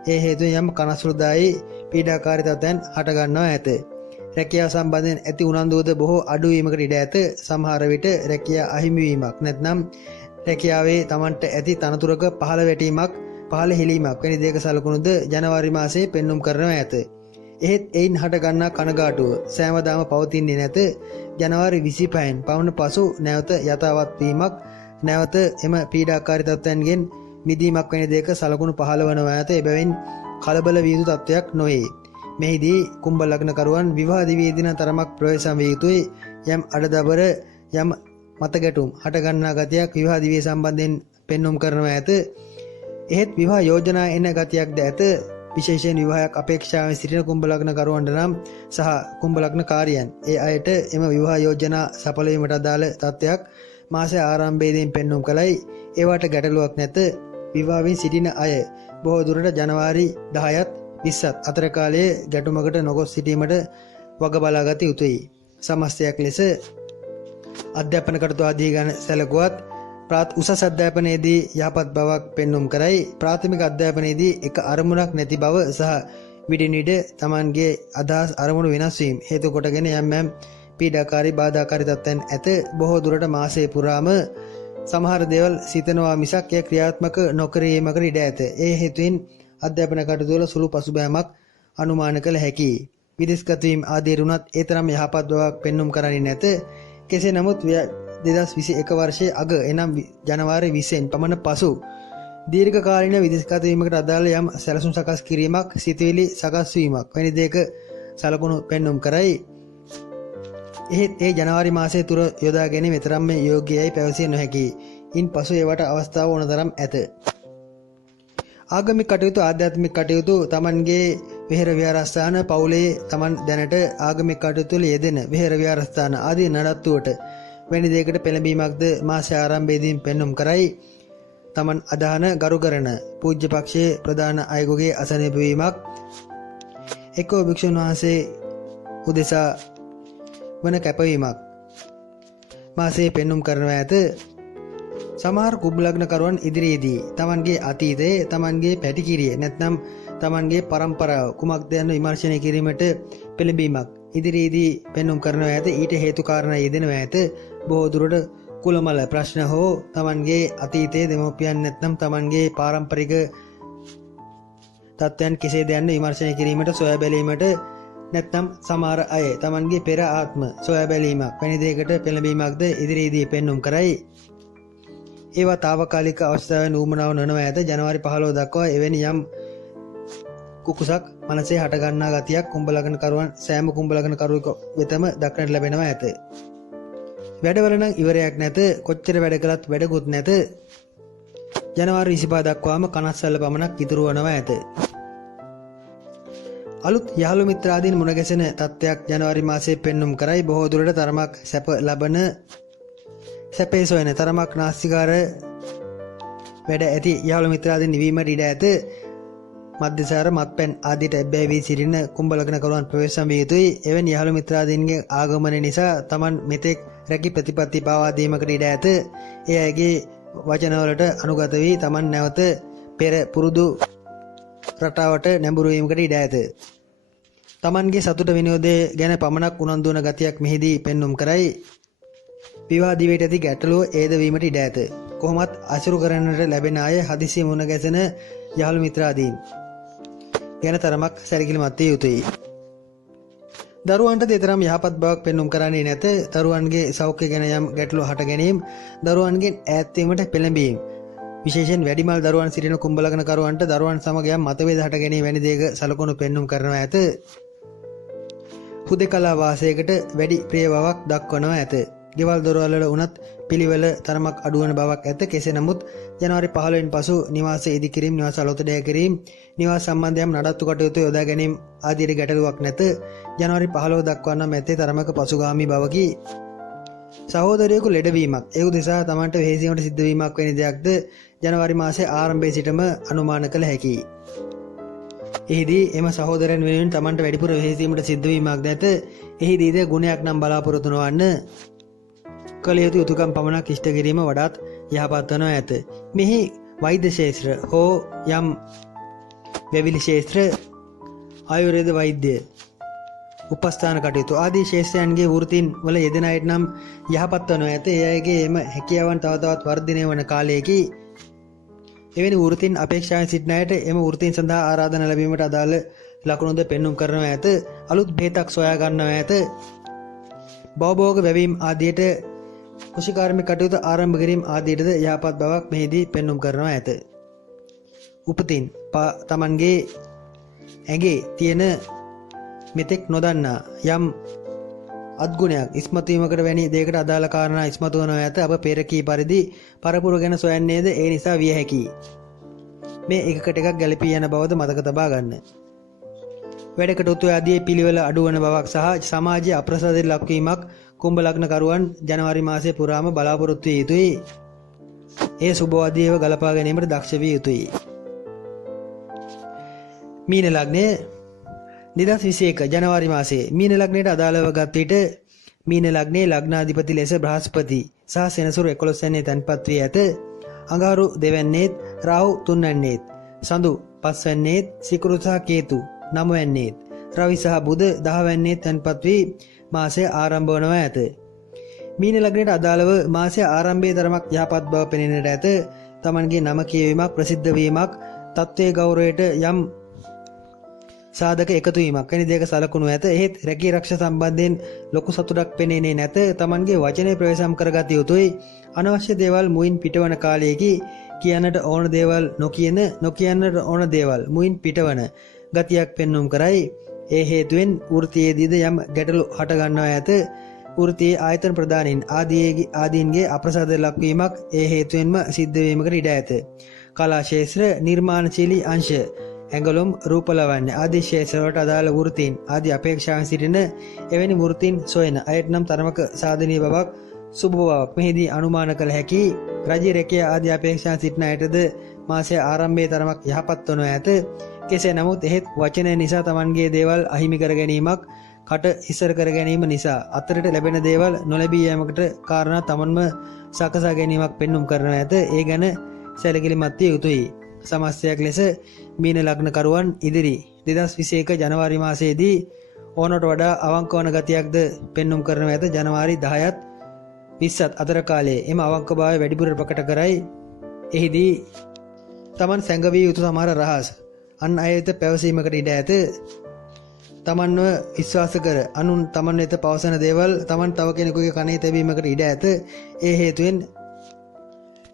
ඒ හේතුවෙන් යම් කනස්රුදායි පීඩාකාරී තත්ත්වයන් හට ගන්නවා ඇත. රැකියාව සම්බන්ධයෙන් ඇති උනන්දුවද බොහෝ අඩු වීමකට ඉඩ ඇත. සමහර විට රැකියාව අහිමි වීමක් නැත්නම් රැකියාවේ Tamanට ඇති තනතුරක පහළ වැටීමක් පහළ හෙලීමක් වැනි දෙයක සලකුණුද ජනවාරි මාසයේ පෙන්눔 කරනවා ඇත. එහෙත් එයින් හට ගන්නා කනගාටුව සෑමදාම පවතින්නේ නැත. ජනවාරි 25න් පමණ පසු නැවත යථාවත් වීමක් නැවත එම පීඩාකාරී තත්ත්වයන්ගෙන් මිදීමක් වැනි දෙයක සලකුණු පහළ වනවා ඇත. එබැවින් කලබල විය යුතු තත්ත්වයක් නොවේ. මෙහිදී කුම්භ ලග්නකරුවන් විවාහ දිවියේදීන තරමක් ප්‍රවේශම් විය යුතුයි. යම් අඩදබර යම් මතගැටුම් හට ගන්නා ගතියක් විවාහ දිවිය සම්බන්ධයෙන් පෙන්눔 කරනවා ඇත. එහෙත් විවාහ යෝජනා එන ගතියක්ද ඇත. විශේෂයෙන් විවාහයක් අපේක්ෂාවෙන් සිටින කුම්භ ලග්නකරුවන්ට නම් සහ කුම්භ ලග්නකාරියන් ඒ අයට එම විවාහ යෝජනා සඵල වීමට අදාළ තත්ත්වයක් මාසයේ ආරම්භයේදී පෙන්눔 කළයි. ඒවට ගැටලුවක් නැත. විවාහයෙන් සිටින අය බොහෝ දුරට ජනවාරි 10ත් 20ත් අතර කාලයේ ගැටුමකට නොගොස් සිටීමට වග බලාගත යුතුයි. සමස්තයක් ලෙස අධ්‍යාපන කටයුතු ආදී ගැන සැලකුවත් උසස් අධ්‍යාපනයේදී යහපත් බවක් පෙන්눔 කරයි. ප්‍රාථමික අධ්‍යාපනයේදී එක අරමුණක් නැති බව සහ විටින් විට Tamanගේ අදහස් අරමුණු වෙනස් වීම හේතු කොටගෙන යම් පීඩාකාරී බාධාකාරී තත්ත්වයන් ඇත. බොහෝ දුරට මාසයේ පුරාම සමහර දේවල් සිතනවා මිසක් එය ක්‍රියාත්මක නොකිරීමකට ඉඩ ඇත. ඒ හේතුවෙන් අධ්‍යාපන කටයුතු වල සුළු පසුබෑමක් අනුමාන කළ හැකියි. විදේශගත වීම ආදී රුණත් ඒ තරම් යහපත් බවක් පෙන්눔 කරන්නේ නැත. කෙසේ නමුත් 2021 වර්ෂයේ අග එනම් ජනවාරි 20න් පමණ පසු දීර්ඝ කාලීන විදේශගත වීමකට අදාළ යම් සැලසුම් සකස් කිරීමක් සිතුවිලි සකස් වීමක් වැනි දෙයක සලකුණු පෙන්눔 කරයි. එහෙත් ඒ ජනවාරි මාසයේ තුර යොදා ගැනීම තරම් යෝග්‍යයි පැවසිය නොහැකියි. ඉන් පසු ඒවට අවස්ථාව ඕන තරම් ඇත. ආගමික කටයුතු ආධ්‍යාත්මික කටයුතු Tamanගේ විහෙර විහාරස්ථාන පවුලේ Taman දැනට ආගමික කටයුතු වල යෙදෙන විහෙර විහාරස්ථාන ආදී නඩත්තුවට වැනි දෙයකට පෙළඹීමක්ද මාසයේ ආරම්භයේදී පෙන්눔 කරයි. Taman අදහන ගරු කරන පූජ්‍ය පක්ෂයේ ප්‍රධාන අයෙකුගේ අසනීප වීමක් එක්කෝ භික්ෂුන් වහන්සේ උදෙසා වන කැපවීමක් මාසයේ පෙන්눔 කරනවා ඇත. සමහර කුම්භ ලග්නකරුවන් ඉදිරියේදී Tamanගේ අතීතයේ Tamanගේ පැටිකිරිය නැත්නම් Tamanගේ පරම්පරාව කුමක්ද යන විමර්ශනය කිරීමට පෙළඹීමක් ඉදිරියේදී පෙන්눔 කරනවා ඇත. ඊට හේතු කාරණා යෙදෙනවා ඇත. බොහෝ දුරට කුලමල ප්‍රශ්න හෝ Tamanගේ අතීතයේ දෙමෝපියන් නැත්නම් Tamanගේ පාරම්පරික තත්ත්වයන් කෙසේද යන විමර්ශනය කිරීමට සොයා බැලීමට නැත්නම් සමහර අය Tamanගේ පෙර ආත්ම සොයා බැලීමක් වැනි දෙයකට පෙළඹීමක්ද ඉදිරියේදී පෙන්눔 කරයි. ඒවා తాවකාලික අවස්ථාවෙන් ඌමනාව නොවන ඇත. ජනවාරි 15 දක්වා එවැනි යම් කුකුසක් මනසේ හට ගන්නා ගතියක් කුම්භ ලග්නකරුවන් සෑම කුම්භ ලග්නකරුවෙකු වෙතම දක්නට ලැබෙනවා ඇත. වැඩවල නම් ඉවරයක් නැත. කොච්චර වැඩ කළත් වැඩකුත් නැත. ජනවාරි 25 දක්වාම කනස්සල්ල පමණක් ඉතුරු වනවා ඇත. අලුත් යහළු මිත්‍රාදීන් මුණ ගැසෙන තත්ත්වයක් ජනවාරි මාසයේ පෙන්눔 කරයි. බොහෝ දුරට තරමක් සැප ලබන සැපේ සොයන තරමක් නාස්තිකාර වැඩ ඇති යහළු මිත්‍රාදීන් නිවීමට ඉඩ ඇත. මද්යසාර මත්පැන් ආදියට ඇබ්බැහි වී සිටින කුම්භ ලග්නකරුවන් ප්‍රවේශම් විය යුතුයි. එවැනි යහළු මිත්‍රාදීන්ගේ ආගමනය නිසා Taman මෙතෙක් රැකී ප්‍රතිපත්ති පාවා දීමකට ඉඩ ඇත. ඒ අයගේ වචනවලට අනුගත වී Taman නැවත පෙර පුරුදු රටාවට නැඹුරු වීමකට ඉඩ ඇත. Tamanගේ සතුට විනෝදය ගැන පමණක් උනන්දු වන ගතියක් මෙහිදී පෙන්눔 කරයි. විවාහ දිවියට ඇති ගැටලුව ඒද වීමට ඉඩ ඇත. කොහොමත් අසුරු කරන්නට ලැබෙන අය හදිසිය මුණ ගැසෙන යහළු මිත්‍රාදීන් ගැන තරමක් සැලකිලිමත් විය යුතුයි. දරුවන්ට දෙතරම් යහපත් බවක් පෙන්눔 කරන්නේ නැත. දරුවන්ගේ සෞඛ්‍ය ගැන යම් ගැටලු හට ගැනීම, දරුවන්ගෙන් ඈත් වීමට පෙළඹීම, විශේෂයෙන් වැඩිමල් දරුවන් සිටින කුම්භ ලග්නකරුවන්ට දරුවන් සමග යම් මතභේද හට ගැනීම වැනි දේක සලකුණු පෙන්눔 කරනවා ඇත. හුදෙකලා වාසයකට වැඩි ප්‍රිය බවක් දක්වනවා ඇත. ගෙවල් දොරවල් වල උනත් පිළිවෙල තරමක් අඩුවන බවක් ඇත. කෙසේ නමුත් ජනවාරි 15න් පසු නිවාස ඉදිකිරීම, නිවාස අලුතඩය කිරීම, නිවාස සම්බන්ධයෙන් නඩත්තු කටයුතු යොදා ගැනීම ආදී ගැටලුවක් නැත. ජනවාරි 15 දක්වා නම් ඇත්තේ තරමක පසුගාමී බවකි. සහෝදරයෙකු ලෙඩවීමක්, ඒ උදෙසා Tamanට වෙහෙසීමට සිද්ධ වීමක් වැනි දෙයක්ද ජනවාරි මාසයේ ආරම්භයේ සිටම අනුමාන කළ හැකියි. එහිදී එම සහෝදරයන් වෙනුවෙන් Tamanට වැඩිපුර වෙහෙසීමට සිද්ධ වීමක් නැත. එහිදීද ගුණයක් නම් බලාපොරොත්තු නොවන්න කළ යුතු යුතුකම් පමණක් ඉෂ්ට කිරීම වඩාත් යහපත් වනවා ඇත. මෙහි වෛද්‍ය ශාස්ත්‍ර හෝ යම් වැවිලි ශාස්ත්‍ර, ආයුර්වේද වෛද්‍ය උපස්ථාන කටයුතු ආදී ශේෂ්ත්‍රයන්ගේ වෘත්තීන් වල යෙදෙන අයට නම් යහපත් වනු ඇත. ඒ අයගේ එම හැකියාවන් තව තවත් වර්ධනය වන කාලයකි. එවැනි වෘත්තීන් අපේක්ෂාවෙන් සිටින අයට එම වෘත්තීන් සඳහා ආරාධනා ලැබීමට අදාළ ලකුණුද පෙන්눔 කරනවා ඇත. අලුත් බෙහෙතක් සොයා ගන්නවා ඇත. භවභෝග වැවීම ආදියට කෘෂිකාර්මික කටයුතු ආරම්භ කිරීම ආදියටද යහපත් බවක් මෙහිදී පෙන්눔 කරනවා ඇත. උපතින් තමන්ගේ ඇගේ තියෙන මෙතෙක් නොදන්නා යම් අත්ගුණයක් ඉස්මතු වීමකට වැනි දෙයකට අදාළ කාරණා ඉස්මතු වනවා ඇත. අප පෙර කී පරිදි පරපුර ගැන සොයන්නේද ඒ නිසා විය හැකියි. මේ එකකට එකක් ගැලපී යන බවද මතක තබා ගන්න. වැඩකටයුතු ආදී පිළිවෙල අඩුවන බවක් සහ සමාජයේ අප්‍රසාදයට ලක්වීමක් කුම්භ ලග්නකරුවන් ජනවාරි මාසයේ පුරාම බලාපොරොත්තු විය යුතුයි. ඒ සුබවාදීව ගලපා ගැනීමට දක්ෂ විය යුතුයි. මීන ලග්නය 2021 ජනවාරි මාසයේ මීන ලග්නයට අදාළව ගත් විට මීන ලග්නයේ ලග්නාධිපති ලෙස බ්‍රහස්පති සහ සෙනසුරු 11 වැන්නේ තැන්පත් වී ඇත. අඟහරු 2 වැන්නේත් රාහු 3 වැන්නේත් සඳු 5 වැන්නේත් සිකුරු සහ කේතු 9 වැන්නේත් රවි සහ බුධ 10 වැන්නේත් තැන්පත් වී මාසය ආරම්භ වනවා ඇත. මීන ලග්නයට අදාළව මාසය ආරම්භයේ තරමක් යහපත් බව පෙනෙන්නට ඇත. තමන්ගේ නම කියවීමක් ප්‍රසිද්ධ වීමක් තත්ත්වයේ ගෞරවයට යම් සාධක එකතු වීමක් වැනි දෙයක සලකුණු ඇත. එහෙත් රැකී රක්ෂා සම්බන්ධයෙන් ලොකු සතුටක් පෙනෙන්නේ නැත. තමන්ගේ වචනේ ප්‍රවේශම් කරගත යුතුයි. අනවශ්‍ය දේවල් මුයින් පිටවන කාලයේකි කියන්නට ඕන දේවල් නොකියන්නට ඕන දේවල් මුයින් පිටවන ගතියක් පෙන්눔 කරයි. ඒ හේතුවෙන් වෘත්තියේදීද යම් ගැටලු හට ගන්නවා ඇත. වෘත්තියේ ආයතන ප්‍රදානින් ආදීන්ගේ අප්‍රසාද ලක්වීමක් ඒ හේතුවෙන්ම සිද්ධ වීමකට ඉඩ ඇත. කලා ශාස්ත්‍ර නිර්මාණශීලී අංශ ඇඟලුම් රූපලවන්‍ය ආදී ශාස්ත්‍රවලට අදාළ වෘත්තීන් ආදී අපේක්ෂාවෙන් සිටින එවැනි වෘත්තීන් සොයන අයට නම් තරමක සාධනීය බවක් සුබ බවක් මෙහිදී අනුමාන කළ හැකි. රජ රැකියා ආදී අපේක්ෂාවෙන් සිටින අයටද මාසයේ ආරම්භයේ තරමක් යහපත් වනු ඇත. කෙසේ නමුත් එහෙත් වචනය නිසා තමන්ගේ දේවල් අහිමි කර ගැනීමක් කට ඉස්සර කර ගැනීම නිසා අතරට ලැබෙන දේවල් නොලැබී යෑමකට කාරණා තමන්ම සකසා ගැනීමක් පෙන්눔 කරනවා ඇත. ඒ ගැන සැලකිලිමත් විය යුතුයි. සමස්තයක් ලෙස මීන ලග්නකරුවන් ඉදිරි 2021 ජනවාරි මාසයේදී ඕනට වඩා අවංක වන ගතියක්ද පෙන්눔 කරනවා ඇත. ජනවාරි 10ත් 20ත් අතර කාලයේ එම අවංකභාවය වැඩිපුර ප්‍රකට කරයි. එහිදී තමන් සැඟවිය යුතු සමහර රහස් අන් අය වෙත පැවසීමකට ඉඩ ඇත. තමන්ව විශ්වාස කර අනුන් තමන් වෙත පවසන දේවල් තමන් තව කෙනෙකුගේ කනේ තැබීමකට ඉඩ ඇත. ඒ හේතුවෙන්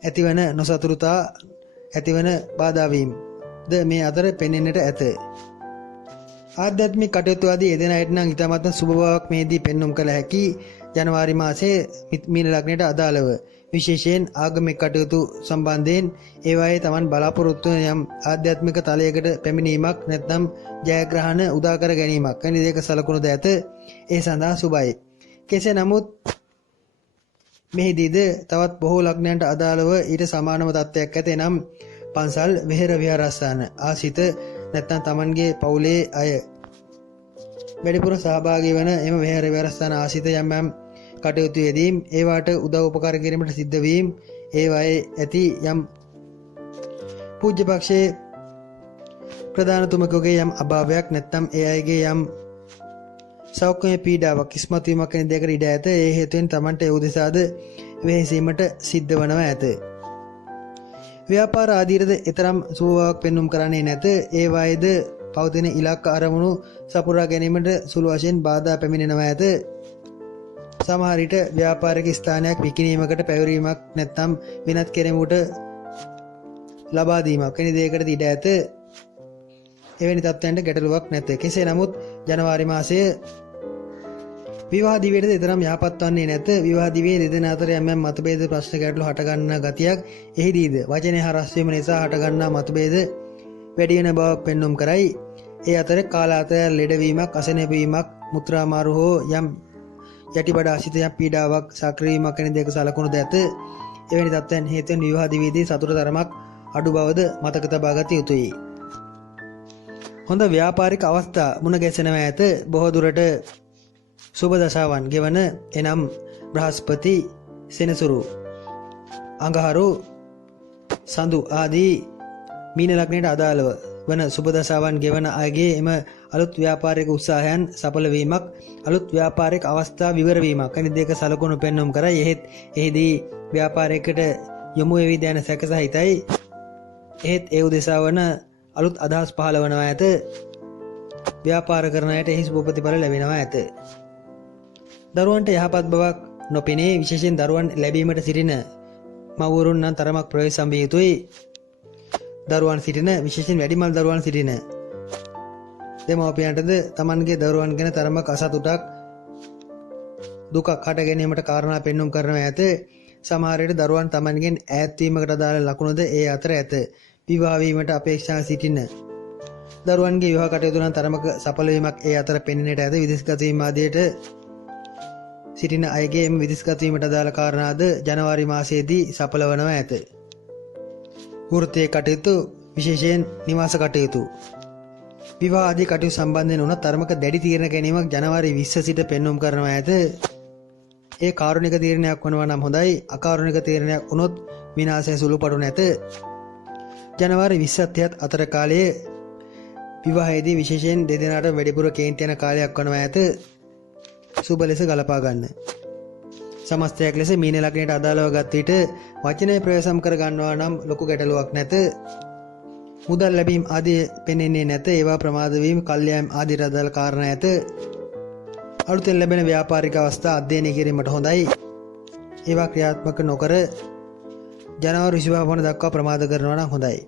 ඇතිවන නොසතුරුතා ඇතිවන බාධාවීම් ද මේ අතර පෙනෙන්නට ඇත. ආධ්‍යාත්මික කටයුතු ආදී යෙදෙන අයට නම් ඉතාමත් සුබ බවක් මේදී පෙන්눔 කළ හැකි. ජනවාරි මාසයේ මීන ලග්නයට අදාළව විශේෂයෙන් ආගමික කටයුතු සම්බන්ධයෙන් ඒවායේ තමන් බලාපොරොත්තු වන යම් ආධ්‍යාත්මික තලයකට පැමිණීමක් නැත්නම් ජයග්‍රහණ උදා කර ගැනීමක් වැනි දෙයක සලකුණුද ඇත. ඒ සඳහා සුබයි. කෙසේ නමුත් මෙහිදීද තවත් බොහෝ ලග්නයන්ට අදාළව ඊට සමානම තත්ත්වයක් ඇත. එනම් පන්සල් වෙහෙර විහාරස්ථාන ආශ්‍රිත නැත්නම් තමන්ගේ පවුලේ අය වැඩිපුර සහභාගී වන එම වෙහෙර විහාරස්ථාන ආශ්‍රිත යම් කටයුතු යෙදීම් ඒවාට උදව් උපකාර කිරීමට සිද්ධ වීම ඒවායේ ඇති යම් පූජ්‍ය පක්ෂයේ ප්‍රධානතුමෙකුගේ යම් අභාවයක් නැත්නම් ඒ අයගේ යම් සෞඛ්‍ය පීඩාවක් ඉස්මතු වීමක් වැනි දෙයකට ඉඩ ඇත. ඒ හේතුවෙන් තමන්ට ඒ උදෙසාද වෙහෙසීමට සිද්ධ වනවා ඇත. ව්‍යාපාර ආදීරද එතරම් සුවවක් පෙන්눔 කරන්නේ නැත. ඒ වායේද පවතින ඉලක්ක අරමුණු සපුරා ගැනීමට සුළු වශයෙන් බාධා පැමිණෙනවා ඇත. සමහර විට ව්‍යාපාරික ස්ථානයක් විකිණීමකට පැවරීමක් නැත්නම් වෙනත් කෙනෙකුට ලබා දීමක් වැනි දෙයකට ඉඩ ඇත. එවැනි තත්ත්වයන්ට ගැටලුවක් නැත. කෙසේ නමුත් ජනවාරි මාසයේ විවාහ දිවියේද තරම් යහපත් වන්නේ නැත. විවාහ දිවියේ දෙදෙනා අතර යම් මතභේද ප්‍රශ්න ගැටලු හට ගන්නා ගතියක් එහිදීද වචනේ හරස් වීම නිසා හට ගන්නා මතභේද වැඩි වෙන බවක් පෙන්눔 කරයි. ඒ අතර කාලාතර ලෙඩවීමක්, අසනීප වීමක්, මුත්‍රා මාරු හෝ යම් යටිබඩ ආශ්‍රිත පීඩාවක් සක්‍රිය වීමක් වැනි දෙයක සලකුණුද ඇත. එවැනි තත්ත්වයන් හේතුවෙන් විවාහ දිවියේදී සතුට තරමක් අඩු බවද මතක තබා ගත යුතුයි. හොඳ ව්‍යාපාරික අවස්ථා මුණ ගැසෙනවා ඇත. බොහෝ දුරට සුබ දශාවන් ගෙවන එනම් බ්‍රහස්පති, සෙනසුරු, අඟහරු, සඳු ආදී මීන ලග්නයට අදාළව වන සුබ දශාවන් ගෙවන අයගේ එම අලුත් ව්‍යාපාරික උත්සාහයන් සඵල වීමක්, අලුත් ව්‍යාපාරික අවස්ථා විවර වීමක් වැනි දෙක සලකුණු පෙන්වුම් කරයි. එහෙත් එහිදී ව්‍යාපාරයකට යොමු වෙවි දැන සැක සහිතයි. එහෙත් ඒ උදෙසා වන අලුත් අදහස් පහළ වනවා ඇත. ව්‍යාපාර කරන අයට එහි සුබ ප්‍රතිඵල ලැබෙනවා ඇත. දරුවන්ට යහපත් බවක් නොපෙනේ. විශේෂයෙන් දරුවන් ලැබීමට සිටින මව්වරුන් නම් තරමක් ප්‍රවේශම් විය යුතුයි. දරුවන් සිටින විශේෂයෙන් වැඩිමල් දරුවන් සිටින දෙමව්පියන්ටද තමන්ගේ දරුවන් ගැන තරමක් අසතුටක් දුකක් හට ගැනීමට කාරණා පෙන්නුම් කරනවා ඇත. සමහර විට දරුවන් තමන්ගෙන් ඈත් වීමකට අදාළ ලකුණුද ඒ අතර ඇත. විවාහ වීමට අපේක්ෂා සිටින දරුවන්ගේ විවාහ කටයුතු නම් තරමක සඵල වීමක් ඒ අතර පෙනෙන්නට ඇත. විදේශගත වීම ආදියට සිටින අයගේ එම විදේශගත වීමට අදාළ කාරණාද ජනවාරි මාසයේදී සඵල වනවා ඇත. වෘත්තීය කටයුතු විශේෂයෙන් නිවාස කටයුතු විවාහ ආදී කටයුතු සම්බන්ධයෙන් උනත් තරමක දැඩි තීරණ ගැනීමක් ජනවාරි 20 සිට පෙන්වුම් කරනවා ඇත. ඒ කාරුණික තීරණයක් වනවා නම් හොඳයි. අකාරුණික තීරණයක් වුණොත් විනාශය සුළුපටු නැත. ජනවාරි 20 අතර කාලයේ විවාහයේදී විශේෂයෙන් දෙදෙනාට වැඩිපුර කේන්ති යන කාලයක් වනවා ඇත. සුබ ලෙස ගලපා ගන්න. සමස්තයක් ලෙස මීන ලග්නයට අදාළව ගත් විට වචනය ප්‍රවේශම් කර ගන්නවා නම් ලොකු ගැටලුවක් නැත. මුදල් ලැබීම් ආදී පෙනෙන්නේ නැත. ඒවා ප්‍රමාද වීම, කල්යම් ආදී අදාළ කාරණා ඇත. අලුතෙන් ලැබෙන ව්‍යාපාරික අවස්ථා අධ්‍යයනය කිරීමට හොඳයි. ඒවා ක්‍රියාත්මක නොකර ජනවාරි 25 වන දක්වා ප්‍රමාද කරනවා නම් හොඳයි.